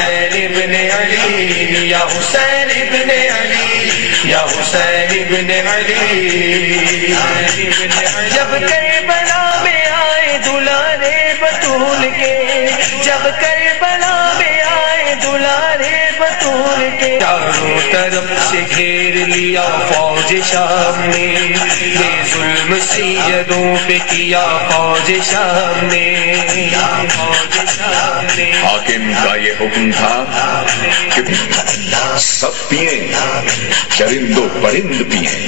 حسین ابن علی یا حسین ابن علی یا حسین ابن علی. جب کربلا میں آئے دلارے بطول کے، جب کربلا میں آئے دلارے بطول کے، چاروں طرف سے گھیر لیا فوج شام نے، یہ ظلم سیدوں پہ کیا فوج شام نے. حاکم کا یہ حکم تھا کہ سب پئیں، چرند و پرند پئیں،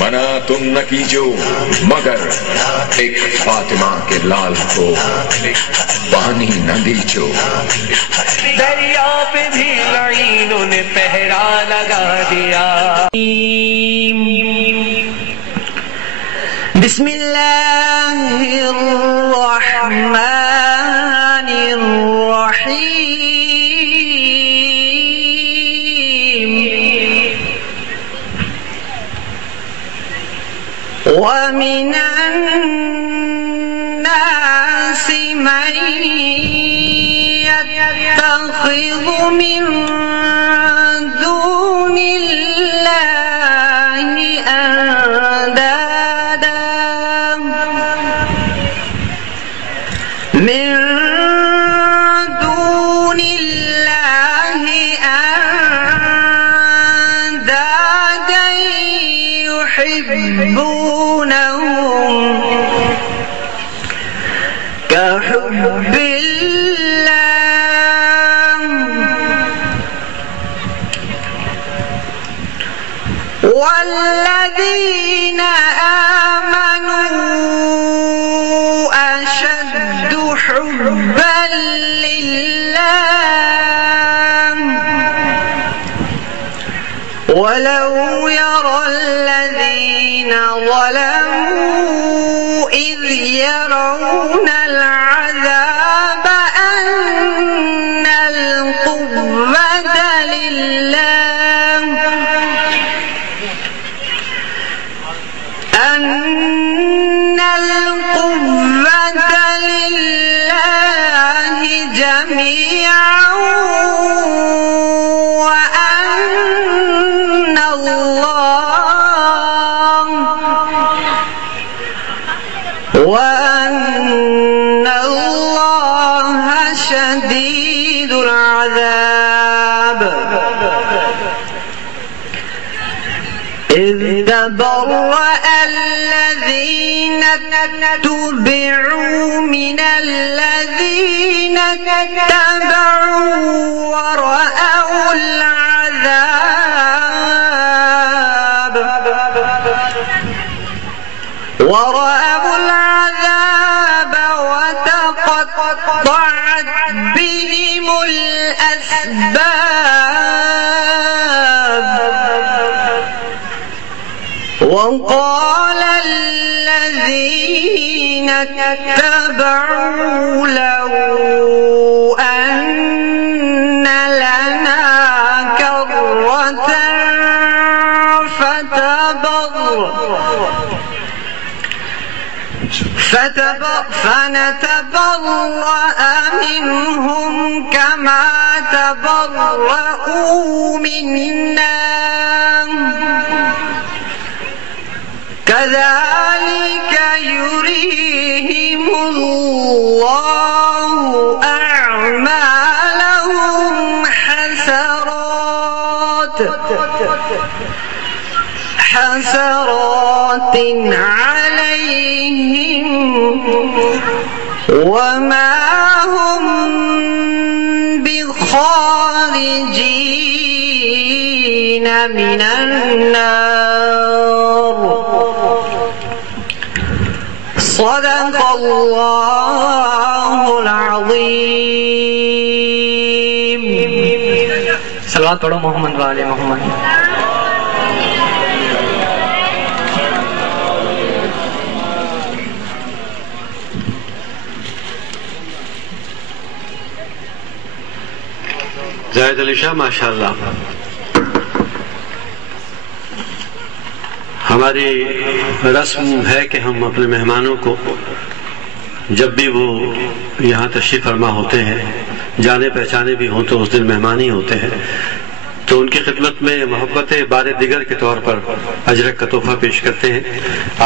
منع تم نہ کیجو مگر ایک فاطمہ کے لال کو پانی نہ دیجو. دریا پہ بھی لعینوں نے پہرا لگا دیا. بسم اللہ الرحمن الرحیم. ومن الناس من يتخذ من دون الله أندادا من دون الله أندادا يحبونهم كحب الله والذين آمنوا أشد حبا لله ولو يرى الذين ظلموا إذ يرون العذاب أن القوة لله أن القوة لله جميعا وأن الله شديد العذاب. إذ تبرأ الذين اتبعوا من الذين اتبعوا ورأوا العذاب وتقطعت بهم الأسباب. وقال الذين اتبعوا لو أن لنا كرة فنتبرأ منهم كما تبرأوا منا كذلك يريهم الله أعمالهم حسرات عليهم وما هم بخارجين من النار. صدق الله العظيم. صلوات پڑھو محمد والے محمد. زاہد علی شاہ ماشاءاللہ. ہماری رسم ہے کہ ہم اپنے مہمانوں کو جب بھی وہ یہاں تشریف فرما ہوتے ہیں جانے پہچانے بھی ہوں تو اس دن مہمان ہی ہوتے ہیں، تو ان کی خدمت میں محبت بار دیگر کے طور پر اجرک کا تحفہ پیش کرتے ہیں۔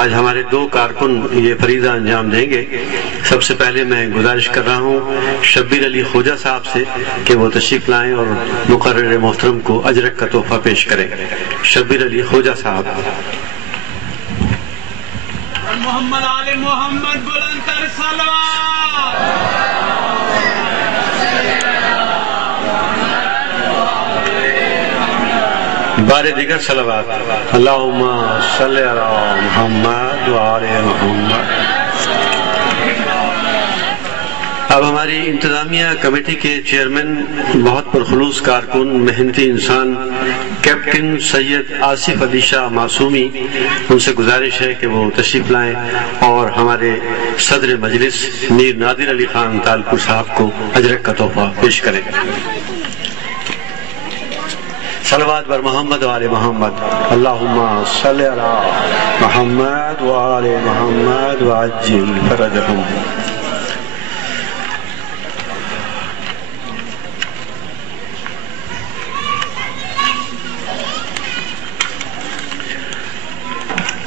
آج ہمارے 2 کارکن یہ فریضہ انجام دیں گے۔ سب سے پہلے میں گزارش کر رہا ہوں شبیر علی خوجہ صاحب سے کہ وہ تشریف لائیں اور مقرر محترم کو اجرک کا تحفہ پیش کریں۔ شبیر علی خوجہ صاحب۔ محمد آل محمد بلند تر صلوات۔ بار دیگر صلوات۔ اللہم صلی علی محمد وآل محمد۔ اب ہماری انتظامیہ کمیٹی کے چیئرمین، بہت پرخلوص کارکن، محنتی انسان کیپٹن سید آصف علی شاہ معصومی، ان سے گزارش ہے کہ وہ تشریف لائیں اور ہمارے صدر مجلس میر نادر علی خان تالپور صاحب کو اجرک کا تحفہ پیش کریں۔ صلوات بر محمد وآل محمد۔ اللہم صلی علی محمد وآل محمد وعجل فرجہم۔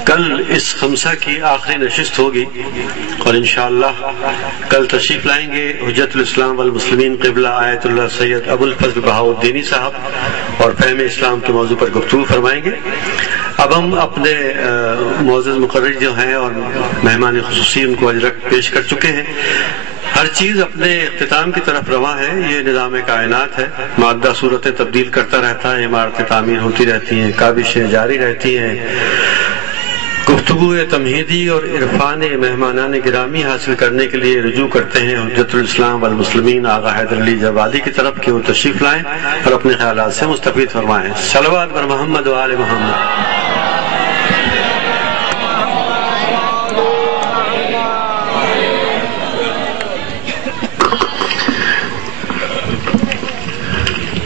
کل اس خمسہ کی آخری نشست ہوگی اور انشاءاللہ کل تشریف لائیں گے حجت الاسلام والمسلمین قبلہ آیت اللہ سید ابو الفضل بہاؤالدینی صاحب اور فہم اسلام کے موضوع پر گفتگو فرمائیں گے۔ اب ہم اپنے معزز مقرر جو ہیں اور مہمان خصوصی ان کو اجرک پیش کر چکے ہیں۔ ہر چیز اپنے اختتام کی طرف رواں ہے، یہ نظام کائنات ہے، مادہ صورتیں تبدیل کرتا رہتا ہے، عمارتیں تعمیر ہوتی رہتی ہیں، کاوشیں جاری رہتی ہیں۔ گفتگو تمہیدی اور عرفان مہمانان گرامی حاصل کرنے کے لیے رجوع کرتے ہیں حجت الاسلام والمسلمین آغا حیدر علی جوادی کی طرف کہ وہ تشریف لائیں اور اپنے خیالات سے مستفید فرمائیں۔ صلوات بر محمد و آل محمد۔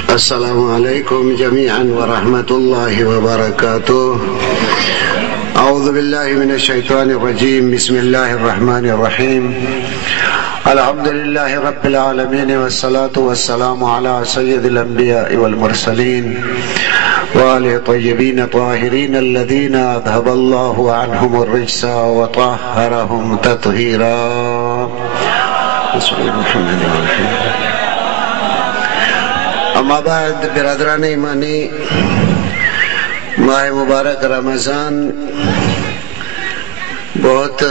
السلام علیکم جميعا ورحمۃ اللہ وبرکاتہ۔ اعوذ باللہ من الشیطان الرجیم، بسم اللہ الرحمن الرحیم۔ الحمد للہ رب العالمین والصلاة والسلام علی سید الانبیاء والمرسلین وآلہ طیبین طاہرین الذین اذهب اللہ عنہم الرجس وطہرہم تطہیرا۔ اما بعد، برادران ایمانی، ماہ مبارک رمضان بہت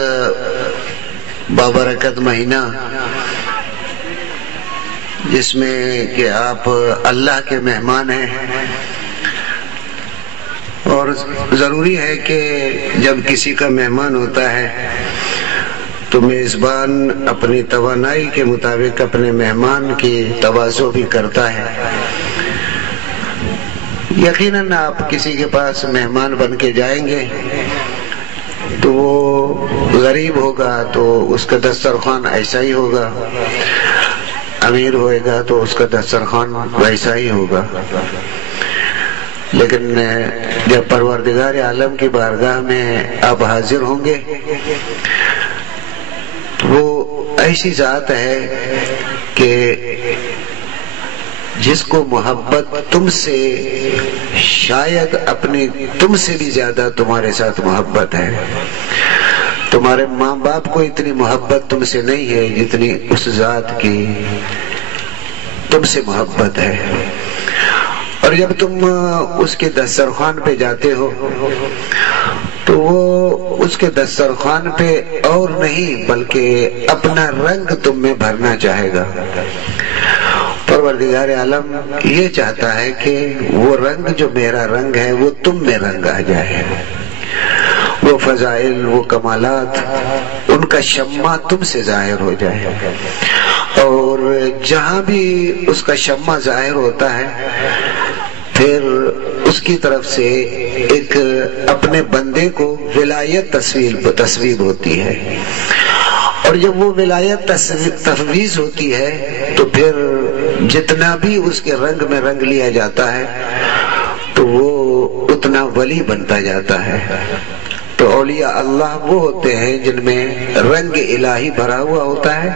بابرکت مہینہ، جس میں کہ آپ اللہ کے مہمان ہیں، اور ضروری ہے کہ جب کسی کا مہمان ہوتا ہے تو میزبان اپنی توانائی کے مطابق اپنے مہمان کی تواضع بھی کرتا ہے۔ یقیناً آپ کسی کے پاس مہمان بن کے جائیں گے تو وہ غریب ہوگا تو اس کا دسترخوان ایسا ہی ہوگا، امیر ہوئے گا تو اس کا دسترخوان ویسا ہی ہوگا۔ لیکن جب پروردگار عالم کی بارگاہ میں آپ حاضر ہوں گے، وہ ایسی ذات ہے کہ جس کو محبت تم سے شاید اپنی تم سے بھی زیادہ تمہارے ساتھ محبت ہے۔ تمہارے ماں باپ کو اتنی محبت تم سے نہیں ہے جتنی اس ذات کی تم سے محبت ہے۔ اور جب تم اس کے دسترخوان پہ جاتے ہو تو وہ اس کے دسترخوان پہ اور نہیں بلکہ اپنا رنگ تم میں بھرنا چاہے گا۔ پروردگار عالم یہ چاہتا ہے کہ وہ رنگ جو میرا رنگ ہے وہ تم میں رنگ آ جائے، وہ فضائل، وہ کمالات، ان کا شمع تم سے ظاہر ہو جائے۔ اور جہاں بھی اس کا شمع ظاہر ہوتا ہے پھر اس کی طرف سے ایک اپنے بندے کو ولایت تصویب ہوتی ہے، اور جب وہ ولایت تفویض ہوتی ہے تو پھر جتنا بھی اس کے رنگ میں رنگ لیا جاتا ہے تو وہ اتنا ولی بنتا جاتا ہے۔ تو اولیاء اللہ وہ ہوتے ہیں جن میں رنگ الہی بھرا ہوا ہوتا ہے،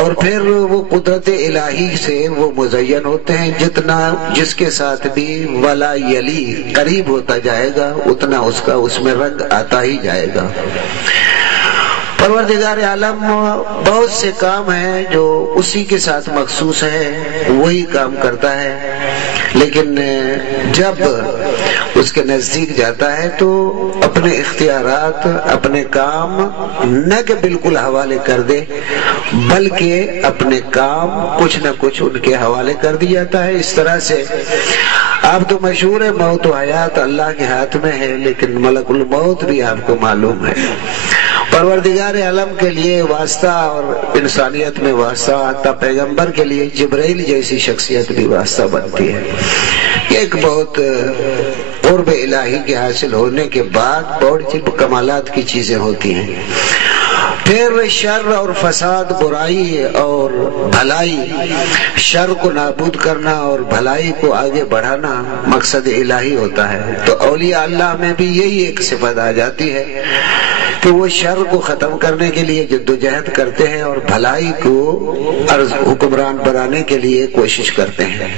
اور پھر وہ قدرت الہی سے وہ مزین ہوتے ہیں. جتنا جس کے ساتھ بھی ولا یلی قریب ہوتا جائے گا اتنا اس میں رنگ آتا ہی جائے گا. پروردگار عالم بہت سے کام ہیں جو اسی کے ساتھ مخصوص ہے، وہی کام کرتا ہے، لیکن جب اس کے نزدیک جاتا ہے تو اپنے اختیارات اپنے کام نہ کہ بالکل حوالے کر دے، بلکہ اپنے کام کچھ نہ کچھ ان کے حوالے کر دیا جاتا ہے. اس طرح سے آپ تو مشہور ہے موت و حیات اللہ کے ہاتھ میں ہے، لیکن ملک الموت بھی آپ کو معلوم ہے. پروردگار عالم کے لیے واسطہ اور انسانیت میں واسطہ آتا، پیغمبر کے لیے جبرائیل جیسی شخصیت بھی واسطہ بنتی ہے. یہ ایک بہت قرب الہی کے حاصل ہونے کے بعد بہت سی کمالات کی چیزیں ہوتی ہیں. پھر شر اور فساد، برائی اور بھلائی، شر کو نابود کرنا اور بھلائی کو آگے بڑھانا مقصد الہی ہوتا ہے. تو اولیاء اللہ میں بھی یہی ایک صفت آ جاتی ہے کہ وہ شر کو ختم کرنے کے لیے جدوجہد کرتے ہیں اور بھلائی کو حکمران بنانے کے لیے کوشش کرتے ہیں.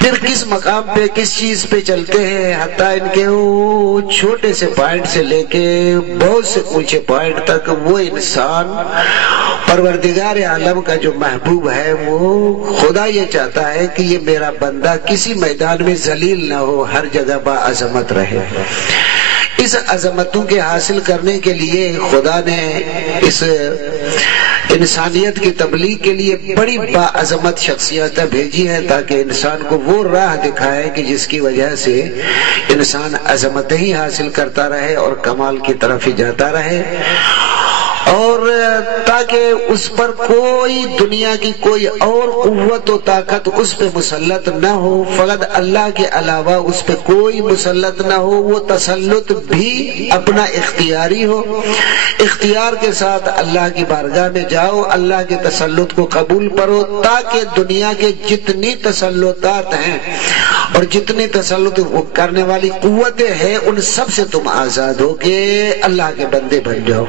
پھر کس مقام پہ کس چیز پہ چلتے ہیں، حتیٰ ان کے وہ چھوٹے سے پوائنٹ سے لے کے بہت سے اونچے پوائنٹ تک وہ انسان پروردگار عالم کا جو محبوب ہے وہ خدا یہ چاہتا ہے کہ یہ میرا بندہ کسی میدان میں ذلیل نہ ہو، ہر جگہ باعظمت رہے. اس عظمتوں کے حاصل کرنے کے لیے خدا نے اس انسانیت کی تبلیغ کے لیے بڑی باعظمت شخصیتیں بھیجی ہیں تاکہ انسان کو وہ راہ دکھائے کہ جس کی وجہ سے انسان عظمتیں ہی حاصل کرتا رہے اور کمال کی طرف ہی جاتا رہے، اور تاکہ اس پر کوئی دنیا کی کوئی اور قوت و طاقت اس پہ مسلط نہ ہو، فقط اللہ کے علاوہ اس پہ کوئی مسلط نہ ہو. وہ تسلط بھی اپنا اختیاری ہو، اختیار کے ساتھ اللہ کی بارگاہ میں جاؤ، اللہ کے تسلط کو قبول کرو، تاکہ دنیا کے جتنی تسلطات ہیں اور جتنی تسلط کرنے والی قوتیں ہیں ان سب سے تم آزاد ہو کے اللہ کے بندے بن جاؤ.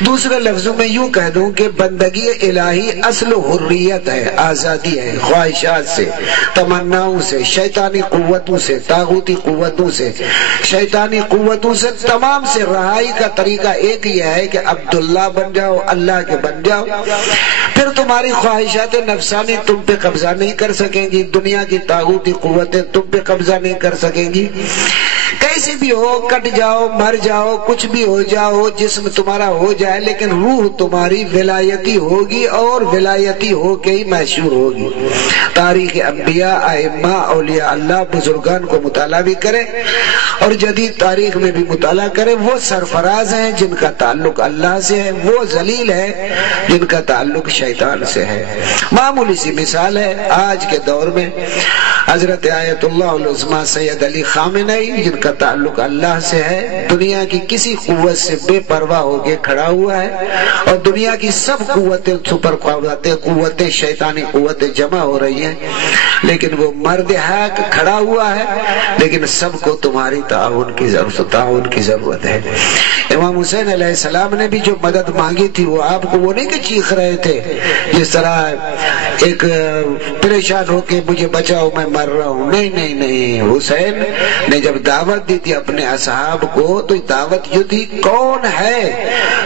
دوسرے لفظوں میں یوں کہہ دوں کہ بندگی الہی اصل حریت ہے، آزادی ہے، خواہشات سے، تمناؤں سے، شیطانی قوتوں سے، طاغوتی قوتوں سے، شیطانی قوتوں سے، تمام سے رہائی کا طریقہ ایک ہی ہے کہ عبداللہ بن جاؤ، اللہ کے بن جاؤ. پھر تمہاری خواہشات نفسانی تم پہ قبضہ نہیں کر سکیں گی، دنیا کی طاغوتی قوتیں تم پہ قبضہ نہیں کر سکیں گی. کیسے بھی ہو، کٹ جاؤ، مر جاؤ، کچھ بھی ہو جاؤ، جسم تمہارا ہو جائے لیکن روح تمہاری ولایتی ہوگی اور ولایتی ہو کے ہی مشہور ہوگی. تاریخ انبیاء، ائمہ، اولیاء اللہ، بزرگان کو مطالعہ بھی کرے اور جدید تاریخ میں بھی مطالعہ کرے. وہ سرفراز ہیں جن کا تعلق اللہ سے ہے، وہ ذلیل ہے جن کا تعلق شیطان سے ہے. معمولی سی مثال ہے، آج کے دور میں حضرت آیت اللہ العظمیٰ سید علی خامنئی جن کا تعلق اللہ سے ہے، دنیا کی کسی قوت سے بے پرواہ ہو کے کھڑا ہوا ہے اور دنیا کی سب قوتیں، سپر قوتیں، شیطانی قوتیں جمع ہو رہی ہیں، لیکن وہ مرد حق کھڑا ہوا ہے. لیکن سب کو تمہاری تعاون کی ضرورت ہے. امام حسین علیہ السلام نے بھی جو مدد مانگی تھی وہ آپ کو وہ نہیں کہ چیخ رہے تھے جس طرح ایک پریشان ہو کے مجھے بچاؤ میں مر رہا ہوں. نہیں، حسین نے جب دعوت دی تھی اپنے اصحاب کو تو دعوت یہ تھی کون ہے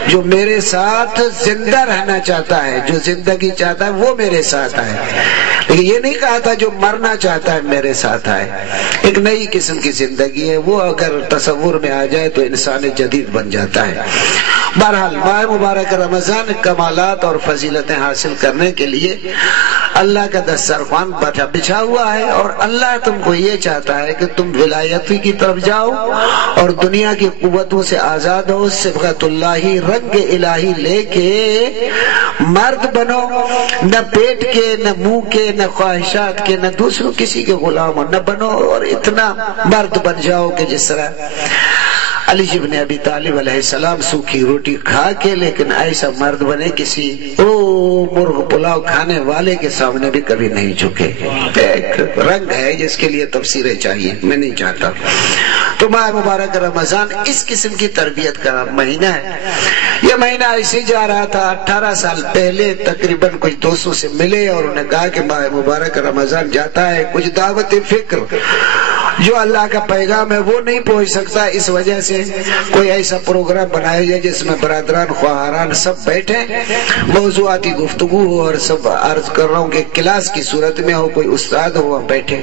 جو میرے ساتھ زندہ رہنا چاہتا ہے، جو زندگی چاہتا ہے وہ میرے ساتھ آئے. لیکن یہ نہیں کہا تھا جو مرنا چاہتا ہے میرے ساتھ آئے. ایک نئی قسم کی زندگی ہے، وہ اگر تصور میں آ جائے تو انسان جدید بن جاتا ہے. بہرحال ماہ مبارک رمضان کمالات اور فضیلتیں حاصل کرنے کے لیے اللہ کا دسترخوان بچھا ہوا ہے اور اللہ تم کو یہ چاہتا ہے کہ تم ولایتی کی طرف جاؤ اور دنیا کی قوتوں سے آزاد ہو، صبغت اللہ، رنگ الہی لے کے مرد بنو، نہ پیٹ کے، نہ منہ کے، نہ خواہشات کے، نہ دوسروں کسی کے غلام نہ بنو، اور اتنا مرد بن جاؤ کہ جس طرح علی ابن ابی طالب علیہ السلام سوکھی روٹی کھا کے لیکن ایسا مرد بنے کسی مرغ پلاؤ کھانے والے کے سامنے بھی کبھی نہیں جھکے. ایک رنگ ہے جس کے لیے تفسیریں چاہیے، میں نہیں چاہتا. تو ماہ مبارک رمضان اس قسم کی تربیت کا مہینہ ہے. یہ مہینہ ایسے جا رہا تھا. 18 سال پہلے تقریباً کچھ دوستوں سے ملے اور انہوں نے کہا کہ ماہ مبارک رمضان جاتا ہے، کچھ دعوت فکر جو اللہ کا پیغام ہے وہ نہیں پہنچ سکتا، اس وجہ سے کوئی ایسا پروگرام بنایا جائے جس میں برادران خواہران سب بیٹھے، موضوعاتی گفتگو ہو، اور سب عرض کر رہا ہوں کہ کلاس کی صورت میں ہو، کوئی استاد ہو وہاں بیٹھے.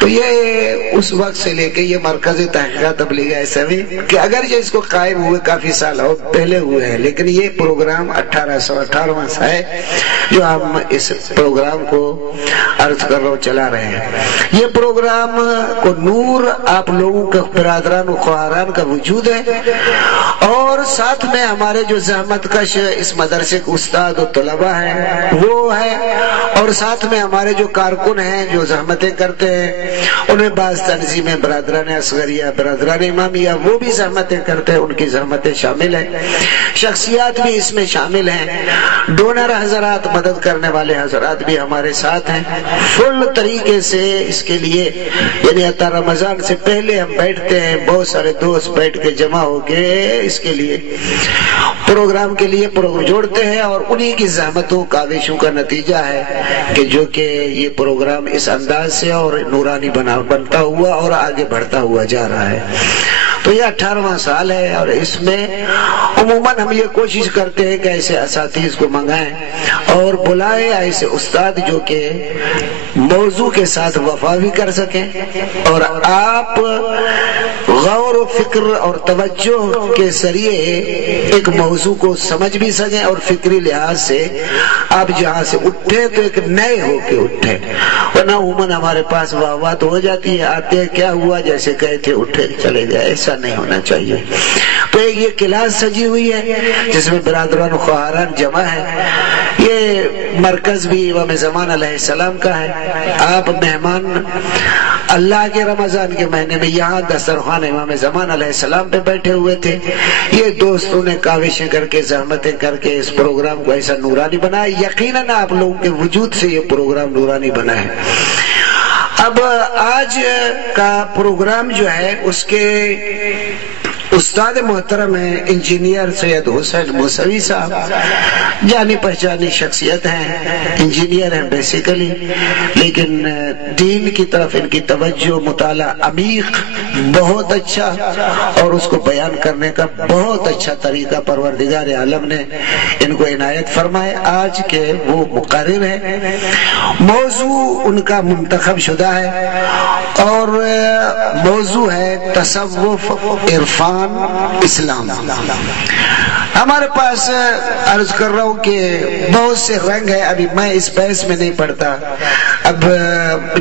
تو یہ اس وقت سے لے کے یہ مرکز تحقیقات تبلیغ ایسا بھی کہ اگرچہ اس کو قائم ہوئے کافی سال اور پہلے ہوئے ہیں، لیکن یہ پروگرام 1818واں ہے جو ہم اس پروگرام کو عرض کر رہا ہوں چلا رہے ہیں. یہ پروگرام کو نور آپ لوگوں کا برادران و خواہران کا وجود ہے، اور ساتھ میں ہمارے جو زحمت کش اس مدرسے کے استاد و طلباء ہیں وہ ہے، اور ساتھ میں ہمارے جو کارکن ہیں جو زحمتیں کرتے ہیں، انہیں بعض تنظیمیں برادران اصغریہ، برادران امامیہ، وہ بھی زحمتیں کرتے ہیں، ان کی زحمتیں شامل ہیں. شخصیات بھی اس میں شامل ہیں، ڈونر حضرات، مدد کرنے والے حضرات بھی ہمارے ساتھ ہیں. فل طریقے سے اس کے لیے یعنی رمضان سے پہلے ہم بیٹھتے ہیں، بہت سارے دوست بیٹھ کے جمع ہو کے اس کے لیے پروگرام کے لیے پروگرام جوڑتے ہیں، اور انہی کی زحمتوں کاوشوں کا نتیجہ ہے کہ جو کہ یہ پروگرام اس انداز سے اور نورانی بنتا ہوا اور آگے بڑھتا ہوا جا رہا ہے. تو یہ 18واں سال ہے، اور اس میں عموماً ہم یہ کوشش کرتے ہیں کہ ایسے اساتذ کو منگائیں اور بلائیں، ایسے استاد جو کہ موضوع کے ساتھ وفا بھی کر سکیں، اور آپ غور و فکر اور توجہ کے ذریعے ایک موضوع کو سمجھ بھی سکیں، اور فکری لحاظ سے آپ جہاں سے اٹھے تو ایک نئے ہو کے اٹھے. ورنہ عموماً ہمارے پاس واہ تو ہو جاتی ہے، آتے کیا ہوا جیسے کہے تھے اٹھے چلے گئے، ایسا نہیں ہونا چاہیے. تو یہ کلاس سجی ہوئی ہے جس میں برادران و خواہران جمع ہے. یہ مرکز بھی امام زمان علیہ السلام کا ہے. آپ مہمان اللہ کے رمضان کے مہینے میں یہاں دسترخوان امام زمان علیہ السلام پہ بیٹھے ہوئے تھے. یہ دوستوں نے کاوشیں کر کے زحمتیں کر کے اس پروگرام کو ایسا نورانی بنایا. یقیناً آپ لوگوں کے وجود سے یہ پروگرام نورانی بنا ہے. اب آج کا پروگرام جو ہے اس کے استاد محترم ہیں انجینئر سید حسین موسوی صاحب. جانی پہچانی شخصیت ہیں، انجینئر ہیں بیسیکلی، لیکن دین کی طرف ان کی توجہ، مطالعہ عمیق، بہت اچھا، اور اس کو بیان کرنے کا بہت اچھا طریقہ پروردگار عالم نے ان کو عنایت فرمائے. آج کے وہ مقرر ہیں. موضوع ان کا منتخب شدہ ہے، اور موضوع ہے تصوف، عرفان، اسلام. ہمارے پاس عرض کر رہا ہوں کہ بہت سے رنگ ہے. ابھی میں اس بحث میں نہیں پڑھتا، اب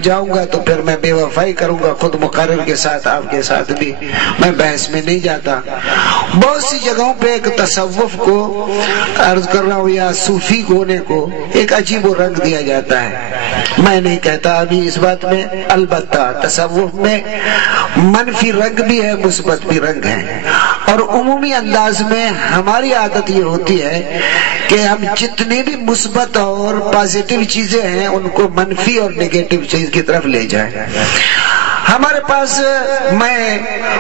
جاؤں گا تو پھر میں بے وفائی کروں گا خود مقرر کے ساتھ، آپ کے ساتھ بھی. میں بحث میں نہیں جاتا. بہت سی جگہوں پہ ایک تصوف کو عرض کر رہا ہوں یا صوفی ہونے کو ایک عجیب و رنگ دیا جاتا ہے. میں نہیں کہتا ابھی اس بات میں، البتہ تصوف میں منفی رنگ بھی ہے، مثبت بھی رنگ ہے. اور عمومی انداز میں ہماری عادت یہ ہوتی ہے کہ ہم جتنی بھی مثبت اور پازیٹیو چیزیں ہیں ان کو منفی اور نیگیٹو چیز کی طرف لے جائیں. ہمارے پاس، میں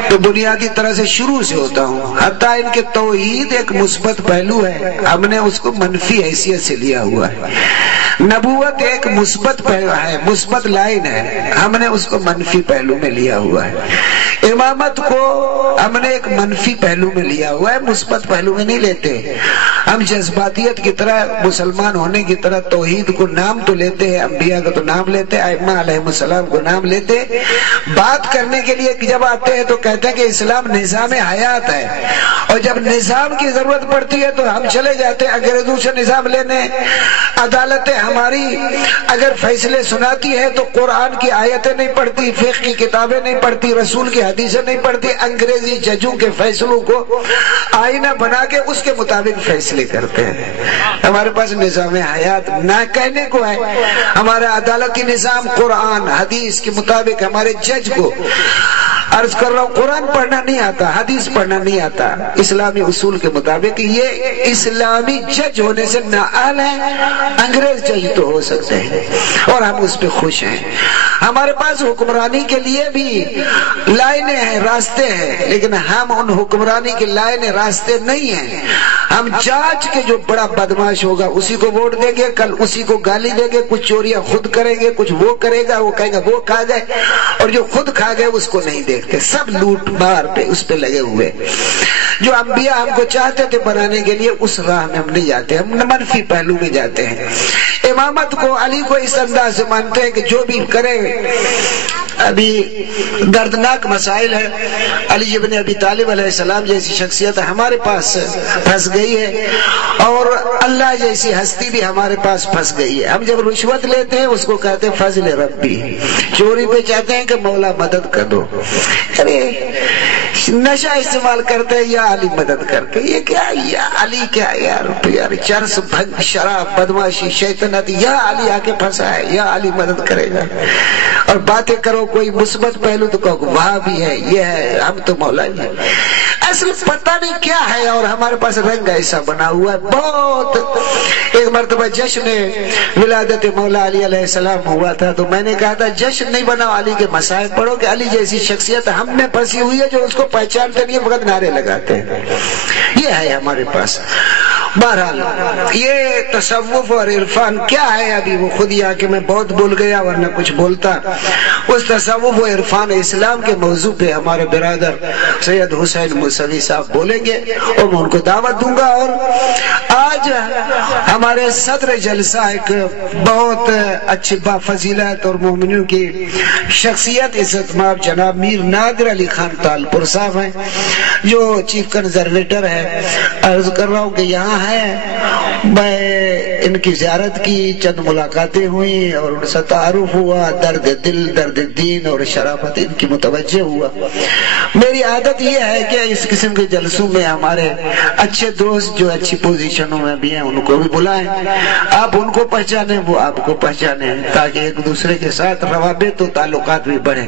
تو بنیادی طرح سے شروع سے ہوتا ہوں، حتیٰ ان کے توحید ایک مثبت پہلو ہے، ہم نے اس کو منفی حیثیت سے لیا ہوا ہے. نبوت ایک مثبت پہلو ہے، مثبت لائن ہے، ہم نے اس کو منفی پہلو میں لیا ہوا ہے. امامت کو ہم نے ایک منفی پہلو میں لیا ہوا ہے، مثبت پہلو میں نہیں لیتے. ہم جذباتیت کی طرح، مسلمان ہونے کی طرح توحید کو نام تو لیتے ہیں، انبیاء کا تو نام لیتے ہیں، ائمہ علیہ السلام کو نام لیتے. بات کرنے کے لیے جب آتے ہیں تو کہتے ہیں کہ اسلام نظام حیات ہے، اور جب نظام کی ضرورت پڑتی ہے تو ہم چلے جاتے ہیں انگریزوں سے نظام لینے. عدالتیں ہماری اگر فیصلے سناتی ہے تو قرآن کی آیتیں نہیں پڑھتی، فقہ کی کتابیں نہیں پڑھتی، رسول کی حدیثیں نہیں پڑھتی، انگریزی ججوں کے فیصلوں کو آئینہ بنا کے اس کے مطابق فیصلے کرتے ہیں. ہمارے پاس نظام حیات نہ کہنے کو ہے. ہمارا عدالتی نظام قرآن حدیث کے مطابق ہمارے جج کو عرض کر رہا ہوں قرآن پڑھنا نہیں آتا، حدیث پڑھنا نہیں آتا، اسلامی اصول کے مطابق یہ اسلامی جج ہونے سے نااہل ہے، انگریز جج تو ہو سکتے ہیں اور ہم اس پہ خوش ہیں۔ ہمارے پاس حکمرانی کے لیے بھی لائنیں ہیں، راستے ہیں، لیکن ہم ان حکمرانی کی لائنیں راستے نہیں ہیں۔ ہم جاج کے جو بڑا بدماش ہوگا اسی کو ووٹ دیں گے، کل اسی کو گالی دیں گے، کچھ چوریاں خود کریں گے، کچھ وہ کرے گا، وہ کہیں گا وہ کھا گئے، اور جو خود کھا گئے اس کو نہیں دیکھتے، سب لوٹ مار پہ اس پہ لگے ہوئے۔ جو انبیاء ہم کو چاہتے تھے بنانے کے لیے اس راہ میں ہم نہیں جاتے، ہم منفی پہلو میں جاتے ہیں۔ امامت کو علی کو اس انداز سے مانتے ہیں کہ جو بھی کرے، ابھی دردناک مسائل ہے، علی ابن ابی طالب علیہ السلام جیسی شخصیت ہمارے پاس پھنس گئی ہے، اور اللہ جیسی ہستی بھی ہمارے پاس پھنس گئی ہے۔ ہم جب رشوت لیتے ہیں اس کو کہتے ہیں فضل ربی، چوری پہ چاہتے ہیں کہ مولا مدد کر دو، ارے نشہ استعمال کرتے ہیں یا علی مدد کرتے، یہ کیا یا علی کیا یار چرس بھنگ شراب بدماشی شیطنت، یا علی آ کے پھنسا ہے یا علی مدد کرے گا، اور باتیں کرو کوئی مثبت پہلو تو کہو وہاں بھی ہے یہ ہے، ہم تو مولا ہی ہے، اصل پتہ نہیں کیا ہے، اور ہمارے پاس رنگ ایسا بنا ہوا ہے۔ بہت ایک مرتبہ جشن ولادت مولا علی علیہ السلام ہوا تھا، تو میں نے کہا تھا جشن نہیں بناؤ، علی کے مصائب پڑھو کہ علی جیسی شخصیت ہم میں پھنسی ہوئی ہے جو اس کو پہچانتے نہیں، فقط نعرے لگاتے ہیں، یہ ہے ہمارے پاس۔ بہرحال یہ تصوف اور عرفان کیا ہے، ابھی وہ خود ہی آ کے میں بہت بول گیا ورنہ کچھ بولتا۔ اس تصوف و عرفان اسلام کے موضوع پہ ہمارے برادر سید حسین موسوی صاحب بولیں گے اور میں ان کو دعوت دوں گا۔ اور آج ہمارے صدر جلسہ ایک بہت اچھی بافضیلت اور مومنوں کی شخصیت عزت مآب جناب میر نادر علی خان تالپور صاحب ہیں، جو چیف کنزرویٹر ہے۔ عرض کر رہا ہوں کہ یہاں ہے، میں ان کی زیارت کی، چند ملاقاتیں ہوئی اور ان سے تعارف ہوا، درد دل درد دین اور شرافت ان کی متوجہ ہوا۔ میری عادت یہ ہے کہ اس قسم کے جلسوں میں ہمارے اچھے دوست جو اچھی پوزیشنوں میں بھی ہیں ان کو بھی بلائیں، آپ ان کو پہچانیں وہ آپ کو پہچانیں، تاکہ ایک دوسرے کے ساتھ روابط و تعلقات بھی بڑھیں۔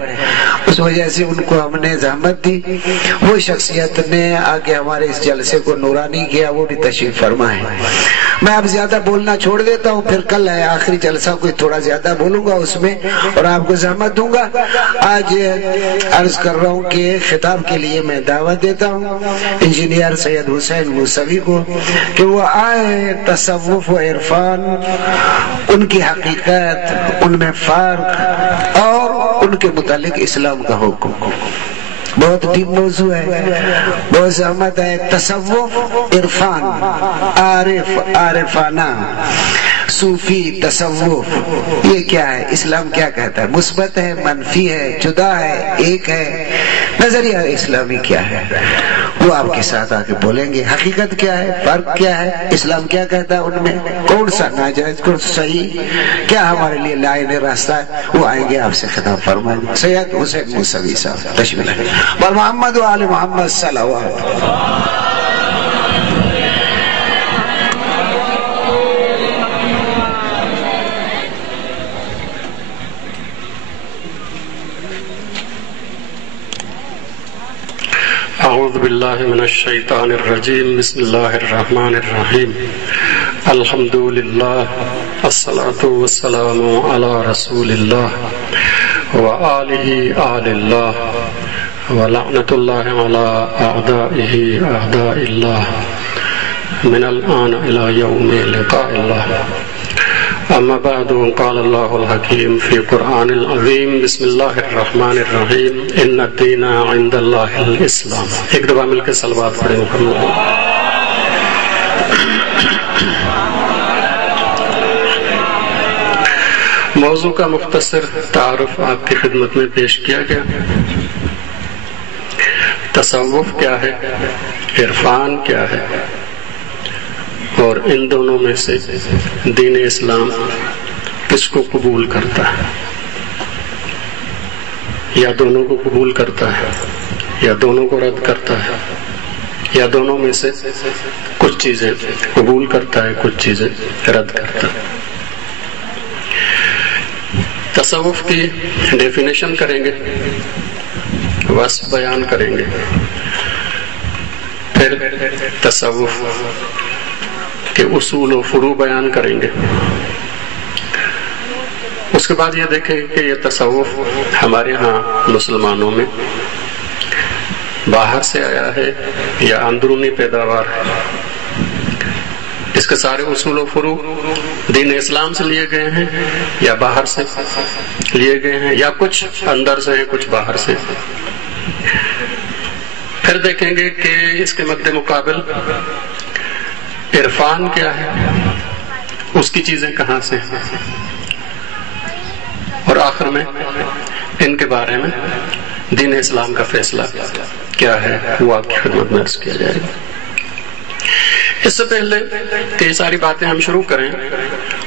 اس وجہ سے ان کو ہم نے زحمت دی، وہ شخصیت نے آگے ہمارے اس جلسے کو نورانی کیا، وہ بھی تشریف فرما ہے۔ میں اب زیادہ بولنا چھوڑ دیتا ہوں، پھر کل ہے آخری جلسہ، کوئی تھوڑا زیادہ بولوں گا اس میں اور آپ کو زحمت دوں گا۔ آج عرض کر رہا ہوں کہ خطاب کے لیے میں دعوت دیتا ہوں انجینئر سید حسین موسوی کو کہ وہ آئے، تصوف و عرفان، ان کی حقیقت، ان میں فرق اور ان کے متعلق اسلام کا حکم۔ بہت ڈیپ موضوع ہے، بہت زحمت ہے۔ تصوف عرفان، عارف عارفانہ، صوفی تصوف، یہ کیا ہے؟ اسلام کیا کہتا ہے؟ مثبت ہے، منفی ہے، جدا ہے، ایک ہے؟ نظریہ اسلامی کیا ہے وہ آپ کے ساتھ آ کے بولیں گے۔ حقیقت کیا ہے، فرق کیا ہے، اسلام کیا کہتا ہے، ان میں کون سا ناجائز کون سا صحیح، کیا ہمارے لیے لائن راستہ ہے، وہ آئیں گے آپ سے خطاب فرمائیں گے۔ سید حسین موسوی صاحب تشریف لائیں۔ اور محمد و آل محمد صلوات۔ اعوذ باللہ من الشیطان الرجیم، بسم اللہ الرحمن الرحیم، الحمدللہ الصلاة والسلام علی رسول اللہ وآلہ آل اللہ ولعنت اللہ علی اعدائہ اعداء اللہ من الآن الى یوم لقاء اللہ۔ اما بعد، قال اللہ الحکیم فی قرآن العظیم، بسم اللہ الرحمن الرحیم، ان الدین عند اللہ الاسلام۔ ایک دفعہ مل کے صلوات پڑھیں محمد۔ موضوع کا مختصر تعارف آپ کی خدمت میں پیش کیا گیا۔ تصوف کیا ہے، عرفان کیا ہے، اور ان دونوں میں سے دین اسلام کس کو قبول کرتا ہے، یا دونوں کو قبول کرتا ہے یا دونوں کو رد کرتا ہے، یا دونوں میں سے کچھ چیزیں قبول کرتا ہے کچھ چیزیں رد کرتا ہے۔ تصوف کی ڈیفینیشن کریں گے وصف بیان کریں گے، پھر تصوف کے اصول و فروع بیان کریں گے، اس کے بعد یہ دیکھیں کہ یہ تصوف ہمارے ہاں مسلمانوں میں باہر سے آیا ہے یا اندرونی پیداوار ہے، اس کے سارے اصول و فروع دین اسلام سے لیے گئے ہیں یا باہر سے لیے گئے ہیں، یا کچھ اندر سے ہیں کچھ باہر سے۔ پھر دیکھیں گے کہ اس کے مد مقابل عرفان کیا ہے، اس کی چیزیں کہاں سے ہیں، اور آخر میں ان کے بارے میں دین اسلام کا فیصلہ کیا ہے وہ آپ کی خدمت میں عرض کیا جائے گا۔ اس سے پہلے کہ یہ ساری باتیں ہم شروع کریں،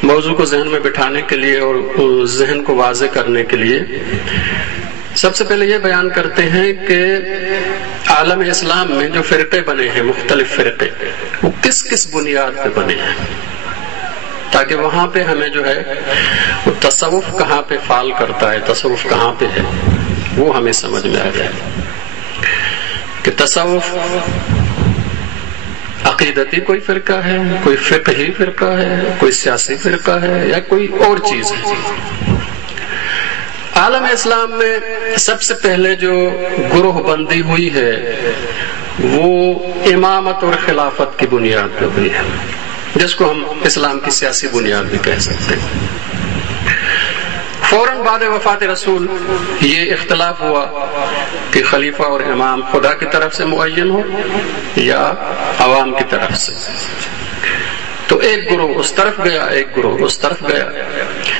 موضوع کو ذہن میں بٹھانے کے لیے اور ذہن کو واضح کرنے کے لیے سب سے پہلے یہ بیان کرتے ہیں کہ عالم اسلام میں جو فرقے بنے ہیں، مختلف فرقے، وہ کس کس بنیاد پہ بنے ہیں، تاکہ وہاں پہ ہمیں جو ہے وہ تصوف کہاں پہ فعال کرتا ہے، تصوف کہاں پہ ہے، وہ ہمیں سمجھ میں آ جائے کہ تصوف عقیدتی کوئی فرقہ ہے، کوئی فقہی فرقہ ہے، کوئی سیاسی فرقہ ہے، یا کوئی اور چیز ہے۔ عالم اسلام میں سب سے پہلے جو گروہ بندی ہوئی ہے وہ امامت اور خلافت کی بنیاد پہ ہوئی ہے، جس کو ہم اسلام کی سیاسی بنیاد بھی کہہ سکتے ہیں۔ فوراً بعد وفات رسول یہ اختلاف ہوا کہ خلیفہ اور امام خدا کی طرف سے معین ہو یا عوام کی طرف سے، تو ایک گروہ اس طرف گیا، ایک گروہ اس طرف گیا۔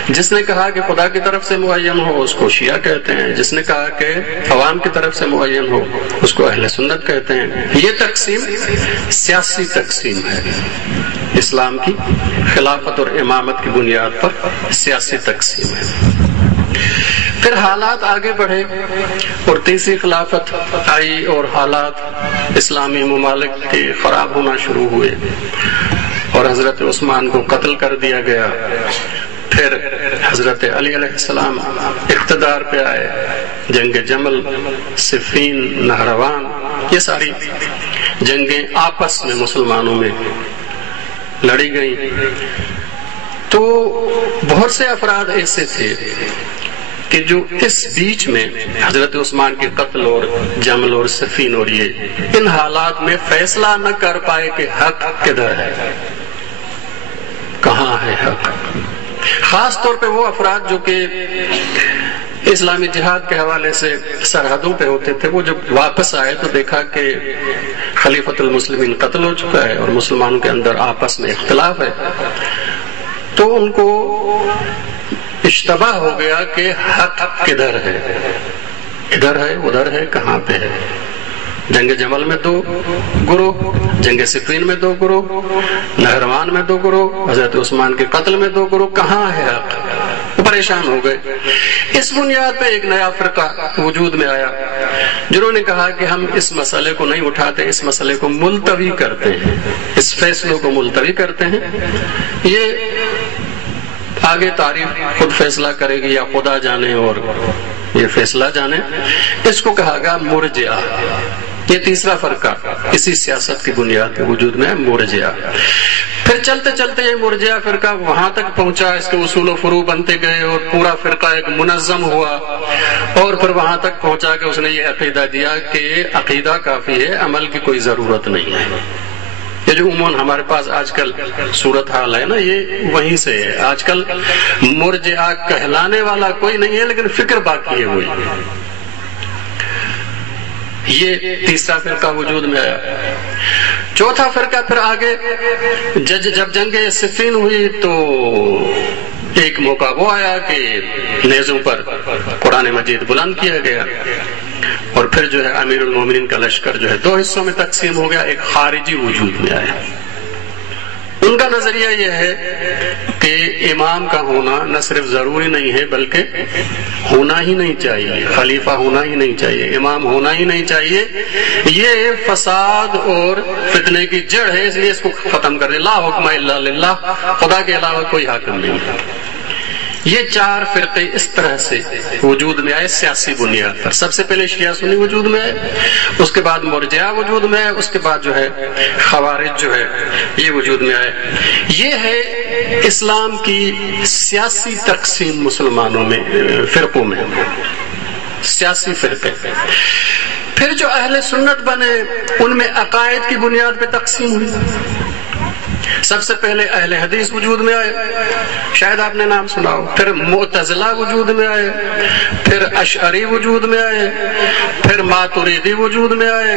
جس نے کہا کہ خدا کی طرف سے معین ہو اس کو شیعہ کہتے ہیں، جس نے کہا کہ عوام کی طرف سے معین ہو اس کو اہل سنت کہتے ہیں۔ یہ تقسیم سیاسی تقسیم ہے، اسلام کی خلافت اور امامت کی بنیاد پر سیاسی تقسیم ہے۔ پھر حالات آگے بڑھے اور تیسری خلافت آئی اور حالات اسلامی ممالک کے خراب ہونا شروع ہوئے اور حضرت عثمان کو قتل کر دیا گیا۔ پھر حضرت علی علیہ السلام اقتدار پہ آئے، جنگ جمل، صفین، نہروان، یہ ساری جنگیں آپس میں مسلمانوں میں لڑی گئیں۔ تو بہت سے افراد ایسے تھے کہ جو اس بیچ میں حضرت عثمان کے قتل اور جمل اور صفین اور یہ ان حالات میں فیصلہ نہ کر پائے کہ حق کدھر ہے، کہاں ہے حق۔ خاص طور پہ وہ افراد جو کہ اسلامی جہاد کے حوالے سے سرحدوں پہ ہوتے تھے، وہ جب واپس آئے تو دیکھا کہ خلیفۃ المسلمین قتل ہو چکا ہے اور مسلمانوں کے اندر آپس میں اختلاف ہے، تو ان کو اشتباہ ہو گیا کہ حق کدھر ہے، ادھر ہے ادھر ہے، کہاں پہ ہے۔ جنگ جمل میں 2 گروہ، جنگ صفین میں 2 گروہ، نہروان میں 2 گروہ، حضرت عثمان کے قتل میں 2 گروہ، کہاں ہے حق؟ وہ پریشان ہو گئے۔ اس بنیاد پہ ایک نیا فرقہ وجود میں آیا جنہوں نے کہا کہ ہم اس مسئلے کو نہیں اٹھاتے، اس مسئلے کو ملتوی کرتے ہیں، اس فیصلوں کو ملتوی کرتے ہیں، یہ آگے تاریخ خود فیصلہ کرے گی یا خدا جانے اور یہ فیصلہ جانے۔ اس کو کہا گیا مرجئہ۔ یہ تیسرا فرقہ اسی سیاست کی بنیاد پہ وجود میں ہے، مرجئہ۔ پھر چلتے چلتے یہ مرجئہ فرقہ وہاں تک پہنچا، اس کے اصول و فروع بنتے گئے اور پورا فرقہ ایک منظم ہوا، اور پھر وہاں تک پہنچا کہ اس نے یہ عقیدہ دیا کہ عقیدہ کافی ہے، عمل کی کوئی ضرورت نہیں ہے۔ یہ جو عموماً ہمارے پاس آج کل صورتحال ہے نا، یہ وہیں سے ہے۔ آج کل مرجئہ کہلانے والا کوئی نہیں ہے، لیکن فکر باقی ہے وہی۔ یہ تیسرا فرقہ وجود میں آیا۔ چوتھا فرقہ پھر آگے جب جنگ صفین ہوئی تو ایک موقع وہ آیا کہ نیزوں پر قرآن مجید بلند کیا گیا، اور پھر جو ہے امیر المومنین کا لشکر جو ہے 2 حصوں میں تقسیم ہو گیا، ایک خارجی وجود میں آیا۔ ان کا نظریہ یہ ہے کہ امام کا ہونا نہ صرف ضروری نہیں ہے بلکہ ہونا ہی نہیں چاہیے، خلیفہ ہونا ہی نہیں چاہیے، امام ہونا ہی نہیں چاہیے، یہ فساد اور فتنے کی جڑ ہے، اس لیے اس کو ختم کر دیں۔ لا حکم الا للہ، خدا کے علاوہ کوئی حاکم نہیں ہے۔ یہ چار فرقے اس طرح سے وجود میں آئے سیاسی بنیاد پر. سب سے پہلے شیعہ سنی وجود میں آئے، اس کے بعد مرجعہ وجود میں آئے، اس کے بعد جو ہے خوارج جو ہے یہ وجود میں آئے. یہ ہے اسلام کی سیاسی تقسیم مسلمانوں میں، فرقوں میں، سیاسی فرقے. پھر جو اہل سنت بنے ان میں عقائد کی بنیاد پہ تقسیم ہوئی. سب سے پہلے اہل حدیث وجود میں آئے، شاید آپ نے نام سنا ہو. پھر معتزلہ وجود میں آئے، پھر اشعری وجود میں آئے، پھر ماتریدی وجود میں آئے،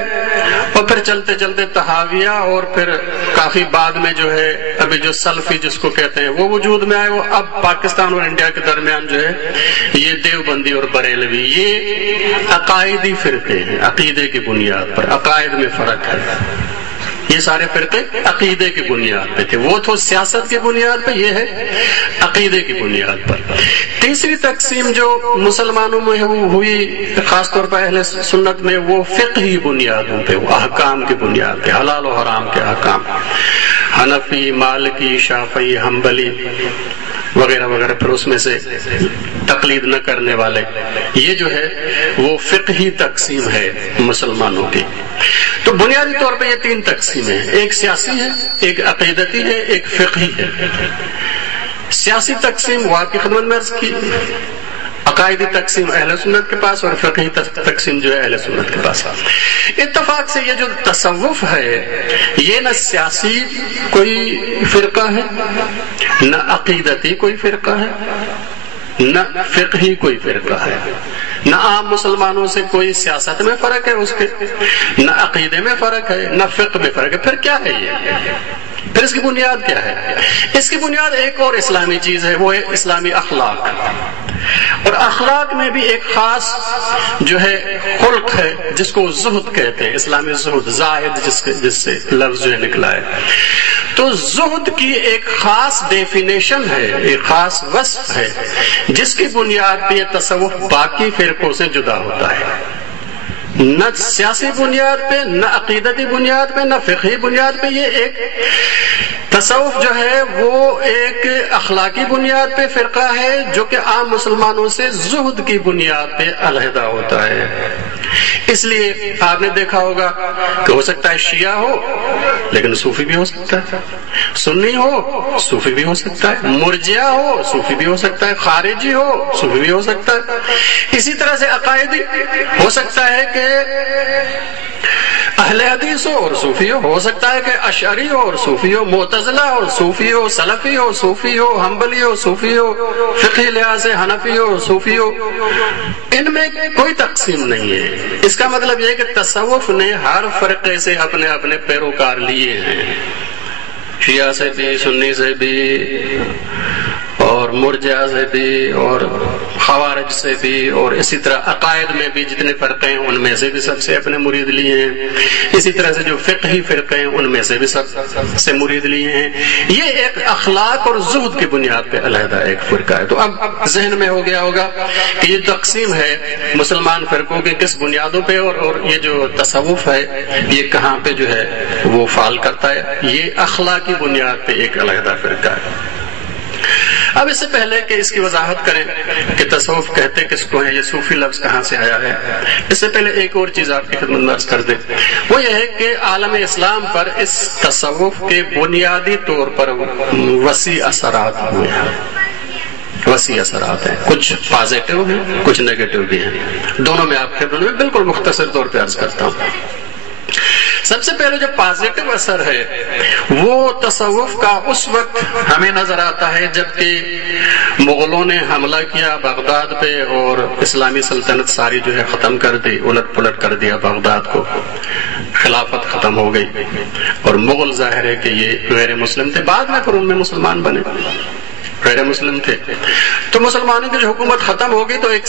اور پھر چلتے چلتے طحاویہ، اور پھر کافی بعد میں جو ہے ابھی جو سلفی جس کو کہتے ہیں وہ وجود میں آئے. وہ اب پاکستان اور انڈیا کے درمیان جو ہے یہ دیوبندی اور بریلوی، یہ عقائدی فرقے ہیں، عقیدے کی بنیاد پر. عقائد میں فرق ہے. یہ سارے فرقے عقیدے کی بنیاد پہ تھے، وہ تو سیاست کی بنیاد پہ، یہ ہے عقیدے کی بنیاد پر. تیسری تقسیم جو مسلمانوں میں ہوئی خاص طور پر اہل سنت میں، وہ فقہی بنیادوں پہ، وہ احکام کی بنیاد پہ، حلال و حرام کے احکام. حنفی، مالکی، شافعی، حنبلی وغیرہ وغیرہ، پھر اس میں سے تقلید نہ کرنے والے. یہ جو ہے وہ فقہی تقسیم ہے مسلمانوں کی. تو بنیادی طور پہ یہ تین تقسیمیں ہیں، ایک سیاسی ہے، ایک عقیدتی ہے، ایک فقہی ہے. سیاسی تقسیم وہ آپ کی خدمت میں عرض کی، عقائدی تقسیم اہل سنت کے پاس، اور فقہی تقسیم جو ہے اہل سنت کے پاس. اتفاق سے یہ جو تصوف ہے یہ نہ سیاسی کوئی فرقہ ہے، نہ عقیدتی کوئی فرقہ ہے، نہ فقہی کوئی فرقہ ہے. نہ عام مسلمانوں سے کوئی سیاست میں فرق ہے اس کے، نہ عقیدے میں فرق ہے، نہ فقہ میں فرق ہے. پھر کیا ہے یہ؟ پھر اس کی بنیاد کیا ہے؟ اس کی بنیاد ایک اور اسلامی چیز ہے، وہ ہے اسلامی اخلاق. اور اخلاق میں بھی ایک خاص جو ہے خلق ہے جس کو زہد کہتے ہیں، اسلامی زہد، زاہد جس سے لفظ جو ہے نکلا ہے. تو زہد کی ایک خاص ڈیفینیشن ہے، ایک خاص وصف ہے جس کی بنیاد پہ یہ تصوف باقی فرقوں سے جدا ہوتا ہے. نہ سیاسی بنیاد پہ، نہ عقیدتی بنیاد پہ، نہ فقہی بنیاد پہ. یہ ایک تصوف جو ہے وہ ایک اخلاقی بنیاد پہ فرقہ ہے جو کہ عام مسلمانوں سے زہد کی بنیاد پہ علیحدہ ہوتا ہے. اس لیے آپ نے دیکھا ہوگا کہ ہو سکتا ہے شیعہ ہو لیکن صوفی بھی ہو سکتا ہے، سنی ہو صوفی بھی ہو سکتا ہے، مرجعہ ہو صوفی بھی ہو سکتا ہے، خارجی ہو صوفی بھی ہو سکتا ہے. اسی طرح سے عقائدی ہو سکتا ہے کہ اہل حدیث ہو اور صوفی ہو سکتا ہے کہ اشعری ہو اور صوفی ہو، معتزلہ اور صوفی ہو، سلفی ہو صوفی ہو، حنبلی ہو صوفی ہو، فقہی لحاظ سے حنفی ہو صوفی ہو. ان میں کوئی تقسیم نہیں ہے. اس کا مطلب یہ کہ تصوف نے ہر فرقے سے اپنے اپنے پیروکار لیے ہیں، شیعہ سے بھی، سنی سے بھی، اور مرجعہ سے بھی، اور خوارج سے بھی، اور اسی طرح عقائد میں بھی جتنے فرقے ہیں ان میں سے بھی سب سے اپنے مرید لیے ہیں. اسی طرح سے جو فقہی فرقے ہیں ان میں سے بھی سب سے مرید لیے ہیں. یہ ایک اخلاق اور زہد کی بنیاد پہ علیحدہ ایک فرقہ ہے. تو اب ذہن میں ہو گیا ہوگا کہ یہ تقسیم ہے مسلمان فرقوں کے کس بنیادوں پہ، اور یہ جو تصوف ہے یہ کہاں پہ جو ہے وہ فعال کرتا ہے. یہ اخلاقی بنیاد پہ ایک علیحدہ فرقہ ہے. اب اس سے پہلے کہ اس کی وضاحت کریں کہ تصوف کہتے کس کو ہیں، یہ صوفی لفظ کہاں سے آیا ہے، اس سے پہلے ایک اور چیز آپ کی خدمت میں عرض کر دیں. وہ یہ ہے کہ عالم اسلام پر اس تصوف کے بنیادی طور پر وسیع اثرات ہوئے ہیں. وسیع اثرات ہیں، کچھ پازیٹو ہیں کچھ نیگیٹو بھی ہیں. دونوں میں آپ خدمت میں بالکل مختصر طور پہ عرض کرتا ہوں. سب سے پہلے جو پازیٹو اثر ہے وہ تصوف کا اس وقت ہمیں نظر آتا ہے جبکہ مغلوں نے حملہ کیا بغداد پہ اور اسلامی سلطنت ساری جو ہے ختم کر دی، الٹ پلٹ کر دیا بغداد کو، خلافت ختم ہو گئی. اور مغل ظاہر ہے کہ یہ غیر مسلم تھے، بعد میں پھر ان میں مسلمان بنے، غیر مسلم تھے. تو مسلمانوں کی جو حکومت ختم ہو گئی تو ایک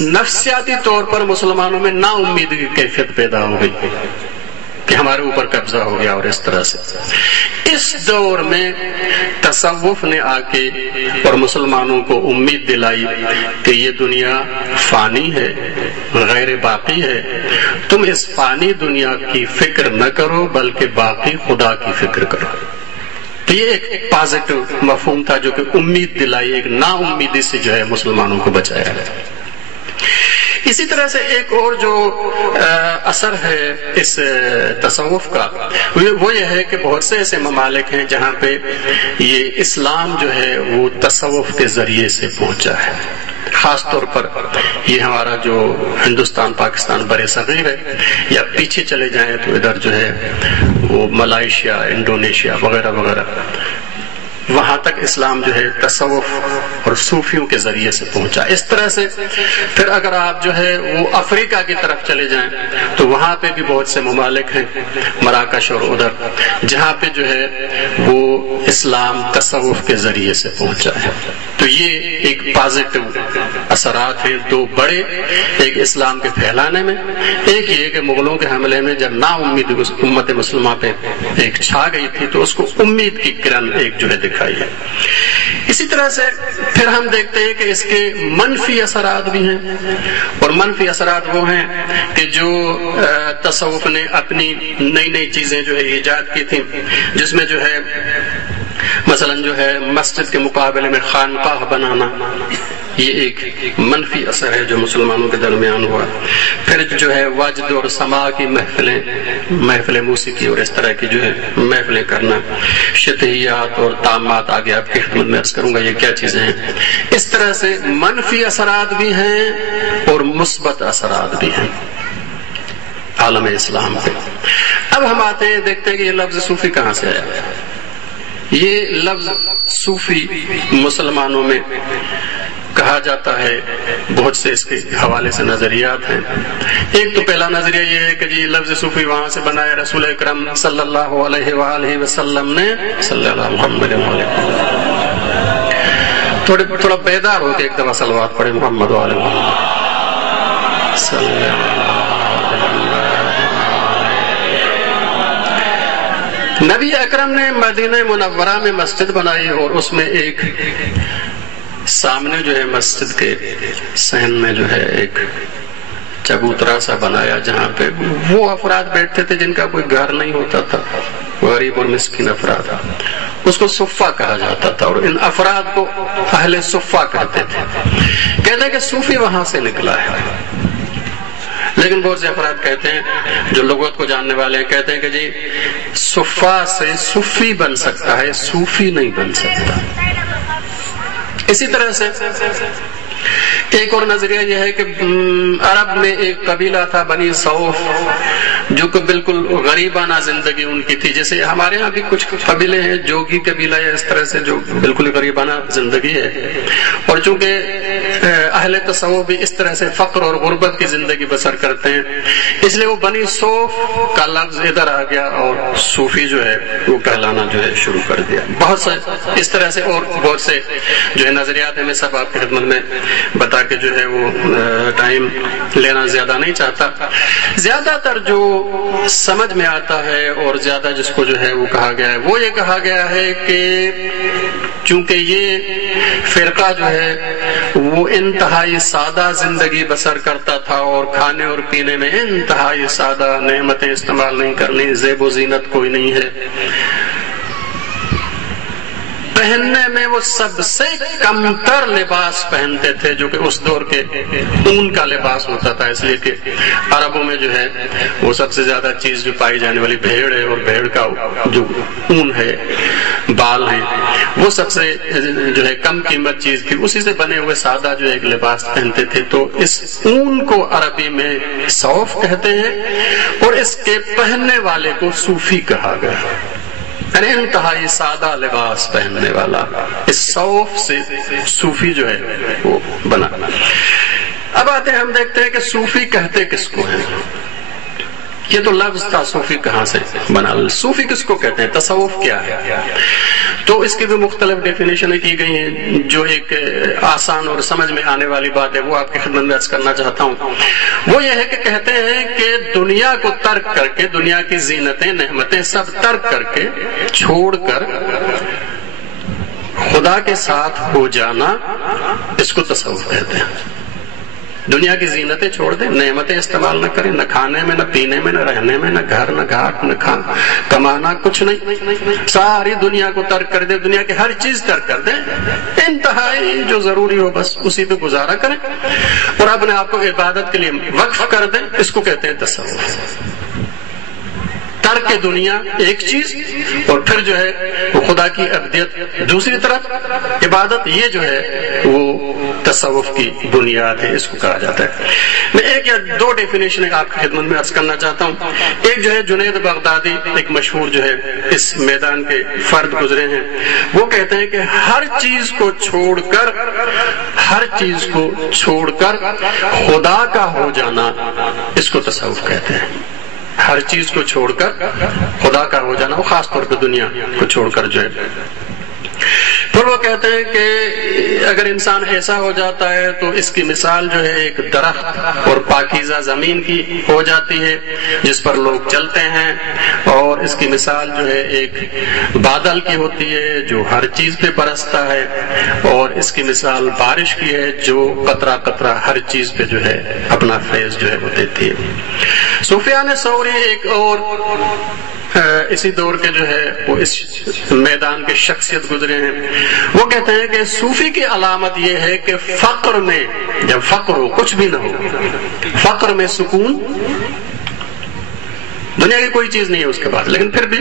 نفسیاتی طور پر مسلمانوں میں نا امیدی کی کیفیت پیدا ہو گئی کہ ہمارے اوپر قبضہ ہو گیا. اور اس طرح سے اس دور میں تصوف نے آ کے اور مسلمانوں کو امید دلائی کہ یہ دنیا فانی ہے، غیر باقی ہے. تم اس فانی دنیا کی فکر نہ کرو بلکہ باقی خدا کی فکر کرو. تو یہ ایک پازیٹو مفہوم تھا جو کہ امید دلائی، ایک نا امیدی سے جو ہے مسلمانوں کو بچایا ہے۔ اسی طرح سے ایک اور جو اثر ہے اس تصوف کا وہ یہ ہے کہ بہت سے ایسے ممالک ہیں جہاں پہ یہ اسلام جو ہے وہ تصوف کے ذریعے سے پہنچا ہے۔ خاص طور پر یہ ہمارا جو ہندوستان، پاکستان بر صغیر ہے، یا پیچھے چلے جائیں تو ادھر جو ہے وہ ملائیشیا، انڈونیشیا وغیرہ وغیرہ، وہاں تک اسلام جو ہے تصوف اور صوفیوں کے ذریعے سے پہنچا۔ اس طرح سے پھر اگر آپ جو ہے وہ افریقہ کی طرف چلے جائیں تو وہاں پہ بھی بہت سے ممالک ہیں، مراکش اور ادھر، جہاں پہ جو ہے وہ اسلام تصوف کے ذریعے سے پہنچا ہے۔ تو یہ ایک پازیٹو اثرات ہیں دو بڑے، ایک اسلام کے پھیلانے میں، ایک یہ کہ مغلوں کے حملے میں جب نا امید امت مسلمہ پہ ایک چھا گئی تھی تو اس کو امید کی کرن ایک جو ہے دکھائی ہے۔ اسی طرح سے پھر ہم دیکھتے ہیں کہ اس کے منفی اثرات بھی ہیں، اور منفی اثرات وہ ہیں کہ جو تصوف نے اپنی نئی نئی چیزیں جو ہے ایجاد کی تھیں، جس میں جو ہے مثلا جو ہے مسجد کے مقابلے میں خانقاہ بنانا، یہ ایک منفی اثر ہے جو مسلمانوں کے درمیان ہوا۔ پھر جو ہے وجد اور سماع کی محفل موسیقی اور اس طرح کی جو ہے محفلیں کرنا، شتہیات اور طامات آگے آپ کی خدمت میں عرض کروں گا یہ کیا چیزیں ہیں۔ اس طرح سے منفی اثرات بھی ہیں اور مثبت اثرات بھی ہیں عالم اسلام پہ۔ اب ہم آتے ہیں دیکھتے ہیں کہ یہ لفظ صوفی کہاں سے آیا۔ یہ لفظ صوفی مسلمانوں میں کہا جاتا ہے، بہت سے اس کے حوالے سے نظریات ہیں۔ ایک تو پہلا نظریہ یہ ہے کہ جی لفظ صوفی وہاں سے بنا ہے، رسول اکرم صلی اللہ علیہ وآلہ وسلم نے صلی اللہ محمد تھوڑا بیدار ہو کے ایک دفعہ صلوات پڑھے محمد وآلہ محمد صلی اللہ علیہ۔ نبی اکرم نے مدینہ منورہ میں مسجد بنائی اور اس میں ایک سامنے جو ہے مسجد کے صحن میں جو ہے ایک چبوترا سا بنایا جہاں پہ وہ افراد بیٹھتے تھے جن کا کوئی گھر نہیں ہوتا تھا، غریب اور مسکین افراد، اس کو صفہ کہا جاتا تھا، اور ان افراد کو اہل صفہ کہتے تھے۔ کہتے ہیں کہ صوفی وہاں سے نکلا ہے، لیکن بہت سے افراد کہتے ہیں جو لغت کو جاننے والے ہیں، کہتے ہیں کہ جی صفہ سے صوفی بن سکتا ہے، صوفی نہیں بن سکتا۔ اسی طرح سے ایک اور نظریہ یہ ہے کہ عرب میں ایک قبیلہ تھا بنی صوف، جو کہ بالکل غریبانہ زندگی ان کی تھی، جیسے ہمارے ہاں بھی کچھ قبیلے ہیں جوگی قبیلہ یا اس طرح سے جو بالکل غریبانہ زندگی ہے، اور چونکہ اہل تصوف بھی اس طرح سے فقر اور غربت کی زندگی بسر کرتے ہیں، اس لیے وہ بنی صوف کا لفظ ادھر آ گیا اور صوفی جو ہے وہ کہلانا جو ہے شروع کر دیا۔ بہت سے اس طرح سے اور بہت سے جو ہے نظریات ہیں، میں سب آپ کی خدمت میں بتا کے جو ہے وہ ٹائم لینا زیادہ نہیں چاہتا۔ زیادہ تر جو سمجھ میں آتا ہے اور زیادہ جس کو جو ہے وہ کہا گیا ہے، وہ یہ کہا گیا ہے کہ چونکہ یہ فرقہ جو ہے وہ انتہائی سادہ زندگی بسر کرتا تھا اور کھانے اور پینے میں انتہائی سادہ، نعمتیں استعمال نہیں کرنی، زیب و زینت کوئی نہیں ہے، پہننے میں وہ سب سے کم تر لباس پہنتے تھے جو کہ اس دور کے اون کا لباس ہوتا تھا، اس لیے کہ عربوں میں جو ہے وہ سب سے زیادہ چیز جو پائی جانے والی بھیڑ ہے، اور بھیڑ کا جو اون ہے، بال ہیں، وہ سب سے جو ہے کم قیمت چیز تھی، اسی سے بنے ہوئے سادہ جو ایک لباس پہنتے تھے۔ تو اس اون کو عربی میں صوف کہتے ہیں اور اس کے پہننے والے کو صوفی کہا گیا، یعنی انتہائی سادہ لباس پہننے والا، اس صوف سے صوفی جو ہے وہ بنا۔ اب آتے ہیں، ہم دیکھتے ہیں کہ صوفی کہتے کس کو ہیں۔ یہ تو لفظ تھا، صوفی کہاں سے بنا، صوفی کس کو کہتے ہیں، تصوف کیا ہے؟ تو اس کی بھی مختلف ڈیفینیشنیں کی گئی ہیں۔ جو ایک آسان اور سمجھ میں آنے والی بات ہے وہ آپ کی خدمت میں عرض کرنا چاہتا ہوں، وہ یہ ہے کہ کہتے ہیں کہ دنیا کو ترک کر کے، دنیا کی زینتیں نعمتیں سب ترک کر کے، چھوڑ کر خدا کے ساتھ ہو جانا، اس کو تصوف کہتے ہیں۔ دنیا کی زینتیں چھوڑ دیں، نعمتیں استعمال نہ کریں، نہ کھانے میں، نہ پینے میں، نہ رہنے میں، نہ گھر، نہ گھاٹ، نہ کمانا، کچھ نہیں، ساری دنیا کو ترک کر دیں، دنیا کی ہر چیز ترک کر دیں، انتہائی جو ضروری ہو بس اسی پہ گزارا کریں اور اپنے آپ کو عبادت کے لیے وقف کر دیں، اس کو کہتے ہیں تصوف۔ ترک دنیا ایک چیز اور پھر جو ہے وہ خدا کی عبادت دوسری طرف، عبادت یہ جو ہے وہ تصوف کی بنیاد ہے، اس کو کہا جاتا ہے۔ میں ایک یا دو ڈیفینیشن آپ کی خدمت میں عرض کرنا چاہتا ہوں۔ ایک جو ہے جنید بغدادی، ایک مشہور جو ہے اس میدان کے فرد گزرے ہیں، وہ کہتے ہیں کہ ہر چیز کو چھوڑ کر خدا کا ہو جانا، اس کو تصوف کہتے ہیں۔ ہر چیز کو چھوڑ کر خدا کا ہو جانا، وہ خاص طور پہ دنیا کو چھوڑ کر جو ہے۔ پھر وہ کہتے ہیں کہ اگر انسان ایسا ہو جاتا ہے تو اس کی مثال جو ہے ایک درخت اور پاکیزہ زمین کی ہو جاتی ہے جس پر لوگ چلتے ہیں، اور اس کی مثال جو ہے ایک بادل کی ہوتی ہے جو ہر چیز پہ برستا ہے، اور اس کی مثال بارش کی ہے جو قطرہ قطرہ ہر چیز پہ جو ہے اپنا فیض جو ہے وہ دیتی ہے۔ سفیان ثوری ایک اور اسی دور کے جو ہے وہ اس میدان کے شخصیت گزرے ہیں، وہ کہتے ہیں کہ صوفی کی علامت یہ ہے کہ فقر میں، جب فقر ہو کچھ بھی نہ ہو، فقر میں سکون، دنیا کی کوئی چیز نہیں ہے اس کے بعد لیکن پھر بھی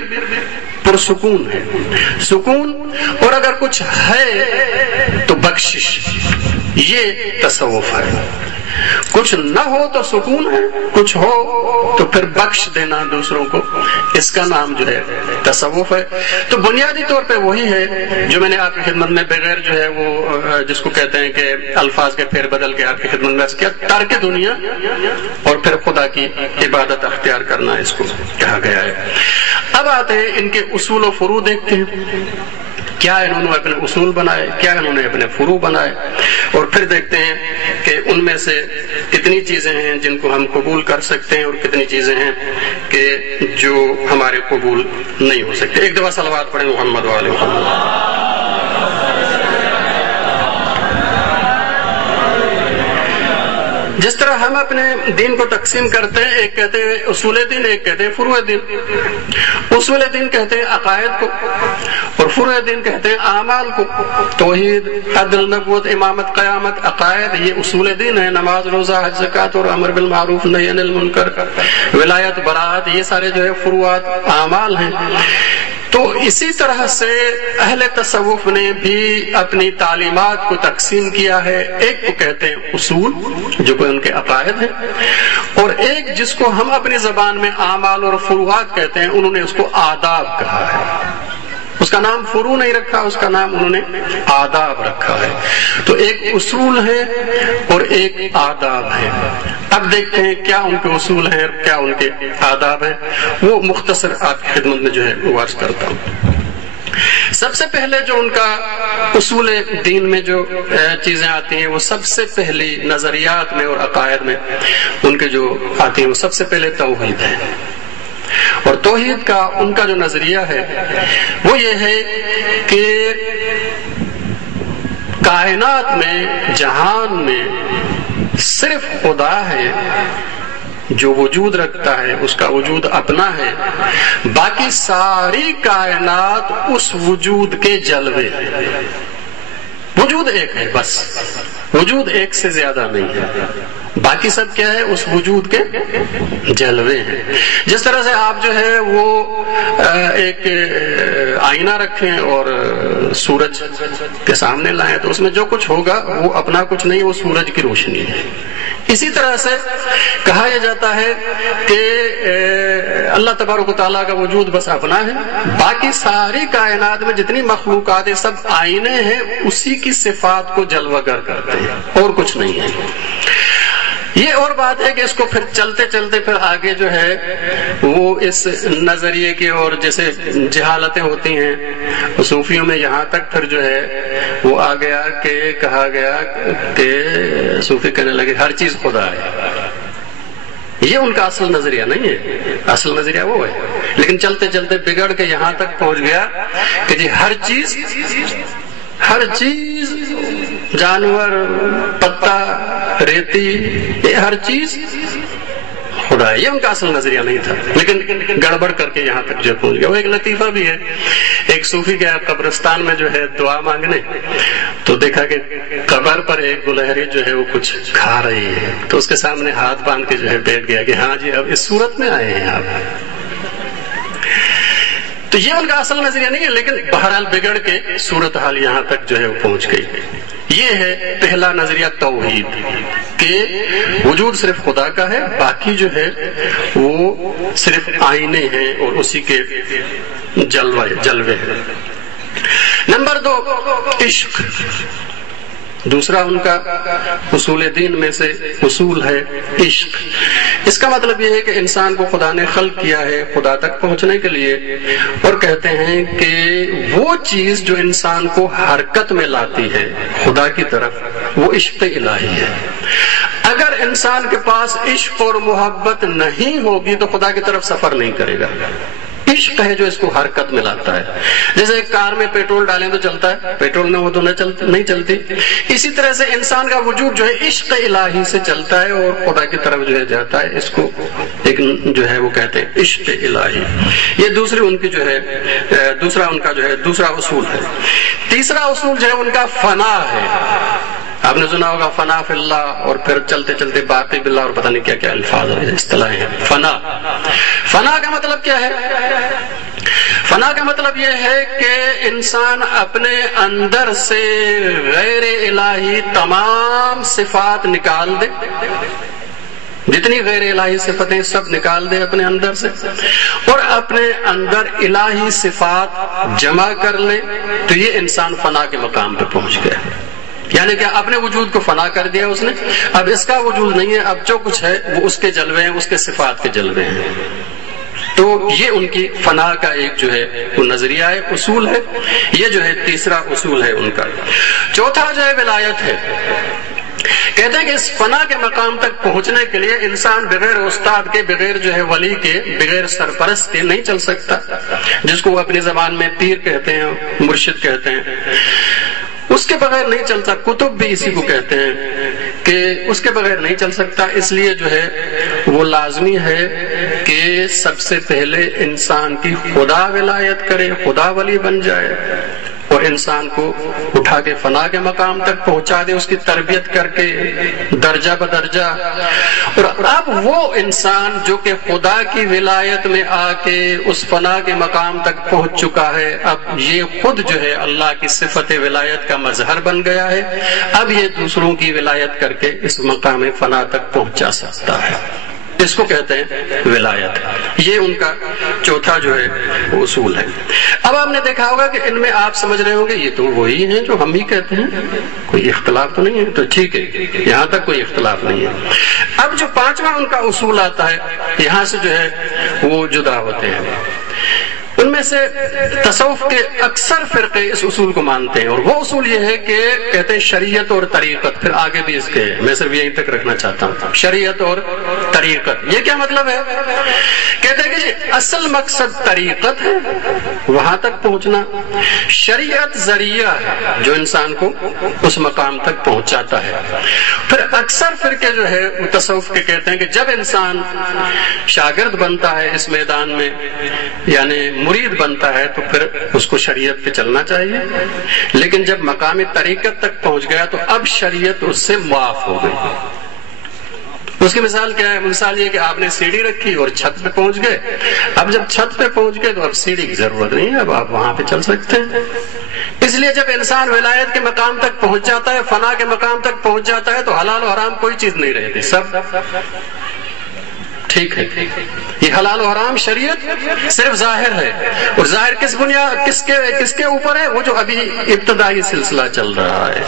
پرسکون ہے، سکون، اور اگر کچھ ہے تو بخشش، یہ تصوف ہے۔ کچھ نہ ہو تو سکون ہے، کچھ ہو تو پھر بخش دینا دوسروں کو، اس کا نام جو ہے تصوف ہے۔ تو بنیادی طور پہ وہی ہے جو میں نے آپ کی خدمت میں بغیر جو ہے وہ جس کو کہتے ہیں کہ الفاظ کے پھیر بدل کے آپ کی خدمت میں کیا، ترک دنیا اور پھر خدا کی عبادت اختیار کرنا، اس کو کہا گیا ہے۔ اب آتے ہیں ان کے اصول و فروع دیکھتے ہیں، کیا انہوں نے اپنے اصول بنائے، کیا انہوں نے اپنے فروع بنائے، اور پھر دیکھتے ہیں کہ ان میں سے کتنی چیزیں ہیں جن کو ہم قبول کر سکتے ہیں اور کتنی چیزیں ہیں کہ جو ہمارے قبول نہیں ہو سکتے۔ ایک دفعہ صلوات پڑھیں محمد و آل محمد۔ جس طرح ہم اپنے دین کو تقسیم کرتے ہیں، ایک کہتے ہیں اصول دین، ایک کہتے ہیں فروع دین۔ اصول دین کہتے ہیں عقائد کو اور فروع دین کہتے ہیں اعمال کو، توحید، عدل، نبوت، امامت، قیامت، عقائد یہ اصول دین ہے، نماز، روزہ، حج، زکوٰۃ اور امر بالمعروف نہی عن المنکر، ولایت، برات، یہ سارے جو ہے فروعات اعمال ہیں۔ تو اسی طرح سے اہل تصوف نے بھی اپنی تعلیمات کو تقسیم کیا ہے، ایک کو کہتے ہیں اصول جو کہ ان کے عقائد ہیں، اور ایک جس کو ہم اپنی زبان میں اعمال اور فروعات کہتے ہیں، انہوں نے اس کو آداب کہا ہے۔ اس کا نام فروع نہیں رکھا، اس کا نام انہوں نے آداب رکھا ہے۔ تو ایک اصول ہے اور ایک آداب ہے۔ اب دیکھتے ہیں کیا ان کے اصول ہیں اور کیا ان کے آداب ہیں، وہ مختصر آپ کی خدمت میں جو ہے وہ عرض کرتا ہوں۔ سب سے پہلے جو ان کا اصول دین میں جو چیزیں آتی ہیں، وہ سب سے پہلی نظریات میں اور عقائد میں ان کے جو آتی ہیں، وہ سب سے پہلے توحید ہے۔ اور توحید کا ان کا جو نظریہ ہے وہ یہ ہے کہ کائنات میں، جہان میں صرف خدا ہے جو وجود رکھتا ہے، اس کا وجود اپنا ہے، باقی ساری کائنات اس وجود کے جلوے ہیں۔ وجود ایک ہے، بس وجود ایک سے زیادہ نہیں ہے، باقی سب کیا ہے، اس وجود کے جلوے ہیں۔ جس طرح سے آپ جو ہے وہ ایک آئینہ رکھیں اور سورج کے سامنے لائیں تو اس میں جو کچھ ہوگا وہ اپنا کچھ نہیں، وہ سورج کی روشنی ہے۔ اسی طرح سے کہا یہ جاتا ہے کہ اللہ تبارک و تعالیٰ کا وجود بس اپنا ہے، باقی ساری کائنات میں جتنی مخلوقات ہیں سب آئینے ہیں، اسی کی صفات کو جلوہ گر کرتے ہیں اور کچھ نہیں ہے۔ یہ اور بات ہے کہ اس کو پھر چلتے چلتے پھر آگے جو ہے وہ اس نظریے کی اور جیسے جہالتیں ہوتی ہیں صوفیوں میں، یہاں تک پھر جو ہے وہ آ گیا کہ کہا گیا کہ صوفی کہنے لگے ہر چیز خدا ہے۔ یہ ان کا اصل نظریہ نہیں ہے، اصل نظریہ وہ ہے، لیکن چلتے چلتے بگڑ کے یہاں تک پہنچ گیا کہ جی ہر چیز، جانور، پتا، ریتی، یہ ہر چیز خدا ہے. یہ ان کا اصل نظریہ نہیں تھا، لیکن گڑبڑ کر کے یہاں تک جو پہنچ گیا. وہ ایک لطیفہ بھی ہے، ایک صوفی گیا قبرستان میں جو ہے دعا مانگنے، تو دیکھا کہ قبر پر ایک گلہری جو ہے وہ کچھ کھا رہی ہے، تو اس کے سامنے ہاتھ باندھ کے جو ہے بیٹھ گیا کہ ہاں جی اب اس صورت میں آئے ہیں آپ. تو یہ ان کا اصل نظریہ نہیں ہے، لیکن بہرحال بگڑ کے صورتحال یہاں تک جو ہے وہ پہنچ گئی. یہ ہے پہلا نظریہ توحید، کہ وجود صرف خدا کا ہے، باقی جو ہے وہ صرف آئینے ہیں اور اسی کے جلوے ہیں. نمبر 2 عشق. دوسرا ان کا اصول دین میں سے اصول ہے عشق. اس کا مطلب یہ ہے کہ انسان کو خدا نے خلق کیا ہے خدا تک پہنچنے کے لیے، اور کہتے ہیں کہ وہ چیز جو انسان کو حرکت میں لاتی ہے خدا کی طرف، وہ عشق الہی ہے. اگر انسان کے پاس عشق اور محبت نہیں ہوگی تو خدا کی طرف سفر نہیں کرے گا. عشق ہے جو اس کو حرکت میں لاتا ہے. جیسے ایک کار میں پیٹرول ڈالیں تو چلتا ہے، پیٹرول نہ ہو تو نہیں چلتی. اسی طرح سے انسان کا وجود جو ہے عشق الہی سے چلتا ہے اور خدا کی طرف جو ہے جاتا ہے. اس کو ایک جو ہے وہ کہتے ہیں عشق الہی. یہ دوسری ان کی جو ہے دوسرا ان کا جو ہے دوسرا اصول ہے. تیسرا اصول جو ہے ان کا فنا ہے. آپ نے سنا ہوگا فنا فی اللہ، اور پھر چلتے چلتے باقی باللہ، اور پتہ نہیں کیا کیا الفاظ اصطلاحیں ہیں. فنا کا مطلب کیا ہے؟ فنا کا مطلب یہ ہے کہ انسان اپنے اندر سے غیر الہی تمام صفات نکال دے، جتنی غیر الہی صفتیں سب نکال دے اپنے اندر سے، اور اپنے اندر الہی صفات جمع کر لے. تو یہ انسان فنا کے مقام پہ پہنچ گیا. یعنی کہ اپنے وجود کو فنا کر دیا اس نے، اب اس کا وجود نہیں ہے، اب جو کچھ ہے وہ اس کے جلوے ہیں، اس کے صفات کے جلوے ہیں. تو یہ ان کی فنا کا ایک جو ہے وہ نظریہ ہے، اصول ہے. یہ جو ہے تیسرا اصول ہے ان کا. چوتھا جو ہے ولایت ہے. کہتے ہیں کہ اس فنا کے مقام تک پہنچنے کے لیے انسان بغیر استاد کے، بغیر جو ہے ولی کے، بغیر سرپرست کے نہیں چل سکتا. جس کو وہ اپنی زبان میں پیر کہتے ہیں، مرشد کہتے ہیں، اس کے بغیر نہیں چلتا. کتب بھی اسی کو کہتے ہیں کہ اس کے بغیر نہیں چل سکتا. اس لیے جو ہے وہ لازمی ہے کہ سب سے پہلے انسان کی خدا ولایت کرے، خدا ولی بن جائے، اور انسان کو اٹھا کے فنا کے مقام تک پہنچا دے، اس کی تربیت کر کے درجہ بدرجہ. اور اب وہ انسان جو کہ خدا کی ولایت میں آ کے اس فنا کے مقام تک پہنچ چکا ہے، اب یہ خود جو ہے اللہ کی صفت ولایت کا مظہر بن گیا ہے. اب یہ دوسروں کی ولایت کر کے اس مقام فنا تک پہنچا سکتا ہے. اس کو کہتے ہیں ولایت. یہ ان کا چوتھا جو ہے اصول ہے. اب آپ نے دیکھا ہوگا کہ ان میں آپ سمجھ رہے ہوں گے یہ تو وہی ہیں جو ہم ہی کہتے ہیں، کوئی اختلاف تو نہیں ہے. تو ٹھیک ہے، یہاں تک کوئی اختلاف نہیں ہے. اب جو پانچواں ان کا اصول آتا ہے، یہاں سے جو ہے وہ جدا ہوتے ہیں. ان میں سے تصوف کے اکثر فرقے اس اصول کو مانتے ہیں، اور وہ اصول یہ ہے کہ کہتے ہیں شریعت اور طریقت. پھر آگے بھی اس کے میں صرف یہیں تک رکھنا چاہتا ہوں، شریعت اور طریقت. یہ کیا مطلب ہے؟ کہتے ہیں کہ اصل مقصد طریقت ہے، وہاں تک پہنچنا. شریعت ذریعہ ہے جو انسان کو اس مقام تک پہنچاتا ہے. پھر اکثر فرقے جو ہے وہ تصوف کے کہتے ہیں کہ جب انسان شاگرد بنتا ہے اس میدان میں، یعنی مرید بنتا ہے، تو پھر اس کو شریعت پہ چلنا چاہیے. لیکن جب مقام طریقت تک پہنچ گیا تو اب شریعت اس سے معاف ہو گئی. اس کی مثال کیا ہے؟ مثال یہ کہ آپ نے سیڑھی رکھی اور چھت پہ پہنچ گئے. اب جب چھت پہ پہنچ گئے تو اب سیڑھی کی ضرورت نہیں ہے، اب آپ وہاں پہ چل سکتے ہیں. اس لیے جب انسان ولایت کے مقام تک پہنچ جاتا ہے، فنا کے مقام تک پہنچ جاتا ہے، تو حلال و حرام کوئی چیز نہیں رہتی، سب ٹھیک ہے. یہ حلال و حرام شریعت صرف ظاہر ہے، اور ظاہر کس بنیاد کس کے اوپر ہے؟ وہ جو ابھی ابتدائی سلسلہ چل رہا ہے،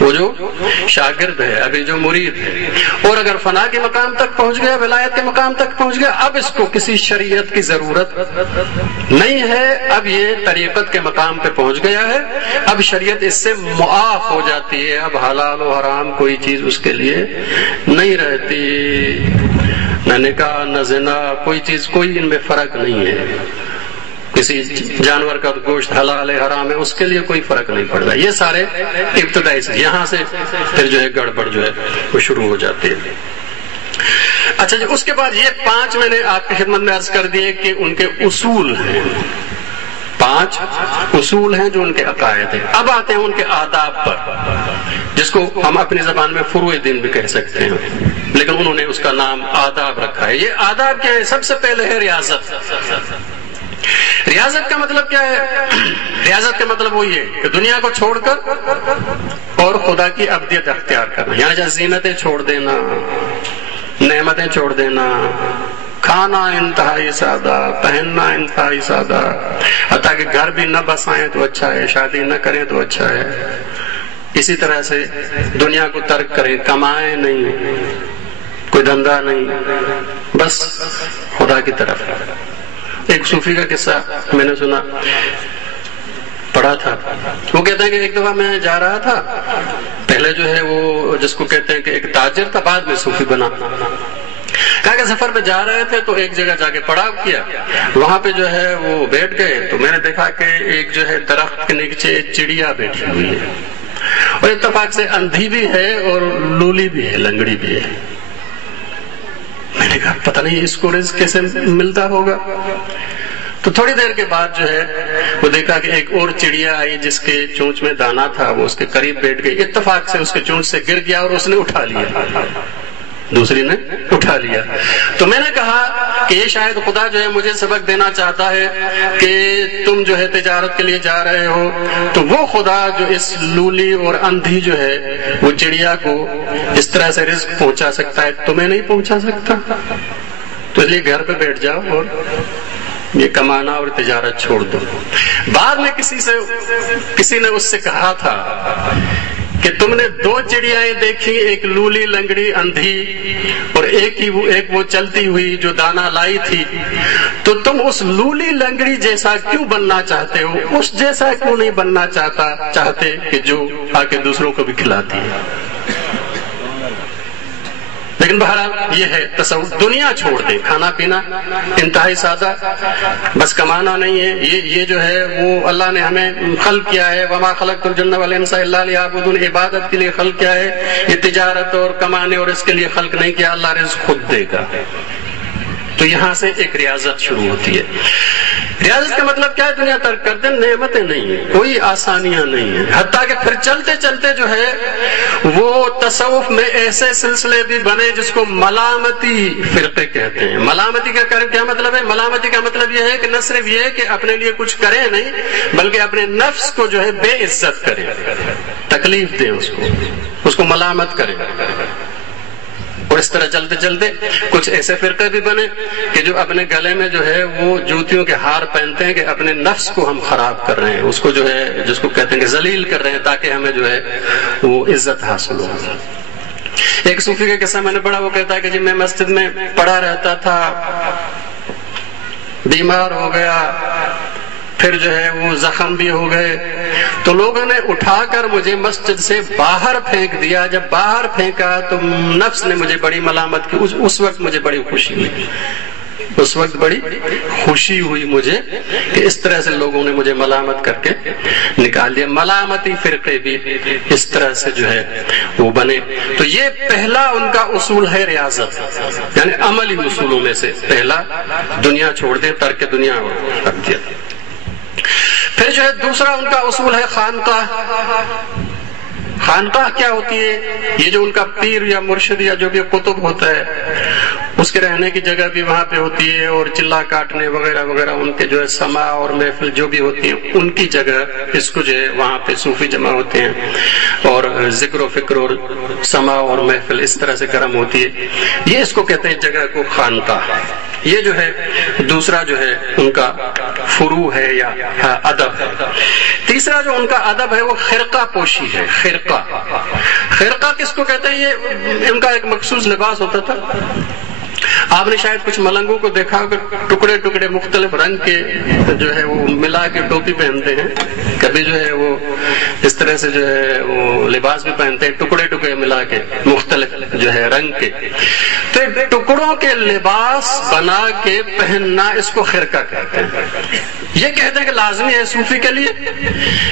وہ جو شاگرد ہے، ابھی جو مرید ہے. اور اگر فنا کے مقام تک پہنچ گیا، ولایت کے مقام تک پہنچ گیا، اب اس کو کسی شریعت کی ضرورت نہیں ہے. اب یہ طریقت کے مقام پہ پہنچ گیا ہے، اب شریعت اس سے معاف ہو جاتی ہے. اب حلال و حرام کوئی چیز اس کے لیے نہیں رہتی، نہ نکاح نہ زنا، کوئی چیز، کوئی ان میں فرق نہیں ہے. کسی جانور کا گوشت حلال ہے حرام ہے، اس کے لیے کوئی فرق نہیں پڑتا. یہ سارے ابتدائی سے، یہاں سے پھر جو ہے گڑبڑ جو ہے وہ شروع ہو جاتی ہے. اچھا جی، اس کے بعد یہ 5 میں نے آپ کی خدمت میں عرض کر دیے کہ ان کے اصول ہیں، 5 اصول ہیں جو ان کے عقائد ہیں. اب آتے ہیں ان کے آداب پر، جس کو ہم اپنی زبان میں فروع دین بھی کہہ سکتے ہیں، لیکن انہوں نے اس کا نام آداب رکھا ہے. یہ آداب کیا ہے؟ سب سے پہلے ہے ریاضت. ریاضت کا مطلب کیا ہے؟ ریاضت کا مطلب وہی ہے کہ دنیا کو چھوڑ کر اور خدا کی عبدیت اختیار کرنا، یعنی جیسے زینتیں چھوڑ دینا، نعمتیں چھوڑ دینا، کھانا انتہائی سادہ، پہننا انتہائی سادہ، حتیٰ کہ گھر بھی نہ بسائیں تو اچھا ہے، شادی نہ کریں تو اچھا ہے. اسی طرح سے دنیا کو ترک کریں، کمائیں نہیں، کوئی دھندا نہیں، بس خدا کی طرف. ایک صوفی کا قصہ میں نے سنا، پڑھا تھا. وہ کہتے ہیں کہ ایک دفعہ میں جا رہا تھا، پہلے جو ہے وہ جس کو کہتے ہیں کہ ایک تاجر تھا، بعد میں صوفی بنا. کہا کہ سفر پہ جا رہے تھے تو ایک جگہ جا کے پڑاؤ کیا، وہاں پہ جو ہے وہ بیٹھ گئے تو میں نے دیکھا کہ ایک جو ہے درخت کے نیچے چڑیا بیٹھی ہوئی ہے، اور اتفاق سے اندھی بھی ہے اور لولی بھی ہے، لنگڑی بھی ہے. میں نے کہا پتہ نہیں اس کو رزق کیسے ملتا ہوگا. تو تھوڑی دیر کے بعد جو ہے وہ دیکھا کہ ایک اور چڑیا آئی جس کے چونچ میں دانا تھا، وہ اس کے قریب بیٹھ گئی، اتفاق سے اس کے چونچ سے گر گیا اور اس نے اٹھا لیا، دوسری نے اٹھا لیا. تو میں نے کہا کہ یہ شاید خدا جو ہے مجھے سبق دینا چاہتا ہے کہ تم جو ہے تجارت کے لیے جا رہے ہو، تو وہ خدا جو اس لولی اور اندھی جو ہے وہ چڑیا کو اس طرح سے رزق پہنچا سکتا ہے، تمہیں نہیں پہنچا سکتا. تو اس لیے گھر پہ بیٹھ جاؤ اور یہ کمانا اور تجارت چھوڑ دو. بعد میں کسی نے اس سے کہا تھا کہ تم نے 2 چڑیائیں دیکھی، ایک لولی لنگڑی اندھی اور ایک وہ چلتی ہوئی جو دانا لائی تھی، تو تم اس لولی لنگڑی جیسا کیوں بننا چاہتے ہو؟ اس جیسا کیوں نہیں بننا چاہتے کہ جو آ کے دوسروں کو بھی کھلاتی ہے؟ لیکن بہرحال یہ ہے تصور، دنیا چھوڑ دیں، کھانا پینا انتہائی سادہ، بس کمانا نہیں ہے. یہ جو ہے وہ اللہ نے ہمیں خلق کیا ہے، وما خلقت الجن والانس الا لیعبدون، عبادت کے لیے خلق کیا ہے. یہ تجارت اور کمانے اور اس کے لیے خلق نہیں کیا، اللہ رزق خود دے گا. تو یہاں سے ایک ریاضت شروع ہوتی ہے. ریاضت کا مطلب کیا ہے؟ دنیا ترک کر دیں، نعمتیں نہیں ہیں، کوئی آسانیاں نہیں ہیں، حتیٰ کہ پھر چلتے چلتے جو ہے وہ تصوف میں ایسے سلسلے بھی بنے جس کو ملامتی فرقے کہتے ہیں. ملامتی کا کیا مطلب ہے؟ ملامتی کا مطلب یہ ہے کہ نہ صرف یہ کہ اپنے لیے کچھ کریں نہیں، بلکہ اپنے نفس کو جو ہے بے عزت کریں، تکلیف دیں، اس کو ملامت کریں. اور اس طرح چلتے چلتے کچھ ایسے فرقے بھی بنے کہ جو اپنے گلے میں جو ہے وہ جوتیوں کے ہار پہنتے ہیں کہ اپنے نفس کو ہم خراب کر رہے ہیں، اس کو جو ہے جس کو کہتے ہیں کہ ذلیل کر رہے ہیں تاکہ ہمیں جو ہے وہ عزت حاصل ہو. ایک صوفی کا قصہ میں نے پڑھا، وہ کہتا ہے کہ جی میں مسجد میں پڑھا رہتا تھا، بیمار ہو گیا، پھر جو ہے وہ زخم بھی ہو گئے، تو لوگوں نے اٹھا کر مجھے مسجد سے باہر پھینک دیا. جب باہر پھینکا تو نفس نے مجھے بڑی ملامت کی. اس وقت مجھے بڑی خوشی ہوئی، اس وقت بڑی خوشی ہوئی مجھے کہ اس طرح سے لوگوں نے مجھے ملامت کر کے نکال دیا. ملامتی فرقے بھی اس طرح سے جو ہے وہ بنے. تو یہ پہلا ان کا اصول ہے ریاضت، یعنی عملی اصولوں میں سے پہلا دنیا چھوڑ دیں، ترک دنیا اور عبادت. پھر جو ہے دوسرا ان کا اصول ہے خانقاہ. خانقاہ کیا ہوتی ہے؟ یہ جو ان کا پیر یا مرشد یا جو بھی قطب ہوتا ہے اس کے رہنے کی جگہ بھی وہاں پہ ہوتی ہے، اور چلا کاٹنے وغیرہ وغیرہ ان کے جو ہے سما اور محفل جو بھی ہوتی ہیں ان کی جگہ اس کو جو ہے وہاں پہ صوفی جمع ہوتے ہیں، اور ذکر و فکر اور سما اور محفل اس طرح سے گرم ہوتی ہے. یہ اس کو کہتے ہیں جگہ کو خانقاہ. یہ جو ہے دوسرا جو ہے ان کا فروع ہے یا ادب ہے. تیسرا جو ان کا ادب ہے وہ خرقہ پوشی ہے. خرقہ کس کو کہتے ہیں؟ یہ ان کا ایک مخصوص لباس ہوتا تھا. آپ نے شاید کچھ ملنگوں کو دیکھا کہ ٹکڑے ٹکڑے مختلف رنگ کے جو ہے وہ ملا کے ٹوپی پہنتے ہیں، کبھی جو ہے وہ اس طرح سے جو ہے وہ لباس بھی پہنتے ہیں، ٹکڑے ٹکڑے ملا کے مختلف جو ہے رنگ کے. تو پھر ٹکڑوں کے لباس بنا کے پہننا، اس کو خرقہ کہتے ہیں۔ یہ کہتے ہیں کہ لازمی ہے صوفی کے لیے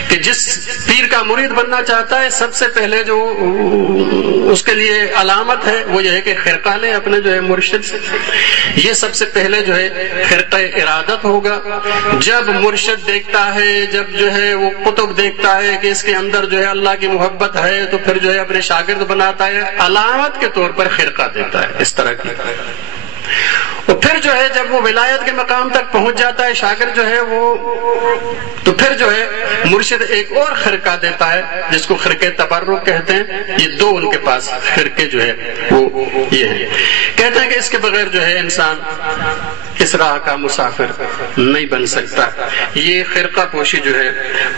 کہ جس پیر کا مرید بننا چاہتا ہے سب سے پہلے جو اس کے لیے علامت ہے وہ یہ ہے کہ خرقہ لے اپنے جو ہے مرشد سے۔ یہ سب سے پہلے جو ہے خرقہ ارادت ہوگا۔ جب مرشد دیکھتا ہے، جب جو ہے وہ قطب دیکھتا ہے کہ اس کے اندر جو ہے اللہ کی محبت ہے، تو پھر جو ہے اپنے شاگرد بناتا ہے، علامت کے طور پر خرقہ دیتا ہے اس طرح کی۔ اور پھر جو ہے جب وہ ولایت کے مقام تک پہنچ جاتا ہے شاگرد جو ہے وہ، تو پھر جو ہے مرشد ایک اور خرقہ دیتا ہے جس کو خرقہ تبرک کہتے ہیں۔ یہ دو ان کے پاس خرقے جو ہے وہ یہ ہیں۔ کہتے ہیں کہ اس کے بغیر جو ہے انسان اس راہ کا مسافر نہیں بن سکتا۔ یہ خرقہ پوشی جو ہے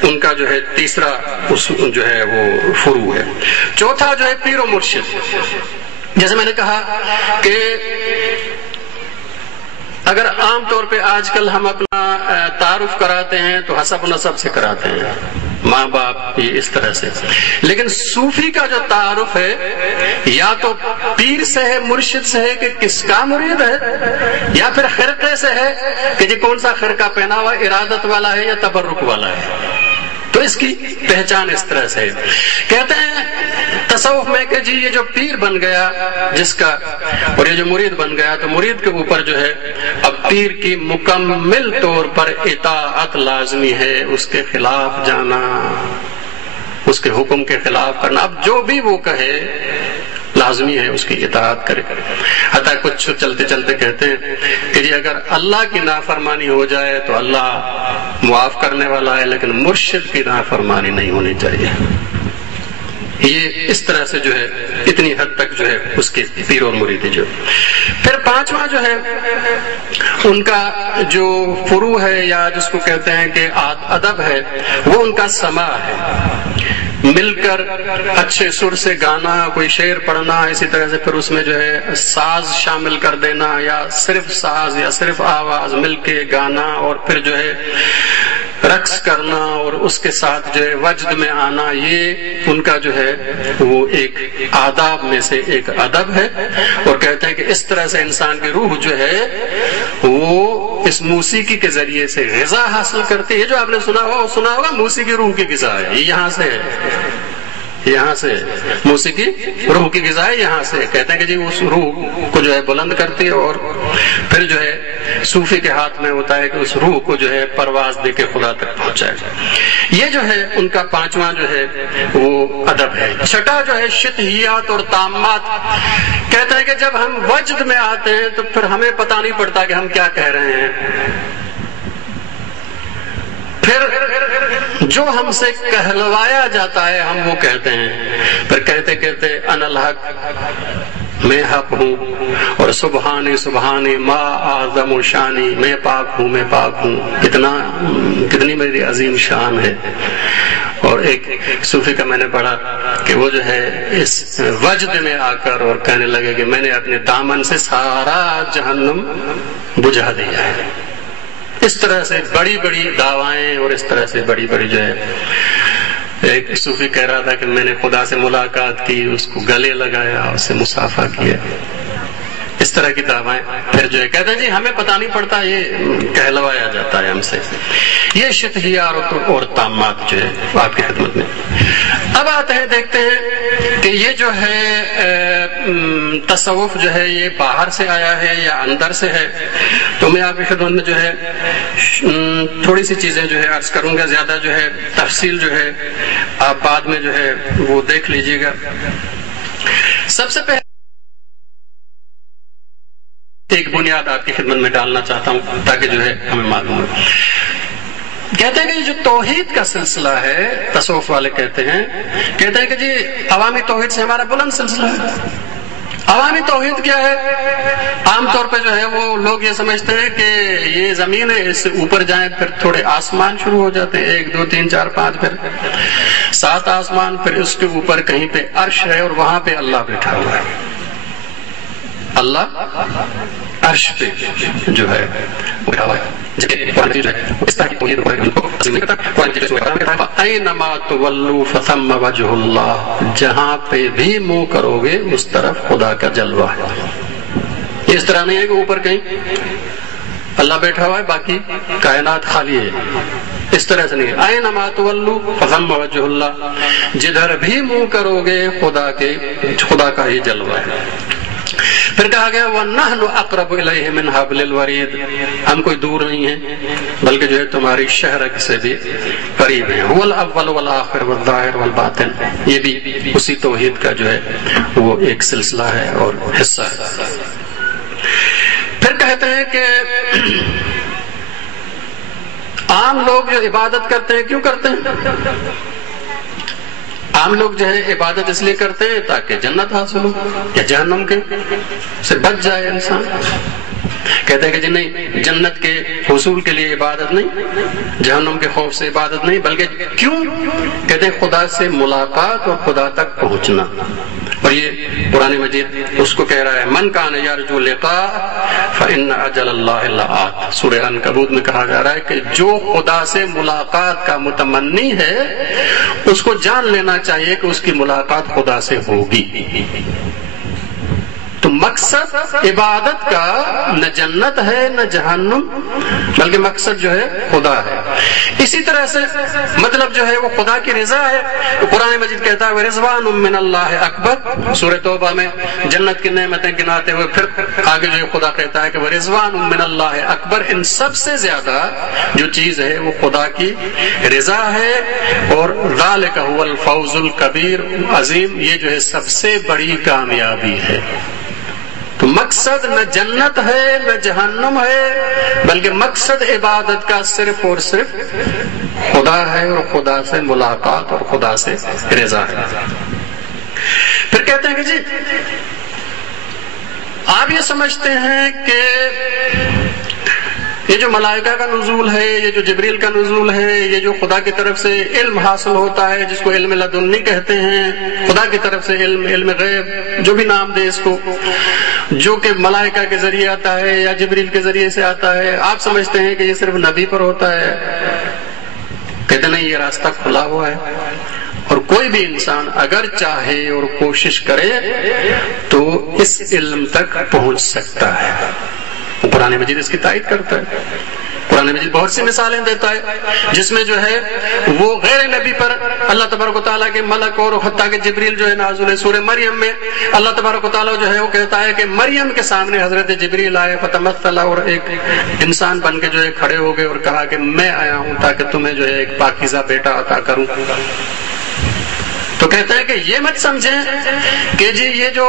ان کا جو ہے تیسرا جو ہے وہ فروع ہے۔ چوتھا جو ہے پیر و مرشد۔ جیسے میں نے کہا کہ اگر عام طور پہ آج کل ہم اپنا تعارف کراتے ہیں تو حسب نسب سے کراتے ہیں، ماں باپ یہ اس طرح سے، لیکن صوفی کا جو تعارف ہے یا تو پیر سے ہے، مرشد سے ہے کہ کس کا مرید ہے، یا پھر خرقے سے ہے کہ جی کون سا خرقہ پہنا ہوا، ارادت والا ہے یا تبرک والا ہے۔ تو اس کی پہچان اس طرح سے ہے۔ کہتے ہیں تصوف میں کہ جی یہ جو پیر بن گیا جس کا، اور یہ جو مرید بن گیا، تو مرید کے اوپر جو ہے اب پیر کی مکمل طور پر اطاعت لازمی ہے، اس کے خلاف جانا، اس کے حکم کے خلاف کرنا، اب جو بھی وہ کہے لازمی ہے اس کی اطاعت کرے۔ حتیٰ کچھ چلتے چلتے کہتے ہیں کہ جی اگر اللہ کی نافرمانی ہو جائے تو اللہ معاف کرنے والا ہے، لیکن مرشد کی نافرمانی نہیں ہونی چاہیے۔ یہ اس طرح سے جو ہے اتنی حد تک جو ہے اس کے پیر اور مریدی جو۔ پھر پانچواں جو ہے ان کا جو فروع ہے یا جس کو کہتے ہیں کہ ادب ہے، وہ ان کا سماع ہے۔ مل کر اچھے سر سے گانا، کوئی شعر پڑھنا، اسی طرح سے پھر اس میں جو ہے ساز شامل کر دینا، یا صرف ساز یا صرف آواز مل کے گانا، اور پھر جو ہے رقص کرنا اور اس کے ساتھ جو ہے وجد میں آنا، یہ ان کا جو ہے وہ ایک آداب میں سے ایک ادب ہے۔ اور کہتے ہیں کہ اس طرح سے انسان کی روح جو ہے وہ اس موسیقی کے ذریعے سے غذا حاصل کرتی ہے۔ یہ جو آپ نے سنا ہوگا موسیقی روح کی غذا ہے، یہ یہاں سے ہے، یہاں سے موسیقی روح کی غذا ہے، یہاں سے کہتے ہیں کہ جی اس روح کو جو ہے بلند کرتی ہے، اور پھر جو ہے صوفی کے ہاتھ میں ہوتا ہے کہ اس روح کو جو ہے پرواز دے کے خدا تک پہنچائے۔ یہ جو ہے ان کا پانچواں جو ہے وہ ادب ہے۔ چھٹا جو ہے شتہیات اور تامات۔ کہتے ہیں کہ جب ہم وجد میں آتے ہیں تو پھر ہمیں پتہ نہیں پڑتا کہ ہم کیا کہہ رہے ہیں، پھر جو ہم سے کہلوایا جاتا ہے ہم وہ کہتے ہیں، پھر کہتے کہتے انا الحق، میں حق ہوں، اور سبحانی سبحانی ما اعظم شانی، میں پاک ہوں، میں پاک ہوں، کتنی میری عظیم شان ہے۔ اور ایک صوفی کا میں نے پڑھا کہ وہ جو ہے اس وجد میں آ کر اور کہنے لگے کہ میں نے اپنے دامن سے سارا جہنم بجھا دیا ہے۔ اس طرح سے بڑی بڑی دعوائیں اور اس طرح سے بڑی بڑی جو ہے، ایک صوفی کہہ رہا تھا کہ میں نے خدا سے ملاقات کی، اس کو گلے لگایا، اس سے مصافحہ کیا، اس طرح کی دعوائیں۔ پھر جو ہے کہتے ہیں جی ہمیں پتہ نہیں پڑتا، یہ کہلوایا جاتا ہے ہم سے۔ یہ شتہیات اور تامات جو ہے آپ کی خدمت میں۔ اب آتے ہیں دیکھتے ہیں کہ یہ جو ہے تصوف جو ہے یہ باہر سے آیا ہے یا اندر سے ہے۔ تو میں آپ کی خدمت میں جو ہے تھوڑی سی چیزیں جو ہے عرض کروں گا، زیادہ جو ہے تفصیل جو ہے آپ بعد میں جو ہے وہ دیکھ لیجیے گا۔ سب سے پہلے ایک بنیاد آپ کی خدمت میں ڈالنا چاہتا ہوں تاکہ جو ہے ہمیں معلوم ہو۔ کہتے ہیں کہ یہ جو توحید کا سلسلہ ہے، تصوف والے کہتے ہیں کہ جی عوامی توحید سے ہمارا بلند سلسلہ ہے۔ عوامی توحید کیا ہے؟ عام طور پہ جو ہے وہ لوگ یہ سمجھتے ہیں کہ یہ زمین ہے، اس سے اوپر جائیں پھر تھوڑے آسمان شروع ہو جاتے ہیں، 1 2 3 4 5 پھر 7 آسمان، پھر اس کے اوپر کہیں پہ عرش ہے اور وہاں پہ اللہ بیٹھا ہوا ہے۔ اللہ عرش پہ جو ہے بیٹھا ہوا ہے۔ اینما تولوا فثم وجہ اللہ، جہاں پہ بھی منہ کرو گے اس طرف خدا کا جلوہ ہے۔ اس طرح نہیں ہے کہ اوپر کہیں اللہ بیٹھا ہوا ہے باقی کائنات خالی ہے، اس طرح سے نہیں. اینما تولوا فثم وجہ اللہ، جدھر بھی منہ کرو گے خدا کا ہی جلوہ ہے. پھر کہا گیا وَنَحْنُ أَقْرَبُ إِلَيْهِ مِنْ حَبْلِ الْوَرِيدِ، ہم کوئی دور نہیں ہیں بلکہ جو ہے تمہاری شہرک سے بھی قریب ہیں. هُوَ الْأَوَّلُ وَالْآخِرُ وَالظَّاهِرُ وَالْبَاطِنُ، یہ بھی اسی توحید کا جو ہے وہ ایک سلسلہ ہے اور حصہ ہے. پھر کہتے ہیں کہ عام لوگ جو عبادت کرتے ہیں کیوں کرتے ہیں؟ عام لوگ جو ہے عبادت اس لیے کرتے ہیں تاکہ جنت حاصل ہو یا جہنم کے سے بچ جائے انسان. کہتے ہیں کہ جی نہیں، جنت کے حصول کے لیے عبادت نہیں، جہنم کے خوف سے عبادت نہیں، بلکہ کیوں؟ کہتے ہیں خدا سے ملاقات اور خدا تک پہنچنا. اور یہ قرآن مجید اس کو کہہ رہا ہے من کان یرجو لقاء فإن اجل اللہ لآت. سورہ عنکبوت میں کہا جا رہا ہے کہ جو خدا سے ملاقات کا متمنی ہے اس کو جان لینا چاہیے کہ اس کی ملاقات خدا سے ہوگی. تو مقصد عبادت کا نہ جنت ہے نہ جہنم، بلکہ مقصد جو ہے خدا ہے. اسی طرح سے مطلب جو ہے وہ خدا کی رضا ہے. قرآن مجید کہتا ہے وَرِضْوَانٌ مِّنَ اللَّهِ أَكْبَرُ، سورہ توبہ میں جنت کی نعمتیں گناتے ہوئے پھر آگے جو ہے خدا کہتا ہے کہ وَرِضْوَانٌ مِّنَ اللَّهِ أَكْبَرُ، ان سب سے زیادہ جو چیز ہے وہ خدا کی رضا ہے. اور ذَلِكَ هُوَ الْفَوْزُ الْكَبِيرُ، عظیم، یہ جو ہے سب سے بڑی کامیابی ہے. تو مقصد نہ جنت ہے نہ جہنم ہے، بلکہ مقصد عبادت کا صرف اور صرف خدا ہے اور خدا سے ملاقات اور خدا سے رضا ہے. پھر کہتے ہیں کہ جی آپ یہ سمجھتے ہیں کہ یہ جو ملائکہ کا نزول ہے، یہ جو جبریل کا نزول ہے، یہ جو خدا کی طرف سے علم حاصل ہوتا ہے جس کو علم لدنی کہتے ہیں، خدا کی طرف سے علم غیب، جو بھی نام دے اس کو، جو کہ ملائکہ کے ذریعے آتا ہے یا جبریل کے ذریعے سے آتا ہے، آپ سمجھتے ہیں کہ یہ صرف نبی پر ہوتا ہے. کہتے نہیں، یہ راستہ کھلا ہوا ہے اور کوئی بھی انسان اگر چاہے اور کوشش کرے تو اس علم تک پہنچ سکتا ہے. قرآن مجید اس کی تائید کرتا ہے. قرآن مجید بہت سی مثالیں دیتا ہے جس میں جو ہے وہ غیر نبی پر اللہ تبارک و تعالیٰ کے ملک اور حتیٰ کہ جبریل جو ہے نازل ہے. سورہ مریم میں اللہ تبارک و تعالیٰ جو ہے وہ کہتا ہے کہ مریم کے سامنے حضرت جبریل آئے فتمثل، اور ایک انسان بن کے جو ہے کھڑے ہو گئے اور کہا کہ میں آیا ہوں تاکہ تمہیں جو ہے ایک پاکیزہ بیٹا عطا کروں. تو کہتے ہیں کہ یہ مت سمجھیں کہ جی یہ جو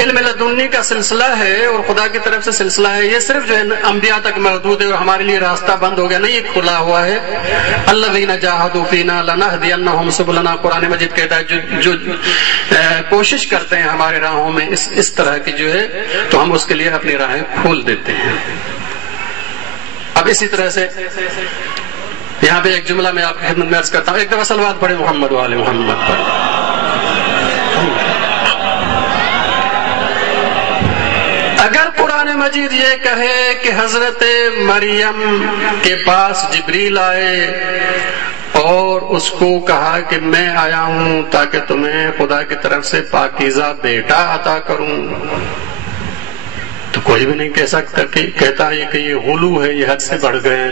علم لدنی کا سلسلہ ہے اور خدا کی طرف سے سلسلہ ہے یہ صرف جو ہے انبیاء تک محدود ہے اور ہمارے لیے راستہ بند ہو گیا. نہیں، یہ کھلا ہوا ہے. الذین جاہدوا فینا لنہدینہم سبلنا، قرآن مجید کہتا ہے جو کوشش کرتے ہیں ہمارے راہوں میں اس طرح کی جو ہے تو ہم اس کے لیے اپنی راہیں کھول دیتے ہیں. اب اسی طرح سے یہاں پہ ایک جملہ میں آپ کی خدمت میں عرض کرتا ہوں. ایک دفعہ صلوات پڑھیں محمد وآل محمد پر. اگر قرآن مجید یہ کہے کہ حضرت مریم کے پاس جبریل آئے اور اس کو کہا کہ میں آیا ہوں تاکہ تمہیں خدا کی طرف سے پاکیزہ بیٹا عطا کروں، تو کوئی بھی نہیں کہہ سکتا کہ کہتا ہے کہ یہ غلو ہے، یہ حد سے بڑھ گئے.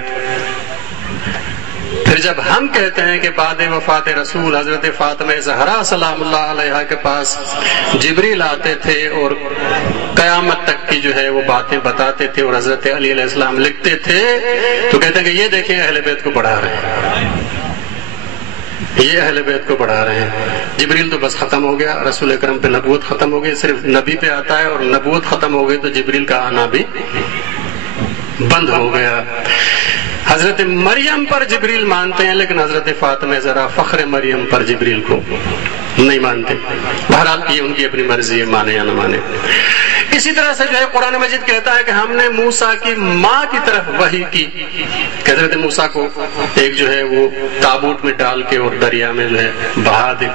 پھر جب ہم کہتے ہیں کہ بعد وفات رسول حضرت فاطمہ زہرا سلام اللہ علیہا کے پاس جبریل آتے تھے اور قیامت تک کی جو ہے وہ باتیں بتاتے تھے اور حضرت علی علیہ السلام لکھتے تھے، تو کہتے ہیں کہ یہ دیکھیں اہل بیت کو بڑھا رہے ہیں، یہ اہل بیت کو بڑھا رہے ہیں. جبریل تو بس ختم ہو گیا، رسول اکرم پہ نبوت ختم ہو گئی، صرف نبی پہ آتا ہے اور نبوت ختم ہو گئی تو جبریل کا آنا بھی بند ہو گیا. حضرت مریم پر جبریل مانتے ہیں لیکن حضرت فاطمہ ذرا فخر مریم پر جبریل کو نہیں مانتے. بہرحال یہ ان کی اپنی مرضی ہے، مانے یا نہ مانے. اسی طرح سے جو ہے قرآن مجید کہتا ہے کہ ہم نے موسیٰ کی ماں کی طرف وحی کی کہ حضرت موسیٰ کو ایک جو ہے وہ تابوت میں ڈال کے اور دریا میں جو ہے بہا دے.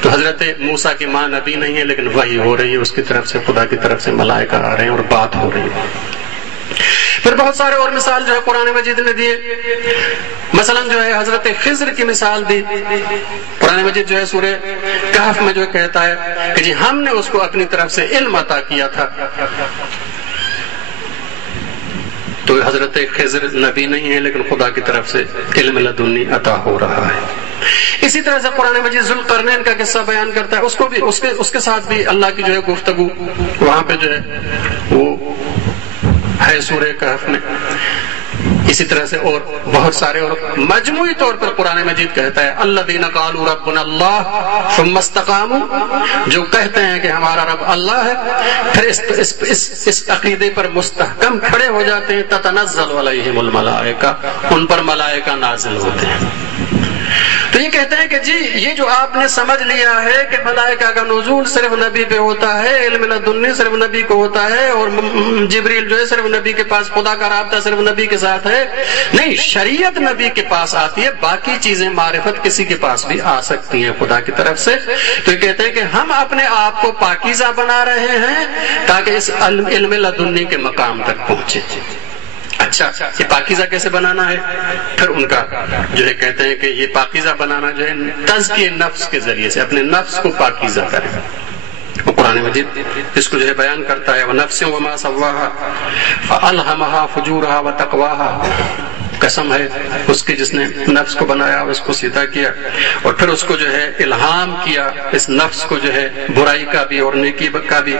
تو حضرت موسیٰ کی ماں نبی نہیں ہے لیکن وحی ہو رہی ہے، اس کی طرف سے خدا کی طرف سے ملائکہ آ رہے ہیں اور بات ہو رہی ہے. پھر بہت سارے اور مثال جو ہے قرآن مجید نے دیے. مثلا جو ہے حضرت خضر کی مثال دی. قرآن مجید جو ہے سورہ کہف میں جو کہتا ہے کہ جی ہم نے اس کو اپنی طرف سے علم عطا کیا تھا. تو حضرت خضر نبی نہیں ہے لیکن خدا کی طرف سے علم لدنی عطا ہو رہا ہے. اسی طرح سے قرآن مجید ذوالقرنین کا قصہ بیان کرتا ہے، اس کو بھی اس کے ساتھ بھی اللہ کی جو ہے گفتگو وہاں پہ جو ہے وہ ہے سورہ کہف میں. اسی طرح سے اور بہت سارے اور مجموعی طور پر قرآن مجید کہتا ہے الذین قالوا ربنا اللہ ثم استقاموا، جو کہتے ہیں کہ ہمارا رب اللہ ہے پھر اس عقیدے پر مستحکم کھڑے ہو جاتے ہیں تتنزل علیہم الملائکہ، ان پر ملائکہ نازل ہوتے ہیں. تو یہ کہتے ہیں کہ جی یہ جو آپ نے سمجھ لیا ہے کہ ملائکہ کا نزول صرف نبی پہ ہوتا ہے، علم لدنی صرف نبی کو ہوتا ہے، اور جبریل جو ہے صرف نبی کے پاس، خدا کا رابطہ صرف نبی کے ساتھ ہے. نہیں، شریعت نبی کے پاس آتی ہے، باقی چیزیں معرفت کسی کے پاس بھی آ سکتی ہیں خدا کی طرف سے. تو یہ کہتے ہیں کہ ہم اپنے آپ کو پاکیزہ بنا رہے ہیں تاکہ اس علم لدنی کے مقام تک پہنچے. اچھا، یہ پاکیزہ کیسے بنانا ہے؟ پھر ان کا جو ہے کہتے ہیں کہ یہ پاکیزہ بنانا جو ہے تزکیہ نفس کے ذریعے سے اپنے نفس کو پاکیزہ کریں. قرآن مجید اس کو جو ہے بیان کرتا ہے وَنَفْسٍ وَمَا سَوَّاهَا فَأَلْهَمَهَا فُجُورَهَا وَتَقْوَاهَا، قسم ہے اس کی جس نے نفس کو بنایا اور اس کو سیدھا کیا اور پھر اس کو جو ہے الہام کیا اس نفس کو جو ہے برائی کا بھی اور نیکی کا بھی.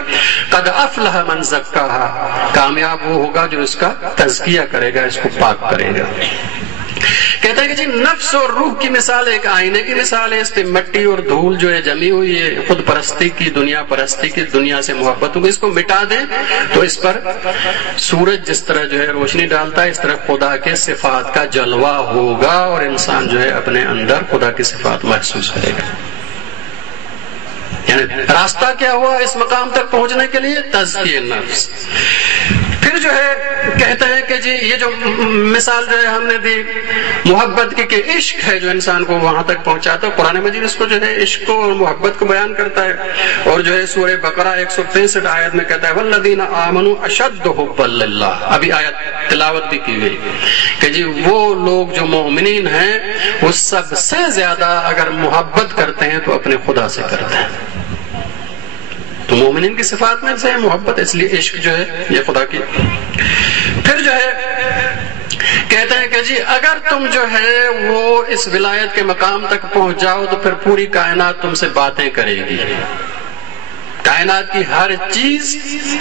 قد افلح من زکاہا، کامیاب وہ ہوگا جو اس کا تزکیہ کرے گا، اس کو پاک کرے گا. کہتا ہے کہ جی نفس اور روح کی مثال ایک آئینے کی مثال ہے، اس پہ مٹی اور دھول جو ہے جمی ہوئی ہے، خود پرستی کی، دنیا پرستی کی، دنیا سے محبت ہوگی. اس کو مٹا دیں تو اس پر سورج جس طرح جو ہے روشنی ڈالتا ہے اس طرح خدا کے صفات کا جلوہ ہوگا اور انسان جو ہے اپنے اندر خدا کی صفات محسوس کرے گا. یعنی راستہ کیا ہوا اس مقام تک پہنچنے کے لیے؟ تزکیہ نفس. پھر جو ہے کہتے ہیں کہ جی یہ جو مثال جو ہے ہم نے دی محبت کی کہ عشق ہے جو انسان کو وہاں تک پہنچاتا ہے. قرآن مجید اس کو جو ہے عشق کو اور محبت کو بیان کرتا ہے اور جو ہے سورہ بقرہ 163 آیت میں کہتا ہے والذین آمنوا اشد حبا للہ. ابھی آیت تلاوت بھی کی گئی کہ جی وہ لوگ جو مومنین ہیں وہ سب سے زیادہ اگر محبت کرتے ہیں تو اپنے خدا سے کرتے ہیں. تو مومنین کی صفات میں سے ہے محبت، اس لیے عشق جو ہے یہ خدا کی. پھر جو ہے کہتے ہیں کہ جی اگر تم جو ہے وہ اس ولایت کے مقام تک پہنچ جاؤ تو پھر پوری کائنات تم سے باتیں کرے گی. کائنات کی ہر چیز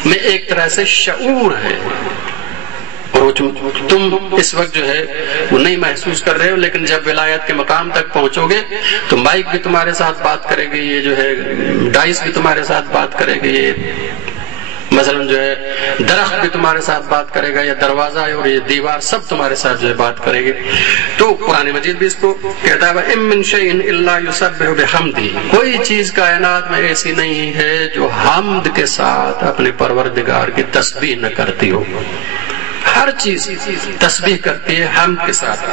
میں ایک طرح سے شعور ہے اور تم اس وقت جو ہے وہ نہیں محسوس کر رہے ہو، لیکن جب ولایت کے مقام تک پہنچو گے تو مائک بھی تمہارے ساتھ بات کرے گی، یہ جو ہے ڈائس بھی تمہارے ساتھ بات کرے گی، یہ مثلا جو ہے درخت بھی تمہارے ساتھ بات کرے گا، یا دروازہ اور یہ دیوار سب تمہارے ساتھ جو ہے بات کرے گی. تو قرآن مجید بھی اس کو کہتا ہے وَإِن مِّن شَيْءٍ إِلَّا يُسَبِّحُ بِحَمْدِهِ، کوئی چیز کائنات میں ایسی نہیں ہے جو حمد کے ساتھ اپنے پروردگار کی تسبیح نہ کرتی ہو. ہر چیز تسبیح کرتی ہے حمد کے ساتھ.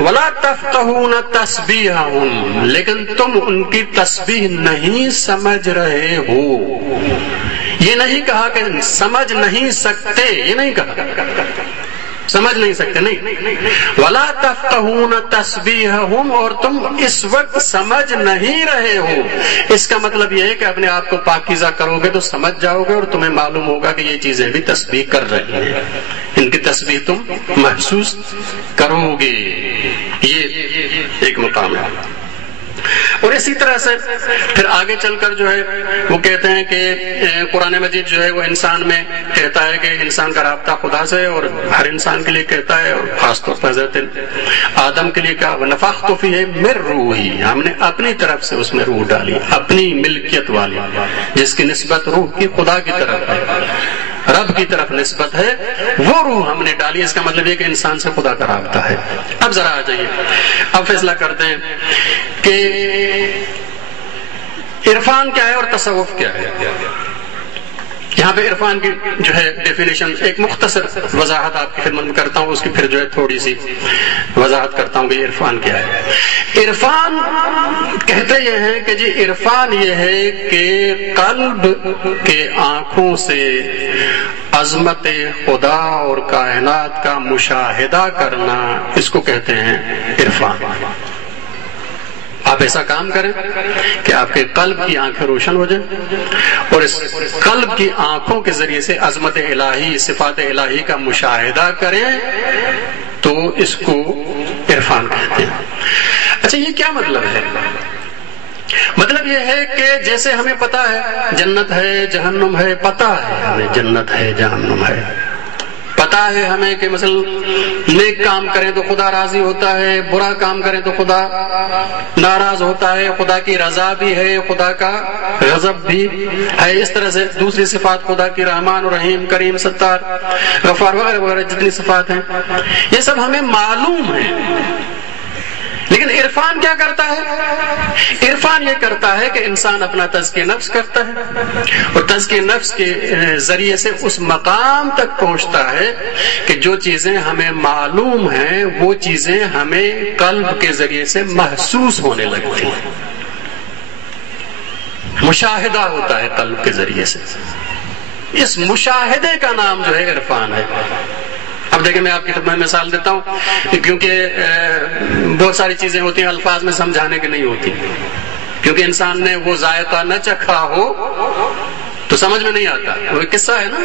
وَلَا تَفْقَهُونَ تَسْبِيحَهُمْ، لیکن تم ان کی تسبیح نہیں سمجھ رہے ہو. یہ نہیں کہا کہ سمجھ نہیں سکتے، یہ نہیں کہا سمجھ نہیں سکتے، نہیں. وَلَا تَفْقَهُونَ تَسْبِيحَهُمْ، اور تم اس وقت سمجھ نہیں رہے ہو. اس کا مطلب یہ ہے کہ اپنے آپ کو پاکیزہ کرو گے تو سمجھ جاؤ گے اور تمہیں معلوم ہوگا کہ یہ چیزیں بھی تسبیح کر رہی ہیں، ان کی تسبیح تم محسوس کرو گے. یہ ایک مقام ہے. اور اسی طرح سے پھر آگے چل کر جو ہے وہ کہتے ہیں کہ قرآن مجید جو ہے وہ انسان میں کہتا ہے کہ انسان کا رابطہ خدا سے اور ہر انسان کے لیے کہتا ہے، اور خاص طور پر حضرت آدم کے لیے کہا وَنَفَخْتُ فِيهِ مِن رُوحِي، ہم نے اپنی طرف سے اس میں روح ڈالی، اپنی ملکیت والی، جس کی نسبت روح کی خدا کی طرف ہے، رب کی طرف نسبت ہے، وہ روح ہم نے ڈالی. اس کا مطلب یہ کہ انسان سے خدا کا رابطہ ہے. اب ذرا آ جائیے، اب فیصلہ کرتے ہیں کہ عرفان کیا ہے اور تصوف کیا ہے. یہاں پہ عرفان کی جو ہے ڈیفینیشن ایک مختصر وضاحت آپ کی خدمت میں کرتا ہوں، اس کی پھر جو ہے تھوڑی سی وضاحت کرتا ہوں کہ عرفان کیا ہے. عرفان کہتے یہ ہیں کہ جی عرفان یہ ہے کہ قلب کے آنکھوں سے عظمت خدا اور کائنات کا مشاہدہ کرنا، اس کو کہتے ہیں عرفان. آپ ایسا کام کریں کہ آپ کے قلب کی آنکھیں روشن ہو جائیں اور اس قلب کی آنکھوں کے ذریعے سے عظمت الہی، صفات الہی کا مشاہدہ کریں تو اس کو عرفان کہتے ہیں۔ اچھا، یہ کیا مطلب ہے؟ مطلب یہ ہے کہ جیسے ہمیں پتا ہے جنت ہے جہنم ہے، پتا ہے ہمیں جنت ہے جہنم ہے، پتا ہے ہمیں کہ مثلا نیک کام کریں تو خدا راضی ہوتا ہے، برا کام کریں تو خدا ناراض ہوتا ہے، خدا کی رضا بھی ہے، خدا کا غضب بھی ہے، اس طرح سے دوسری صفات خدا کی رحمان و رحیم، کریم، ستار، غفار وغیرہ وغیرہ جتنی صفات ہیں یہ سب ہمیں معلوم ہے۔ لیکن عرفان کیا کرتا ہے؟ عرفان یہ کرتا ہے کہ انسان اپنا تزکیہ نفس کرتا ہے اور تزکیہ نفس کے ذریعے سے اس مقام تک پہنچتا ہے کہ جو چیزیں ہمیں معلوم ہیں وہ چیزیں ہمیں قلب کے ذریعے سے محسوس ہونے لگتی ہیں، مشاہدہ ہوتا ہے قلب کے ذریعے سے۔ اس مشاہدے کا نام جو ہے عرفان ہے۔ اب دیکھیں میں آپ کی خدمت میں مثال دیتا ہوں، کیونکہ بہت ساری چیزیں ہوتی ہیں الفاظ میں سمجھانے کی نہیں ہوتی، کیونکہ انسان نے وہ ذائقہ نہ چکھا ہو تو سمجھ میں نہیں آتا۔ وہ ایک قصہ ہے نا،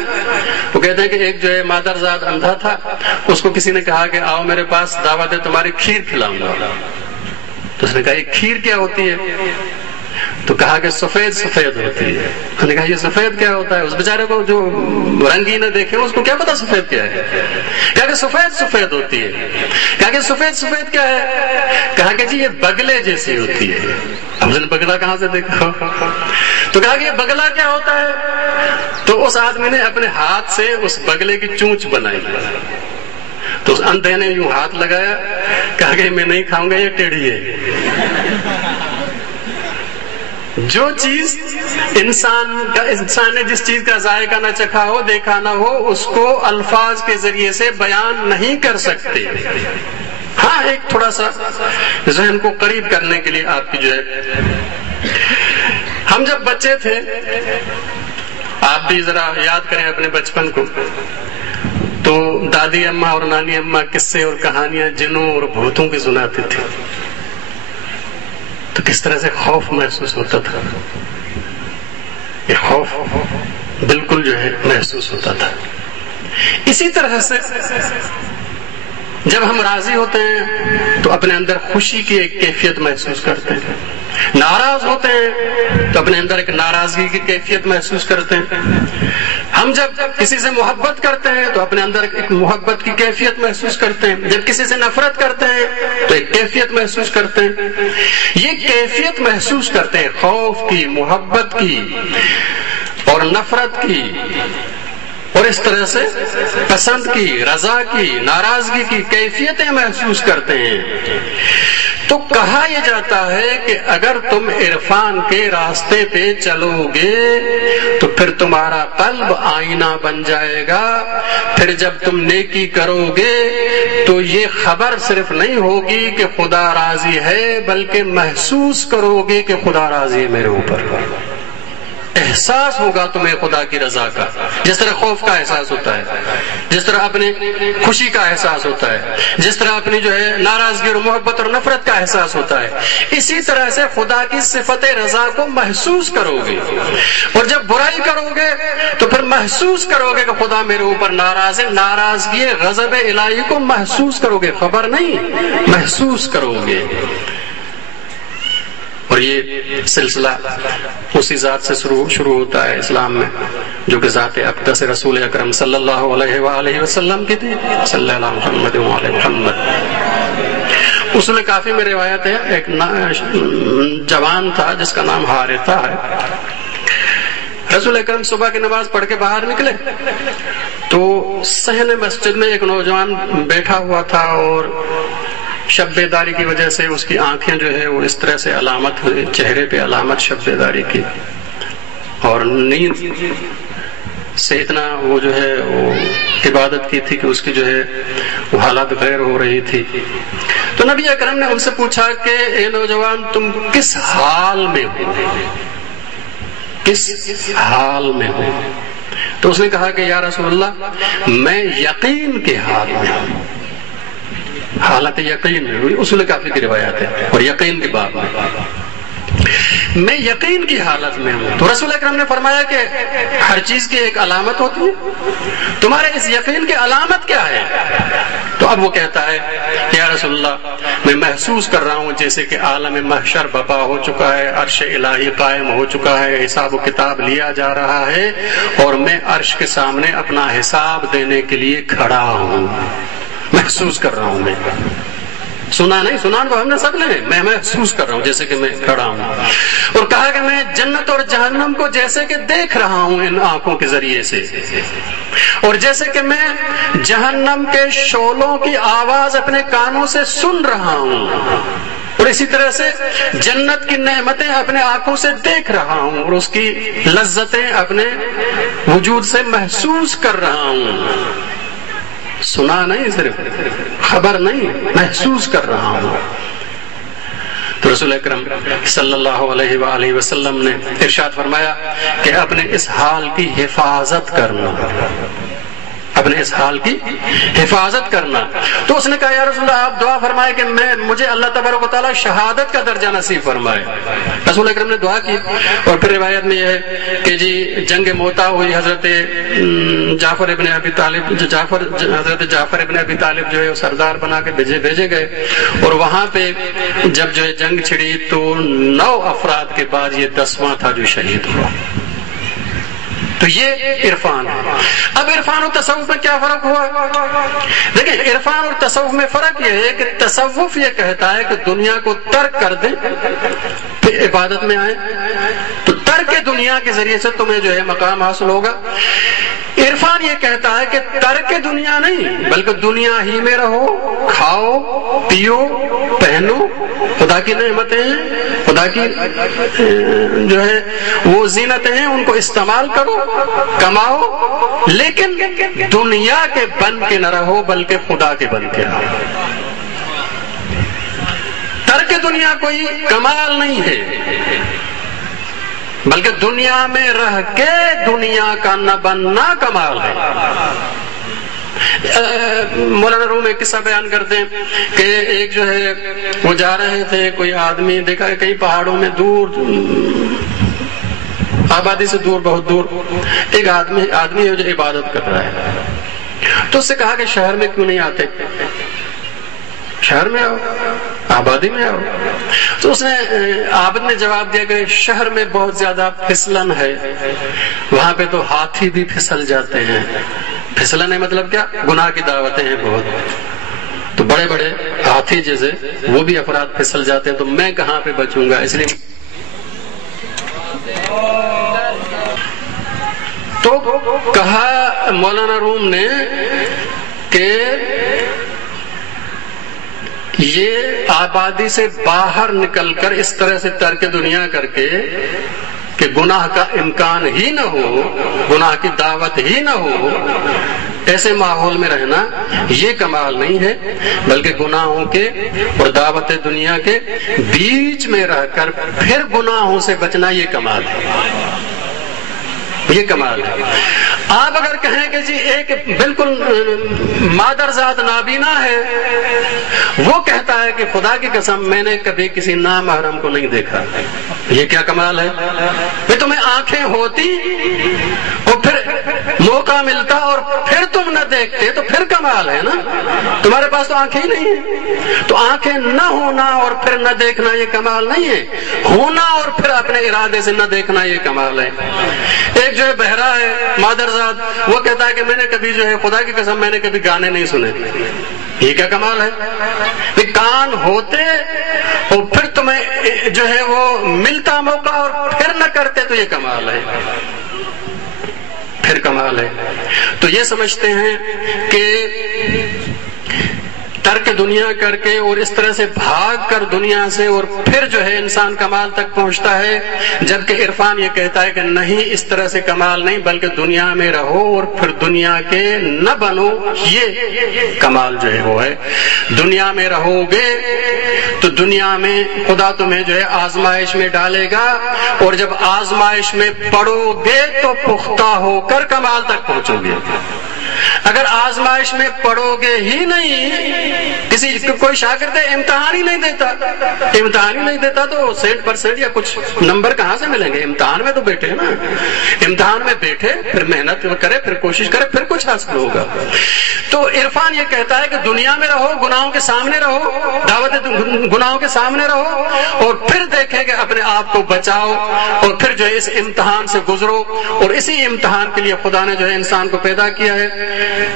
وہ کہتے ہیں کہ ایک جو ہے مادرزاد اندھا تھا، اس کو کسی نے کہا کہ آؤ میرے پاس دعوت ہے، تمہاری کھیر کھلاؤں گا۔ تو اس نے کہا یہ کھیر کیا ہوتی ہے؟ تو کہا کہ سفید سفید ہوتی ہے۔ اس نے کہا یہ سفید کیا ہوتا ہے؟ اس بیچارے کو جو رنگی نہ دیکھے اس کو کیا پتا سفید کیا ہے؟ کہا کہ سفید سفید ہوتی ہے۔ کہا کہ سفید سفید کیا ہے؟ کہا کہ جی یہ بگلے جیسی ہوتی ہے۔ اب اس نے بگلا کہاں سے دیکھا؟ تو کہا کہ یہ بگلا کیا ہوتا ہے؟ تو اس آدمی نے اپنے ہاتھ سے اس بگلے کی چونچ بنائی، تو اس اندھے نے یوں ہاتھ لگایا، کہا کہ میں نہیں کھاؤں گا، یہ ٹیڑھی ہے۔ جو چیز انسان نے جس چیز کا ذائقہ نہ چکھا ہو، دیکھا نہ ہو، اس کو الفاظ کے ذریعے سے بیان نہیں کر سکتے۔ ہاں ایک تھوڑا سا ذہن کو قریب کرنے کے لیے آپ کی جو ہے، ہم جب بچے تھے، آپ بھی ذرا یاد کریں اپنے بچپن کو، تو دادی اماں اور نانی اماں قصے اور کہانیاں جنوں اور بھوتوں کی سناتی تھی، تو کس طرح سے خوف محسوس ہوتا تھا، یہ خوف بالکل جو ہے محسوس ہوتا تھا۔ اسی طرح سے جب ہم راضی ہوتے ہیں تو اپنے اندر خوشی کی ایک کیفیت محسوس کرتے ہیں، ناراض ہوتے ہیں تو اپنے اندر ایک ناراضگی کی کیفیت محسوس کرتے ہیں، ہم جب کسی سے محبت کرتے ہیں تو اپنے اندر ایک محبت کی کیفیت محسوس کرتے ہیں، جب کسی سے نفرت کرتے ہیں تو ایک کیفیت محسوس کرتے ہیں۔ یہ کیفیت محسوس کرتے ہیں خوف کی، محبت کی اور نفرت کی، اور اس طرح سے پسند کی، رضا کی، ناراضگی کی کیفیتیں محسوس کرتے ہیں۔ تو کہا یہ جاتا ہے کہ اگر تم عرفان کے راستے پہ چلو گے تو پھر تمہارا قلب آئینہ بن جائے گا، پھر جب تم نیکی کرو گے تو یہ خبر صرف نہیں ہوگی کہ خدا راضی ہے، بلکہ محسوس کرو گے کہ خدا راضی ہے میرے اوپر، احساس ہوگا تمہیں خدا کی رضا کا، جس طرح خوف کا احساس ہوتا ہے، جس طرح اپنی خوشی کا احساس ہوتا ہے، جس طرح اپنی جو ہے ناراضگی اور محبت اور نفرت کا احساس ہوتا ہے، اسی طرح سے خدا کی صفت رضا کو محسوس کرو گے۔ اور جب برائی کرو گے تو پھر محسوس کرو گے کہ خدا میرے اوپر ناراض ہے، ناراضگی غضب الہی کو محسوس کرو گے، خبر نہیں، محسوس کرو گے۔ اور یہ سلسلہ اسی ذات سے شروع ہوتا ہے اسلام میں جو کہ ذات اقدس رسول اکرم صلی اللہ علیہ وآلہ وسلم کی تھی، صلی اللہ علیہ محمد وعلیہ محمد۔ اصول کافی میں روایت ہے، ایک جوان تھا جس کا نام حارثہ ہے، رسول اکرم صبح کی نماز پڑھ کے باہر نکلے تو صحن مسجد میں ایک نوجوان بیٹھا ہوا تھا، اور شب بیداری کی وجہ سے اس کی آنکھیں جو ہے وہ اس طرح سے علامت ہوئی، چہرے پہ علامت شب بیداری کی، اور نیند سے اتنا وہ جو ہے وہ عبادت کی تھی کہ اس کی جو ہے وہ حالت غیر ہو رہی تھی۔ تو نبی اکرم نے ان سے پوچھا کہ اے نوجوان تم کس حال میں ہو، کس حال میں ہو؟ تو اس نے کہا کہ یا رسول اللہ میں یقین کے حال میں ہوں، حالت یقین میں، اصول کافی کی روایات ہے اور یقین کے باب میں یقین کی حالت میں ہوں، تو رسول اکرم نے فرمایا کہ ہر چیز کی ایک علامت ہوتی ہے، تمہارے اس یقین کی علامت کیا ہے؟ تو اب وہ کہتا ہے یا رسول اللہ میں محسوس کر رہا ہوں جیسے کہ عالم محشر برپا ہو چکا ہے، عرش الہی قائم ہو چکا ہے، حساب و کتاب لیا جا رہا ہے اور میں عرش کے سامنے اپنا حساب دینے کے لیے کھڑا ہوں، محسوس کر رہا ہوں، میں سنا نہیں، سنا تو ہم نے سب نے، میں محسوس کر رہا ہوں جیسے کہ میں کھڑا ہوں، اور کہا کہ میں جنت اور جہنم کو جیسے کہ دیکھ رہا ہوں ان آنکھوں کے ذریعے سے، اور جیسے کہ میں جہنم کے شعلوں کی آواز اپنے کانوں سے سن رہا ہوں، اور اسی طرح سے جنت کی نعمتیں اپنے آنکھوں سے دیکھ رہا ہوں اور اس کی لذتیں اپنے وجود سے محسوس کر رہا ہوں، سنا نہیں، صرف خبر نہیں، محسوس کر رہا ہوں۔ تو رسول اکرم صلی اللہ علیہ وآلہ وسلم نے ارشاد فرمایا کہ اپنے اس حال کی حفاظت کرنا، اپنے اس حال کی حفاظت کرنا۔ تو اس نے کہا یا رسول اللہ آپ دعا فرمائے کہ مجھے اللہ تبارک و تعالیٰ شہادت کا درجہ نصیب فرمائے۔ رسول اکرم نے دعا کی، اور پھر روایت میں یہ ہے کہ جی جنگ موتا ہوئی، حضرت جعفر ابن ابی طالب، حضرت جعفر ابن ابی طالب جو ہے سردار بنا کے بھیجے گئے، اور وہاں پہ جب جو ہے جنگ چھڑی تو 9 افراد کے بعد یہ 10واں تھا جو شہید ہوا۔ تو یہ عرفان ہے۔ اب عرفان اور تصوف میں کیا فرق ہوا؟ دیکھیں عرفان اور تصوف میں فرق یہ ہے کہ تصوف یہ کہتا ہے کہ دنیا کو ترک کر دیں پھر عبادت میں آئیں، تو ترک دنیا کے ذریعے سے تمہیں جو ہے مقام حاصل ہوگا۔ عرفان یہ کہتا ہے کہ ترک دنیا نہیں بلکہ دنیا ہی میں رہو، کھاؤ پیو پہنو، خدا کی نعمتیں ہیں، خدا کی جو ہے وہ زینتیں ہیں، ان کو استعمال کرو، کماؤ، لیکن دنیا کے بن کے نہ رہو بلکہ خدا کے بن کے رہو۔ ترک دنیا کوئی کمال نہیں ہے بلکہ دنیا میں رہ کے دنیا کا نہ بننا کمال ہے۔ مولانا روم ایک قصہ بیان کرتے ہیں کہ ایک جو ہے وہ جا رہے تھے، کوئی آدمی دیکھا کہ کئی پہاڑوں میں دور آبادی سے دور، بہت دور ایک آدمی ہے جو عبادت کر رہا ہے، تو اس سے کہا کہ شہر میں کیوں نہیں آتے، شہر میں آؤ، آبادی میں آؤ۔ تو اس نے عابد نے جواب دیا کہ شہر میں بہت زیادہ پھسلن ہے، وہاں پہ تو ہاتھی بھی پھسل جاتے ہیں۔ پھسلن ہے مطلب کیا؟ گناہ کی دعوتیں ہیں بہت، تو بڑے بڑے ہاتھی جیسے وہ بھی افراد پھسل جاتے ہیں، تو میں کہاں پہ بچوں گا، اس لیے تو کہا مولانا روم نے کہ یہ آبادی سے باہر نکل کر اس طرح سے ترک دنیا کر کے کہ گناہ کا امکان ہی نہ ہو، گناہ کی دعوت ہی نہ ہو، ایسے ماحول میں رہنا یہ کمال نہیں ہے بلکہ گناہوں کے اور دعوت دنیا کے بیچ میں رہ کر پھر گناہوں سے بچنا یہ کمال ہے، یہ کمال ہے۔ آپ اگر کہیں کہ جی ایک بالکل مادرزاد نابینا ہے، وہ کہتا ہے کہ خدا کی قسم میں نے کبھی کسی نامحرم کو نہیں دیکھا، یہ کیا کمال ہے؟ پھر تمہیں آنکھیں ہوتی اور پھر موقع ملتا اور پھر تم نہ دیکھتے تو پھر کمال ہے نا، تمہارے پاس تو آنکھیں ہی نہیں ہیں، تو آنکھیں نہ ہونا اور پھر نہ دیکھنا یہ کمال نہیں ہے، ہونا اور پھر اپنے ارادے سے نہ دیکھنا یہ کمال ہے۔ ایک جو ہے بہرا ہے مادرزاد، وہ کہتا ہے کہ میں نے کبھی جو ہے خدا کی قسم میں نے کبھی گانے نہیں سنے، یہ کیا کمال ہے؟ کان ہوتے اور پھر تمہیں جو ہے وہ ملتا موقع اور پھر نہ کرتے تو یہ کمال ہے، پھر کمال ہے۔ تو یہ سمجھتے ہیں کہ ترک دنیا کر کے اور اس طرح سے بھاگ کر دنیا سے اور پھر جو ہے انسان کمال تک پہنچتا ہے، جبکہ عرفان یہ کہتا ہے کہ نہیں، اس طرح سے کمال نہیں بلکہ دنیا میں رہو اور پھر دنیا کے نہ بنو، یہ کمال جو ہے وہ ہے۔ دنیا میں رہو گے تو دنیا میں خدا تمہیں جو ہے آزمائش میں ڈالے گا، اور جب آزمائش میں پڑو گے تو پختہ ہو کر کمال تک پہنچو گے۔ اگر آزمائش میں پڑھو گے ہی نہیں، کوئی شاگرد امتحان ہی نہیں دیتا تو 100% یا کچھ نمبر کہاں سے ملیں گے؟ امتحان میں تو بیٹھے نا، امتحان میں بیٹھے، پھر محنت کرے، پھر کوشش کرے، پھر کچھ حاصل ہوگا۔ تو عرفان یہ کہتا ہے کہ دنیا میں رہو، گناہوں کے سامنے رہو، دعوت گناہوں کے سامنے رہو، اور پھر دیکھیں کہ اپنے آپ کو بچاؤ، اور پھر جو ہے اس امتحان سے گزرو۔ اور اسی امتحان کے لیے خدا نے جو ہے انسان کو پیدا کیا ہے۔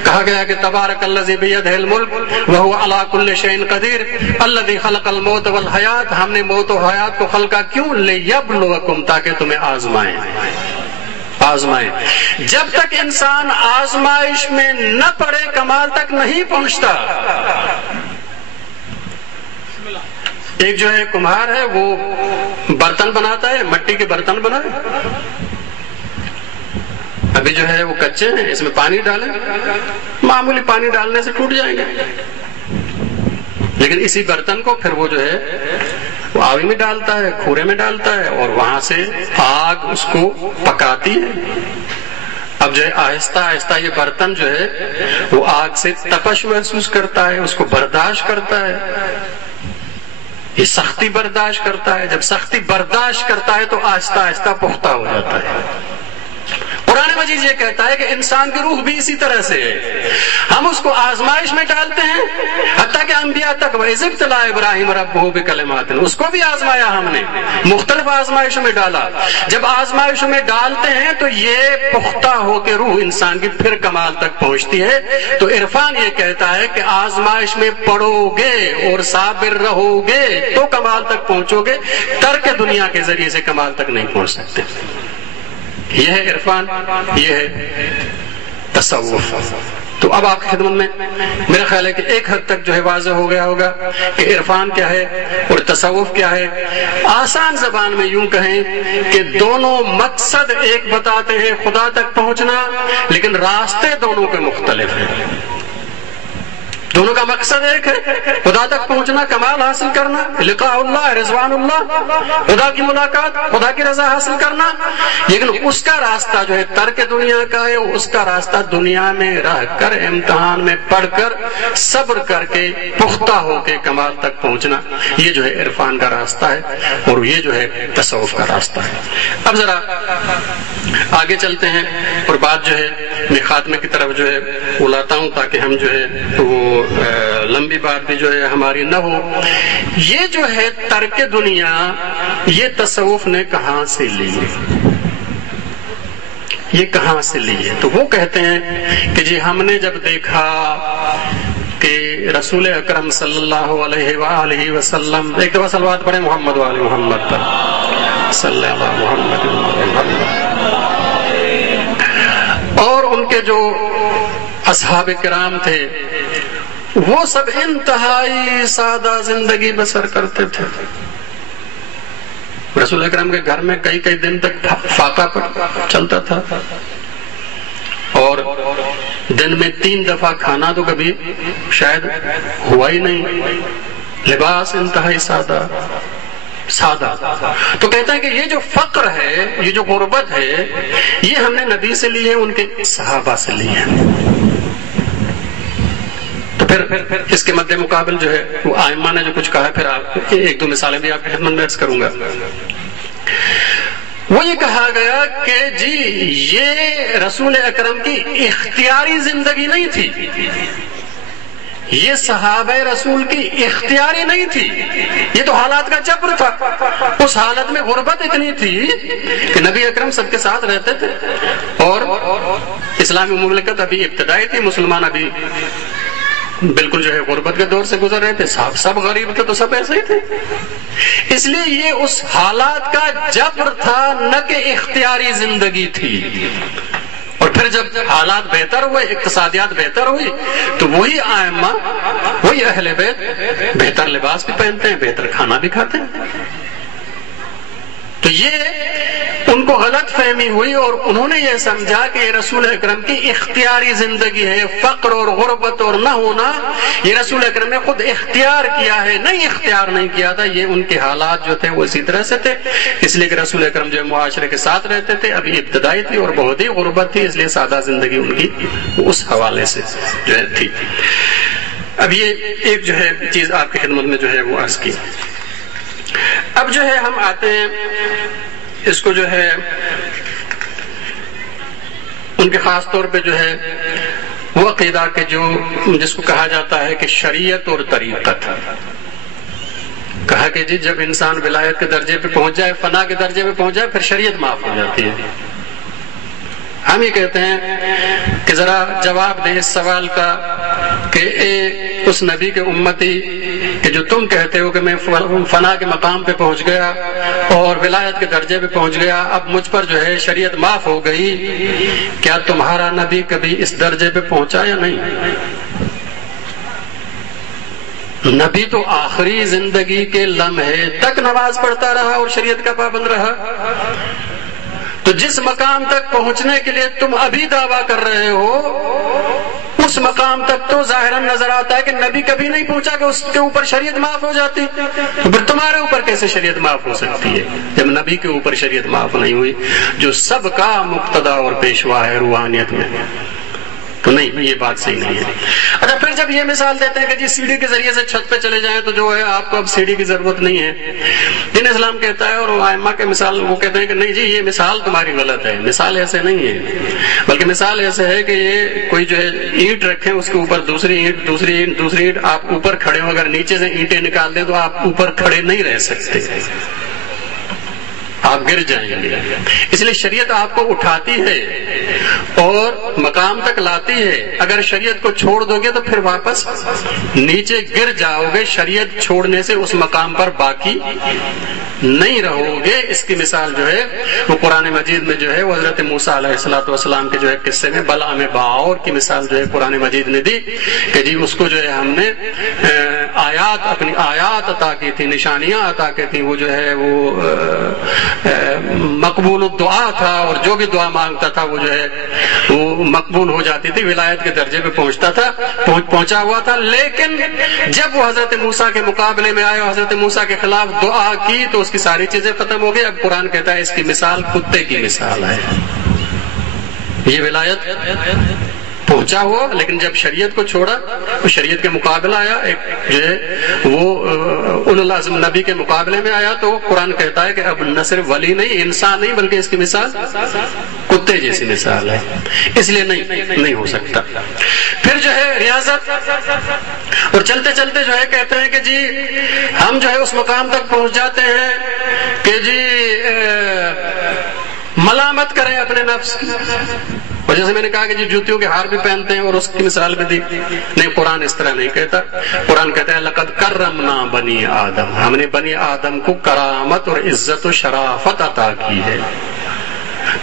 کہا گیا کہ تبارک الذی بیدہ الملک وہو علی کل شیء قدیر الذی خلق الموت والحیات۔ ہم نے موت و حیات کو خلقہ کیوں؟ لیبلوکم، تاکہ تمہیں آزمائیں۔ جب تک انسان آزمائش میں نہ پڑے کمال تک نہیں پہنچتا۔ ایک جو ہے کمہار ہے، وہ برتن بناتا ہے، مٹی کے برتن بنائے، ابھی جو ہے وہ کچے ہیں، اس میں پانی ڈالیں، معمولی پانی ڈالنے سے ٹوٹ جائیں گے، لیکن اسی برتن کو پھر وہ جو ہے وہ آوی میں ڈالتا ہے، کھورے میں ڈالتا ہے، اور وہاں سے آگ اس کو پکاتی ہے۔ اب جو ہے آہستہ آہستہ یہ برتن جو ہے وہ آگ سے تپش محسوس کرتا ہے، اس کو برداشت کرتا ہے، یہ سختی برداشت کرتا ہے۔ جب سختی برداشت کرتا ہے تو آہستہ آہستہ پختہ ہو جاتا ہے۔ قرآن مجید یہ کہتا ہے کہ انسان کی روح بھی اسی طرح سے ہے، ہم اس کو آزمائش میں ڈالتے ہیں، حتیٰ کہ انبیاء تک وَإِذِ ابْتَلَىٰ إِبْرَاهِيمَ رَبُّهُ بِكَلِمَاتٍ، اس کو بھی آزمایا ہم نے، مختلف آزمائشوں میں ڈالا۔ جب آزمائشوں میں ڈالتے ہیں تو یہ پختہ ہو کے روح انسان کی پھر کمال تک پہنچتی ہے۔ تو عرفان یہ کہتا ہے کہ آزمائش میں پڑو گے اور صابر رہو گے تو کمال تک پہنچو گے، ترک دنیا کے ذریعے سے کمال تک نہیں پہنچ سکتے۔ یہ ہے عرفان، یہ ہے تصوف۔ تو اب آپ کی خدمت میں میرا خیال ہے کہ ایک حد تک جو ہے واضح ہو گیا ہوگا کہ عرفان کیا ہے اور تصوف کیا ہے۔ آسان زبان میں یوں کہیں کہ دونوں مقصد ایک بتاتے ہیں، خدا تک پہنچنا، لیکن راستے دونوں کے مختلف ہیں۔ دونوں کا مقصد ایک ہے، خدا تک پہنچنا، کمال حاصل کرنا، لقاء اللہ، رضوان اللہ، خدا کی ملاقات، خدا کی رضا حاصل کرنا، لیکن اس کا راستہ جو ہے ترک دنیا کا ہے، اس کا راستہ دنیا میں رہ کر، امتحان میں پڑھ کر، صبر کر کے، پختہ ہو کے کمال تک پہنچنا، یہ جو ہے عرفان کا راستہ ہے، اور یہ جو ہے تصوف کا راستہ ہے۔ اب ذرا آگے چلتے ہیں، اور بات جو ہے میں خاتمے کی طرف جو ہے بلاتا ہوں، تاکہ ہم جو ہے وہ لمبی بات بھی جو ہے ہماری نہ ہو۔ یہ جو ہے ترک دنیا، یہ تصوف نے کہاں سے لی ہے؟ یہ کہاں سے لی ہے؟ تو وہ کہتے ہیں کہ جی ہم نے جب دیکھا کہ رسول اکرم صلی اللہ علیہ وآلہ وسلم، ایک دفعہ صلوات پڑھیں محمد وآل محمد پر، صلی اللہ محمد وآل محمد، اور ان کے جو اصحاب کرام تھے وہ سب انتہائی سادہ زندگی بسر کرتے تھے۔ رسول اکرم کے گھر میں کئی کئی دن تک فاقہ چلتا تھا، اور دن میں 3 دفعہ کھانا تو کبھی شاید ہوا ہی نہیں، لباس انتہائی سادہ۔ تو کہتا ہے کہ یہ جو فقر ہے، یہ جو غربت ہے، یہ ہم نے نبی سے لی ہے، ان کے صحابہ سے لی ہے۔ تو پھر اس کے مد مقابل جو ہے وہ ائمہ نے جو کچھ کہا، پھر آپ ایک دو مثالیں بھی آپ کی خدمت میں عرض کروں گا۔ وہ یہ کہا گیا کہ جی یہ رسول اکرم کی اختیاری زندگی نہیں تھی، یہ صحابہ رسول کی اختیاری نہیں تھی، یہ تو حالات کا جبر تھا۔ اس حالت میں غربت اتنی تھی کہ نبی اکرم سب کے ساتھ رہتے تھے، اور اسلامی مملکت ابھی ابتدائی تھی، مسلمان ابھی بالکل جو ہے غربت کے دور سے گزر رہے تھے، سب غریب تھے تو سب ایسے ہی تھے۔ اس لیے یہ اس حالات کا جبر تھا، نہ کہ اختیاری زندگی تھی۔ اور پھر جب حالات بہتر ہوئے، اقتصادیات بہتر ہوئی، تو وہی ائمہ، وہی اہل بیت بہتر لباس بھی پہنتے ہیں، بہتر کھانا بھی کھاتے ہیں۔ تو یہ ان کو غلط فہمی ہوئی اور انہوں نے یہ سمجھا کہ یہ رسول اکرم کی اختیاری زندگی ہے، فقر اور غربت اور نہ ہونا یہ رسول اکرم نے خود اختیار کیا ہے. نہیں، اختیار نہیں کیا تھا، یہ ان کے حالات جو تھے وہ اسی طرح سے تھے. اس لیے کہ رسول اکرم جو معاشرے کے ساتھ رہتے تھے، ابھی ابتدائی تھی اور بہت ہی غربت تھی، اس لیے سادہ زندگی ان کی اس حوالے سے جو ہے تھی. اب یہ ایک جو ہے چیز آپ کی خدمت میں جو ہے وہ عرض کی. اب جو ہے ہم آتے ہیں اس کو جو ہے ان کے خاص طور پہ جو ہے وہ عقیدہ کہ جو جس کو کہا جاتا ہے کہ شریعت اور طریقت. کہا کہ جی جب انسان ولایت کے درجے پہ پہنچ جائے، فنا کے درجے پہ پہنچ جائے، پھر شریعت معاف ہو جاتی ہے. ہم یہ کہتے ہیں کہ ذرا جواب دیں اس سوال کا کہ اس نبی کے امتی کہ جو تم کہتے ہو کہ میں فنا کے مقام پہ پہنچ گیا اور ولایت کے درجے پہ پہنچ گیا، اب مجھ پر جو ہے شریعت معاف ہو گئی، کیا تمہارا نبی کبھی اس درجے پہ پہنچا یا نہیں؟ نبی تو آخری زندگی کے لمحے تک نماز پڑھتا رہا اور شریعت کا پابند رہا. تو جس مقام تک پہنچنے کے لیے تم ابھی دعویٰ کر رہے ہو، اس مقام تک تو ظاہراً نظر آتا ہے کہ نبی کبھی نہیں پہنچا کہ اس کے اوپر شریعت معاف ہو جاتی. تو پھر تمہارے اوپر کیسے شریعت معاف ہو سکتی ہے جب نبی کے اوپر شریعت معاف نہیں ہوئی، جو سب کا مقتدا اور پیشوا ہے روحانیت میں؟ تو نہیں، یہ بات صحیح نہیں ہے. اچھا، پھر جب یہ مثال دیتے ہیں کہ جی سیڑھی کے ذریعے سے چھت پہ چلے جائیں تو جو ہے آپ کو اب سیڑھی کی ضرورت نہیں ہے، دین اسلام کہتا ہے اور ائمہ کے مثال وہ کہتے ہیں کہ نہیں جی یہ مثال تمہاری غلط ہے، مثال ایسے نہیں ہے، بلکہ مثال ایسے ہے کہ یہ کوئی جو ہے اینٹ رکھیں، اس کے اوپر دوسری اینٹ آپ اوپر کھڑے ہو، اگر نیچے سے اینٹیں نکال دیں تو آپ اوپر کھڑے نہیں رہ سکتے، آپ گر جائیں گے. اس لیے شریعت آپ کو اٹھاتی ہے اور مقام تک لاتی ہے. اگر شریعت کو چھوڑ دو گے تو پھر واپس نیچے گر جاؤ گے. شریعت چھوڑنے سے اس مقام پر باقی نہیں رہو گے. اس کی مثال جو ہے وہ قرآن مجید میں جو ہے وہ حضرت موسیٰ علیہ السلام کے جو ہے قصے میں بلعام باعور کی مثال جو ہے قرآن مجید نے دی کہ جی اس کو جو ہے ہم نے اپنی آیات عطا کی تھی، نشانیاں عطا کی تھی، وہ جو ہے وہ مقبول الدعا تھا اور جو بھی دعا مانگتا تھا وہ جو ہے وہ مقبول ہو جاتی تھی، ولایت کے درجے پہ پہنچا ہوا تھا. لیکن جب وہ حضرت موسیٰ کے مقابلے میں آئے اور حضرت موسیٰ کے خلاف دعا کی تو اس کی ساری چیزیں ختم ہو گئی. اب قرآن کہتا ہے اس کی مثال کتے کی مثال ہے. یہ ولایت پہنچا ہوا لیکن جب شریعت کو چھوڑا تو شریعت کے مقابلہ آیا، ایک جو ہے وہ اولو العزم نبی کے مقابلے میں آیا، تو قرآن کہتا ہے کہ اب نہ صرف ولی نہیں، انسان نہیں، بلکہ اس کی مثال کتے جیسی مثال ہے. اس لیے نہیں ہو سکتا. پھر جو ہے ریاضت اور چلتے چلتے جو ہے کہتے ہیں کہ جی ہم جو ہے اس مقام تک پہنچ جاتے ہیں کہ جی ملامت کریں اپنے نفس کی. اور جیسے میں نے کہا کہ جی جوتیوں کے ہار بھی پہنتے ہیں اور اس کی مثال بھی دی. نہیں، قرآن اس طرح نہیں کہتا. قرآن کہتا ہے لقد کرمنا بنی آدم، ہم نے بنی آدم کو کرامت اور عزت و شرافت عطا کی ہے.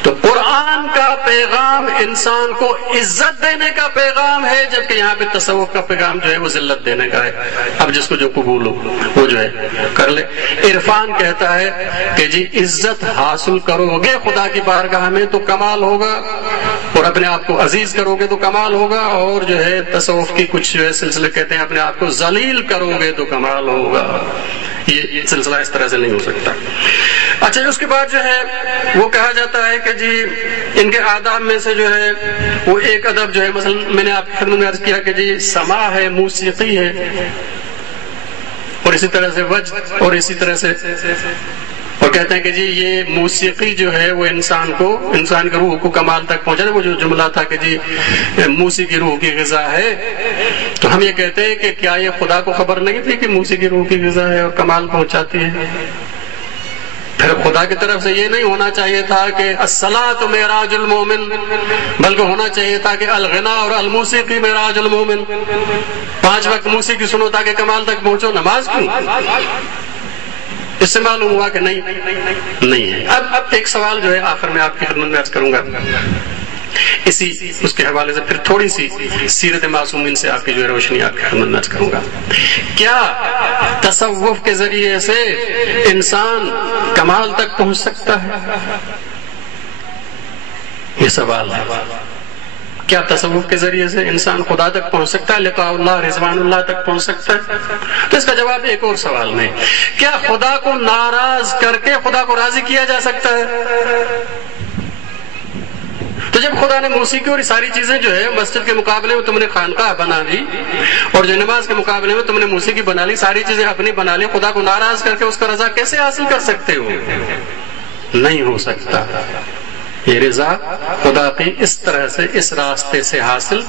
تو قرآن کا پیغام انسان کو عزت دینے کا پیغام ہے، جبکہ یہاں پہ تصوف کا پیغام جو ہے وہ ذلت دینے کا ہے. اب جس کو جو قبول ہو وہ جو ہے کر لے. عرفان کہتا ہے کہ جی عزت حاصل کرو گے خدا کی بارگاہ میں تو کمال ہوگا، اور اپنے آپ کو عزیز کرو گے تو کمال ہوگا. اور جو ہے تصوف کی کچھ جو ہے سلسلے کہتے ہیں اپنے آپ کو ذلیل کرو گے تو کمال ہوگا. یہ سلسلہ اس طرح سے نہیں ہو سکتا. اچھا، اس کے بعد جو ہے وہ کہا جاتا ہے کہ جی ان کے آداب میں سے جو ہے وہ ایک ادب جو ہے مثلا میں نے آپ کی خدمت میں عرض کیا کہ جی سماع ہے، موسیقی ہے، اور اسی طرح سے وجد، اور اسی طرح سے اور کہتے ہیں کہ جی یہ موسیقی جو ہے وہ انسان کی روح کو کمال تک پہنچا. وہ جو جملہ تھا کہ جی موسیقی روح کی غذا ہے، تو ہم یہ کہتے ہیں کہ کیا یہ خدا کو خبر نہیں تھی کہ موسیقی روح کی غذا ہے اور کمال پہنچاتی ہے؟ پھر خدا کی طرف سے یہ نہیں ہونا چاہیے تھا کہ الصلاۃ معراج المومن، بلکہ ہونا چاہیے تھا کہ الغنا اور الموسیقی معراج المومن. 5 وقت موسیقی سنو تاکہ کمال تک پہنچو. نماز کیوں؟ اس سے معلوم ہوا کہ نہیں ہے. اب ایک سوال جو ہے آخر میں آپ کی خدمت میں عرض کروں گا، اس کے حوالے سے پھر تھوڑی سی سیرت معصومین سے آپ کی جو ہے روشنی آپ کی خدمت میں عرض کروں گا. کیا تصوف کے ذریعے سے انسان کمال تک پہنچ سکتا ہے؟ یہ سوال ہے، کیا تصوف کے ذریعے سے انسان خدا تک پہنچ سکتا ہے، لقاء اللہ رضوان اللہ تک پہنچ سکتا ہے؟ تو اس کا جواب ایک اور سوال میں، کیا خدا کو ناراض کر کے خدا کو راضی کیا جا سکتا ہے؟ تو جب خدا نے موسیقی اور ساری چیزیں جو ہے مسجد کے مقابلے میں تم نے خانقاہ بنا لی، اور جو نماز کے مقابلے میں تم نے موسیقی بنا لی، ساری چیزیں اپنی بنا لی، خدا کو ناراض کر کے اس کا رضا کیسے حاصل کر سکتے ہو؟ نہیں ہو سکتا۔ یہ رضا خدا کی اس طرح سے، اس راستے سے حاصل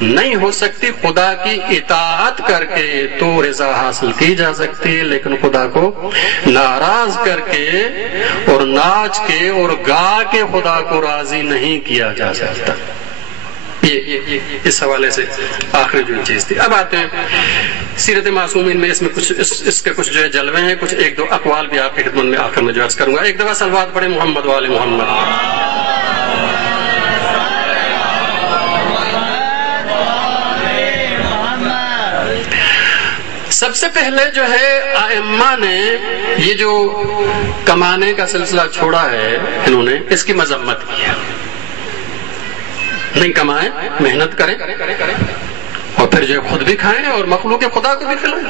نہیں ہو سکتی۔ خدا کی اطاعت کر کے تو رضا حاصل کی جا سکتی ہے، لیکن خدا کو ناراض کر کے اور ناچ کے اور گا کے خدا کو راضی نہیں کیا جا سکتا۔ یہ اس حوالے سے آخری جو چیز تھی۔ اب آتے ہیں سیرت معصومین میں، اس میں کچھ اس کے کچھ جو ہے جلوے ہیں، کچھ ایک دو اقوال بھی آپ کی خدمت میں آخر میں جو عرض کروں گا۔ ایک دفعہ صلوات پڑھیں محمد والے محمد۔ سب سے پہلے جو ہے ائمہ نے یہ جو کمانے کا سلسلہ چھوڑا ہے، انہوں نے اس کی مذمت کی ہے۔ نہیں کمائیں، محنت کریں اور پھر جو خود بھی کھائیں اور مخلوق خدا کو بھی کھلائیں۔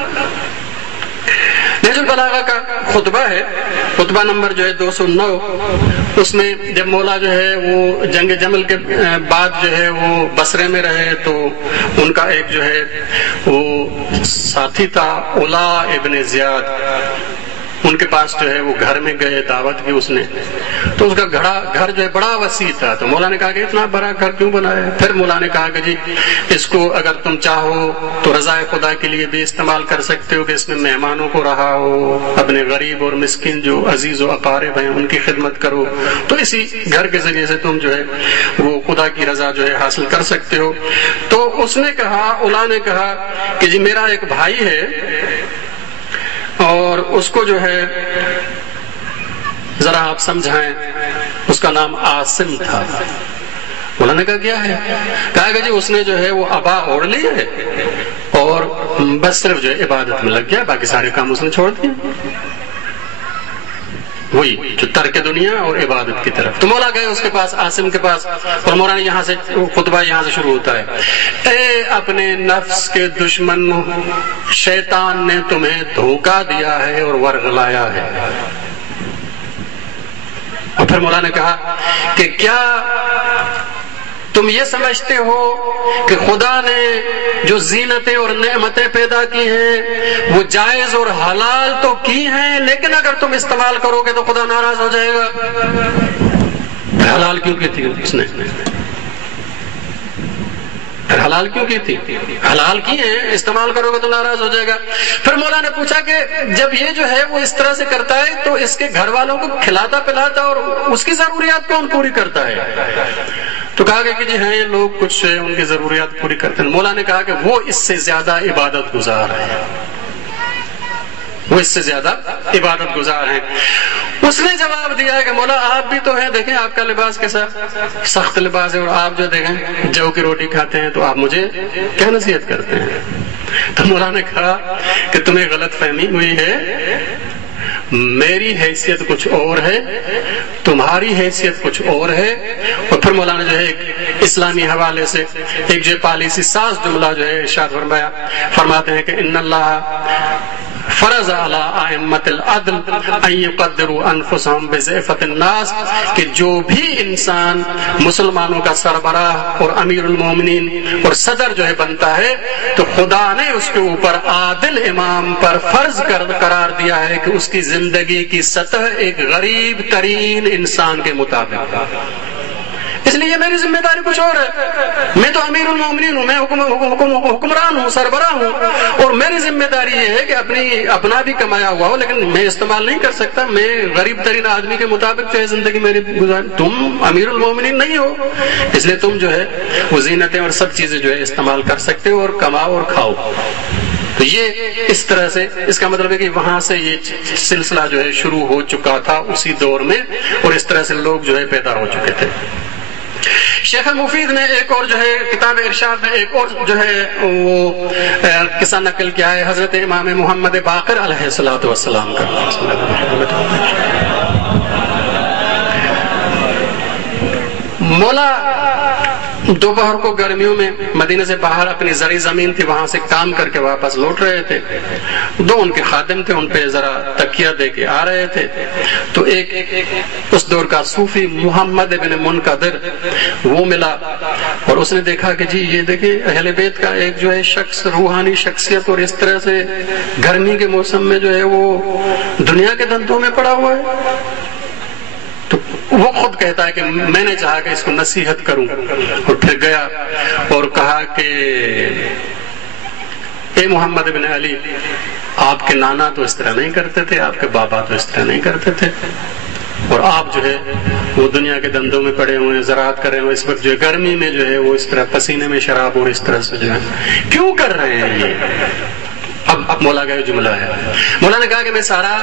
نہج البلاغہ کا خطبہ ہے، خطبہ نمبر جو ہے 209، اس میں جب مولا جو ہے وہ جنگ جمل کے بعد جو ہے وہ بصرے میں رہے، تو ان کا ایک جو ہے وہ ساتھی تھا اولا ابن زیاد، ان کے پاس جو ہے وہ گھر میں گئے، دعوت کی اس نے، تو اس کا گھر جو ہے بڑا وسیع تھا، تو مولا نے کہا کہ اتنا بڑا گھر کیوں بنایا؟ پھر مولا نے کہا کہ جی اس کو اگر تم چاہو تو رضا خدا کے لیے بھی استعمال کر سکتے ہو، کہ اس میں مہمانوں کو رہا ہو، اپنے غریب اور مسکین جو عزیز و اقارب ہیں ان کی خدمت کرو، تو اسی گھر کے ذریعے سے تم جو ہے وہ خدا کی رضا جو ہے حاصل کر سکتے ہو۔ تو اس نے کہا، اولا نے کہا کہ جی میرا ایک بھائی ہے اور اس کو جو ہے ذرا آپ سمجھائیں، اس کا نام عاصم تھا۔ مولا نے کہا کیا ہے؟ کہا کہ جی اس نے جو ہے وہ ابا اوڑھ لی ہے اور بس صرف جو ہے عبادت میں لگ گیا، باقی سارے کام اس نے چھوڑ دیے، وہی جو ترک دنیا اور عبادت کی طرف۔ تو مولا گئے اس کے پاس، عاصم کے پاس، اور مولا نے یہاں سے خطبہ یہاں سے شروع ہوتا ہے، اے اپنے نفس کے دشمن، شیطان نے تمہیں دھوکہ دیا ہے اور ورغلایا ہے۔ اور پھر مولا نے کہا کہ کیا تم یہ سمجھتے ہو کہ خدا نے جو زینتیں اور نعمتیں پیدا کی ہیں وہ جائز اور حلال تو کی ہیں، لیکن اگر تم استعمال کرو گے تو خدا ناراض ہو جائے گا؟ حلال کیوں کی تھی اس نے؟ حلال کیوں کی تھی؟ حلال کی ہے، استعمال کرو گے تو ناراض ہو جائے گا۔ پھر مولا نے پوچھا کہ جب یہ جو ہے وہ اس طرح سے کرتا ہے تو اس کے گھر والوں کو کھلاتا پلاتا اور اس کی ضروریات کون پوری کرتا ہے؟ تو کہا کہ جی ہیں یہ لوگ کچھ ان کی ضروریات پوری کرتے ہیں۔ مولا نے کہا کہ وہ اس سے زیادہ عبادت گزار ہے، وہ اس سے زیادہ عبادت گزار ہیں۔ اس نے جواب دیا ہے کہ مولا آپ بھی تو ہیں، دیکھیں آپ کا لباس کیسا سخت لباس ہے، اور آپ جو دیکھیں جو کی روٹی کھاتے ہیں، تو آپ مجھے کیا نصیحت کرتے ہیں؟ تو مولا نے کہا کہ تمہیں غلط فہمی ہوئی ہے، میری حیثیت کچھ اور ہے، تمہاری حیثیت کچھ اور ہے۔ اور پھر مولانا جو ہے ایک اسلامی حوالے سے ایک جو پالیسی ساز جملہ جو ہے ارشاد فرماتے ہیں کہ ان اللہ فرض علی ائمۃ العدل ان یقدروا انفسهم بضعفۃ الناس، کہ جو بھی انسان مسلمانوں کا سربراہ اور امیر المومنین اور صدر جو ہے بنتا ہے، تو خدا نے اس کے اوپر عادل امام پر فرض قرار دیا ہے کہ اس کی زندگی کی سطح ایک غریب ترین انسان کے مطابق۔ اس لیے میری ذمہ داری کچھ اور ہے، میں تو امیر المومنین ہوں، میں حکمران ہوں، سربراہ ہوں، اور میری ذمہ داری یہ ہے کہ اپنا بھی کمایا ہوا ہو لیکن میں استعمال نہیں کر سکتا، میں غریب ترین آدمی کے مطابق جو ہے زندگی میری گزار۔ تم امیر المومنین نہیں ہو، اس لیے تم جو ہے وہ زینتیں اور سب چیزیں جو ہے استعمال کر سکتے ہو اور کماؤ اور کھاؤ۔ تو یہ اس طرح سے اس کا مطلب ہے کہ وہاں سے یہ سلسلہ جو ہے شروع ہو چکا تھا اسی دور میں، اور اس طرح سے لوگ جو ہے پیدا ہو چکے تھے۔ شیخ مفید نے ایک اور جو ہے کتاب ارشاد میں ایک اور جو ہے وہ قصہ نقل کیا ہے حضرت امام محمد باقر علیہ الصلوۃ والسلام کا۔ مولا دوپہر کو گرمیوں میں مدینے سے باہر اپنی زرعی زمین تھی وہاں سے کام کر کے واپس لوٹ رہے تھے. دو ان کے خادم تھے, ان پہ ذرا تکیہ دے کے آ رہے تھے. تو ایک اس دور کا صوفی محمد ابن منقدر وہ ملا اور اس نے دیکھا کہ جی یہ دیکھیں اہل بیت کا ایک جو ہے شخص روحانی شخصیت اور اس طرح سے گرمی کے موسم میں جو ہے وہ دنیا کے دھندوں میں پڑا ہوا ہے. تو وہ خود کہتا ہے کہ میں نے چاہا کہ اس کو نصیحت کروں, اور پھر گیا اور کہا کہ اے محمد بن علی, آپ کے نانا تو اس طرح نہیں کرتے تھے, آپ کے بابا تو اس طرح نہیں کرتے تھے, اور آپ جو ہے وہ دنیا کے دندوں میں پڑے ہوئے ہیں, زراعت کر رہے ہیں, اس وقت جو ہے گرمی میں جو ہے وہ اس طرح پسینے میں شراب اور اس طرح سے جو ہے کیوں کر رہے ہیں یہ. اب مولا کا جملہ ہے, مولا نے کہا کہ میں سارا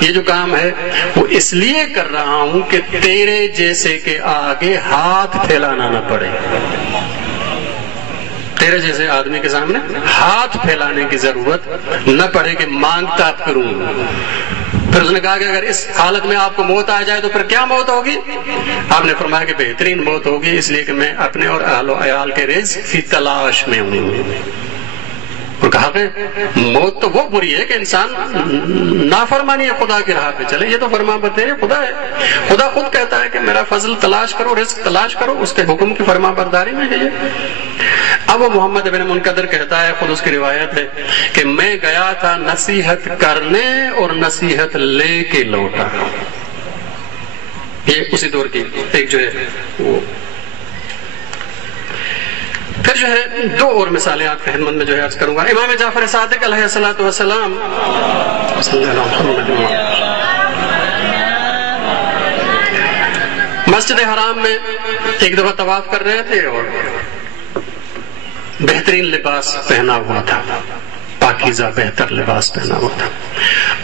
یہ جو کام ہے وہ اس لیے کر رہا ہوں کہ تیرے جیسے کے آگے ہاتھ پھیلانا نہ پڑے, تیرے جیسے آدمی کے سامنے ہاتھ پھیلانے کی ضرورت نہ پڑے کہ مانگتا کروں. پھر اس نے کہا کہ اگر اس حالت میں آپ کو موت آ جائے تو پھر کیا موت ہوگی؟ آپ نے فرمایا کہ بہترین موت ہوگی, اس لیے کہ میں اپنے اور اہل و عیال کے رزق کی تلاش میں ہوں. اور کہا کہ موت تو وہ بری ہے کہ انسان نافرمانی خدا کی راہ پہ چلے, یہ تو فرما برداری خدا ہے. خدا خود کہتا ہے کہ میرا فضل تلاش کرو, رزق تلاش کرو, اس کے حکم کی فرما برداری میں ہے یہ. اب وہ محمد بن منقدر کہتا ہے, خود اس کی روایت ہے کہ میں گیا تھا نصیحت کرنے اور نصیحت لے کے لوٹا. یہ اسی دور کی ایک جو ہے وہ. پھر جو ہے دو اور مثالیں آپ کے خدمت میں جو ہے عرض کروں گا. امام جعفر صادق علیہ الصلوۃ والسلام مسجد حرام میں ایک دفعہ طواف کر رہے تھے اور بہترین لباس پہنا ہوا تھا, پاکیزہ بہتر لباس پہنا ہوا تھا.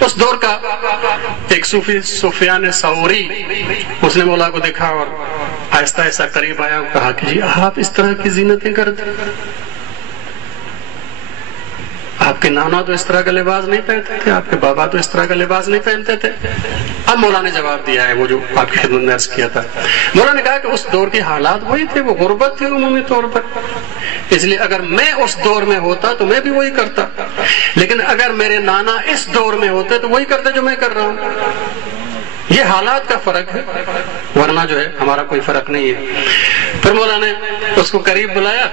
اس دور کا ایک صوفی سفیان ثوری, اس نے مولا کو دیکھا اور آہستہ آہستہ قریب آیا اور کہا کہ جی آپ اس طرح کی زینتیں کرتے, آپ کے نانا تو اس طرح کا لباس نہیں پہنتے تھے, آپ کے بابا تو اس طرح کا لباس نہیں پہنتے تھے. اب مولا نے جواب دیا ہے وہ جو آپ کی خدمت میں عرض کیا تھا. مولا نے کہا کہ اس دور کے حالات وہی تھے, وہ غربت تھی عمومی طور پر, اس لیے اگر میں اس دور میں ہوتا تو میں بھی وہی کرتا, لیکن اگر میرے نانا اس دور میں ہوتے تو وہی کرتے جو میں کر رہا ہوں. یہ حالات کا فرق ہے, ورنہ جو ہے ہمارا کوئی فرق نہیں ہے. پھر مولا نے اس کو قریب بلایا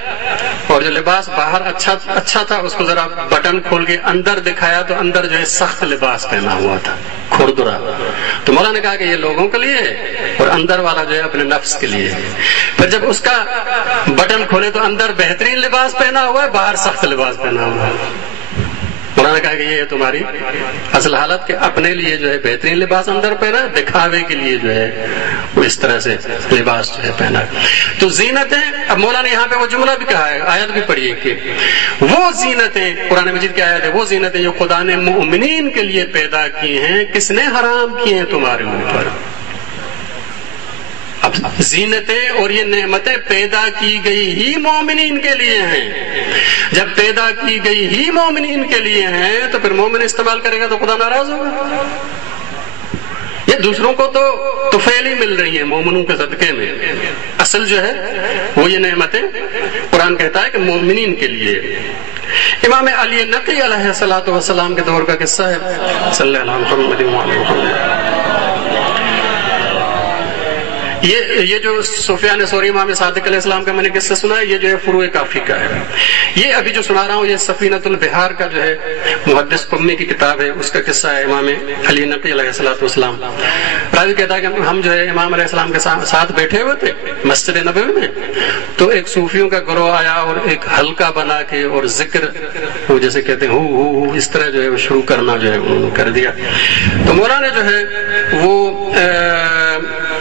اور جو لباس باہر اچھا تھا اس کو ذرا بٹن کھول کے اندر دکھایا تو اندر جو ہے سخت لباس پہنا ہوا تھا, کھردرا. تو مولا نے کہا کہ یہ لوگوں کے لیے ہے اور اندر والا جو ہے اپنے نفس کے لیے. پھر جب اس کا بٹن کھولے تو اندر بہترین لباس پہنا ہوا ہے, باہر سخت لباس پہنا ہوا ہے. مولانا نے کہا کہ یہ تمہاری اصل حالت کہ اپنے لیے جو ہے بہترین لباس اندر پہنا, دکھاوے کے لیے جو ہے وہ اس طرح سے لباس جو ہے پہنا. تو زینتیں, اب مولانا نے یہاں پہ وہ جملہ بھی کہا ہے, آیت بھی پڑھی ہے کہ وہ زینتیں, قرآن مجید کی آیت ہے, وہ زینتیں جو خدا نے مومنین کے لیے پیدا کی ہیں, کس نے حرام کی ہیں تمہارے اوپر. اب زینتیں اور یہ نعمتیں پیدا کی گئی ہی مومنین کے لیے ہیں. جب پیدا کی گئی ہی مومنین کے لیے ہیں تو پھر مومن استعمال کرے گا تو خدا ناراض ہوگا. یہ دوسروں کو تو طفیلی مل رہی ہیں مومنوں کے صدقے میں, اصل جو ہے وہ یہ نعمتیں قرآن کہتا ہے کہ مومنین کے لیے. امام علی نقی علیہ الصلوۃ والسلام کے دور کا قصہ ہے, صلی اللہ علیہ وسلم. یہ جو سفیان ثوری امام صادق علیہ السلام کا میں نے قصہ سنا ہے, یہ جو ہے فروع کافی کا ہے. یہ ابھی جو سنا رہا ہوں یہ سفینۃ البحار کا جو ہے محدث قمی کی کتاب ہے, اس کا قصہ ہے امام علی نقی علیہ الصلوۃ والسلام. راوی کہتا ہے کہ ہم جو ہے امام علیہ السلام کے ساتھ بیٹھے ہوئے تھے مسجد نبوی میں, تو ایک صوفیوں کا گروہ آیا اور ایک حلقہ بنا کے اور ذکر وہ جیسے کہتے ہیں ہو اس طرح جو ہے وہ شروع کرنا جو ہے انہوں نے کر دیا. تو مولانا جو ہے وہ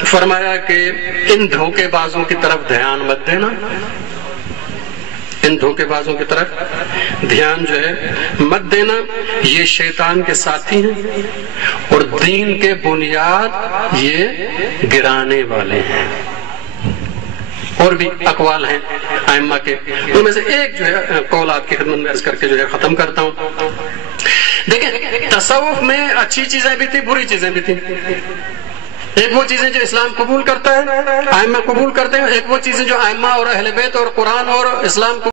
فرمایا کہ ان دھوکے بازوں کی طرف دھیان مت دینا, ان دھوکے بازوں کی طرف دھیان جو ہے مت دینا, یہ شیطان کے ساتھی ہیں اور دین کے بنیاد یہ گرانے والے ہیں. اور بھی اقوال ہیں ائمہ کے, ان میں سے ایک جو ہے قول آپ کی خدمت میں عرض کر کے جو ہے ختم کرتا ہوں. دیکھیں تصوف میں اچھی چیزیں بھی تھی, بری چیزیں بھی تھیں. ایک وہ چیزیں جو اسلام قبول کرتا ہے، ائمہ قبول کرتے ہیں، ایک وہ چیزیں جو ائمہ اور اہل بیت اور قرآن اور اسلام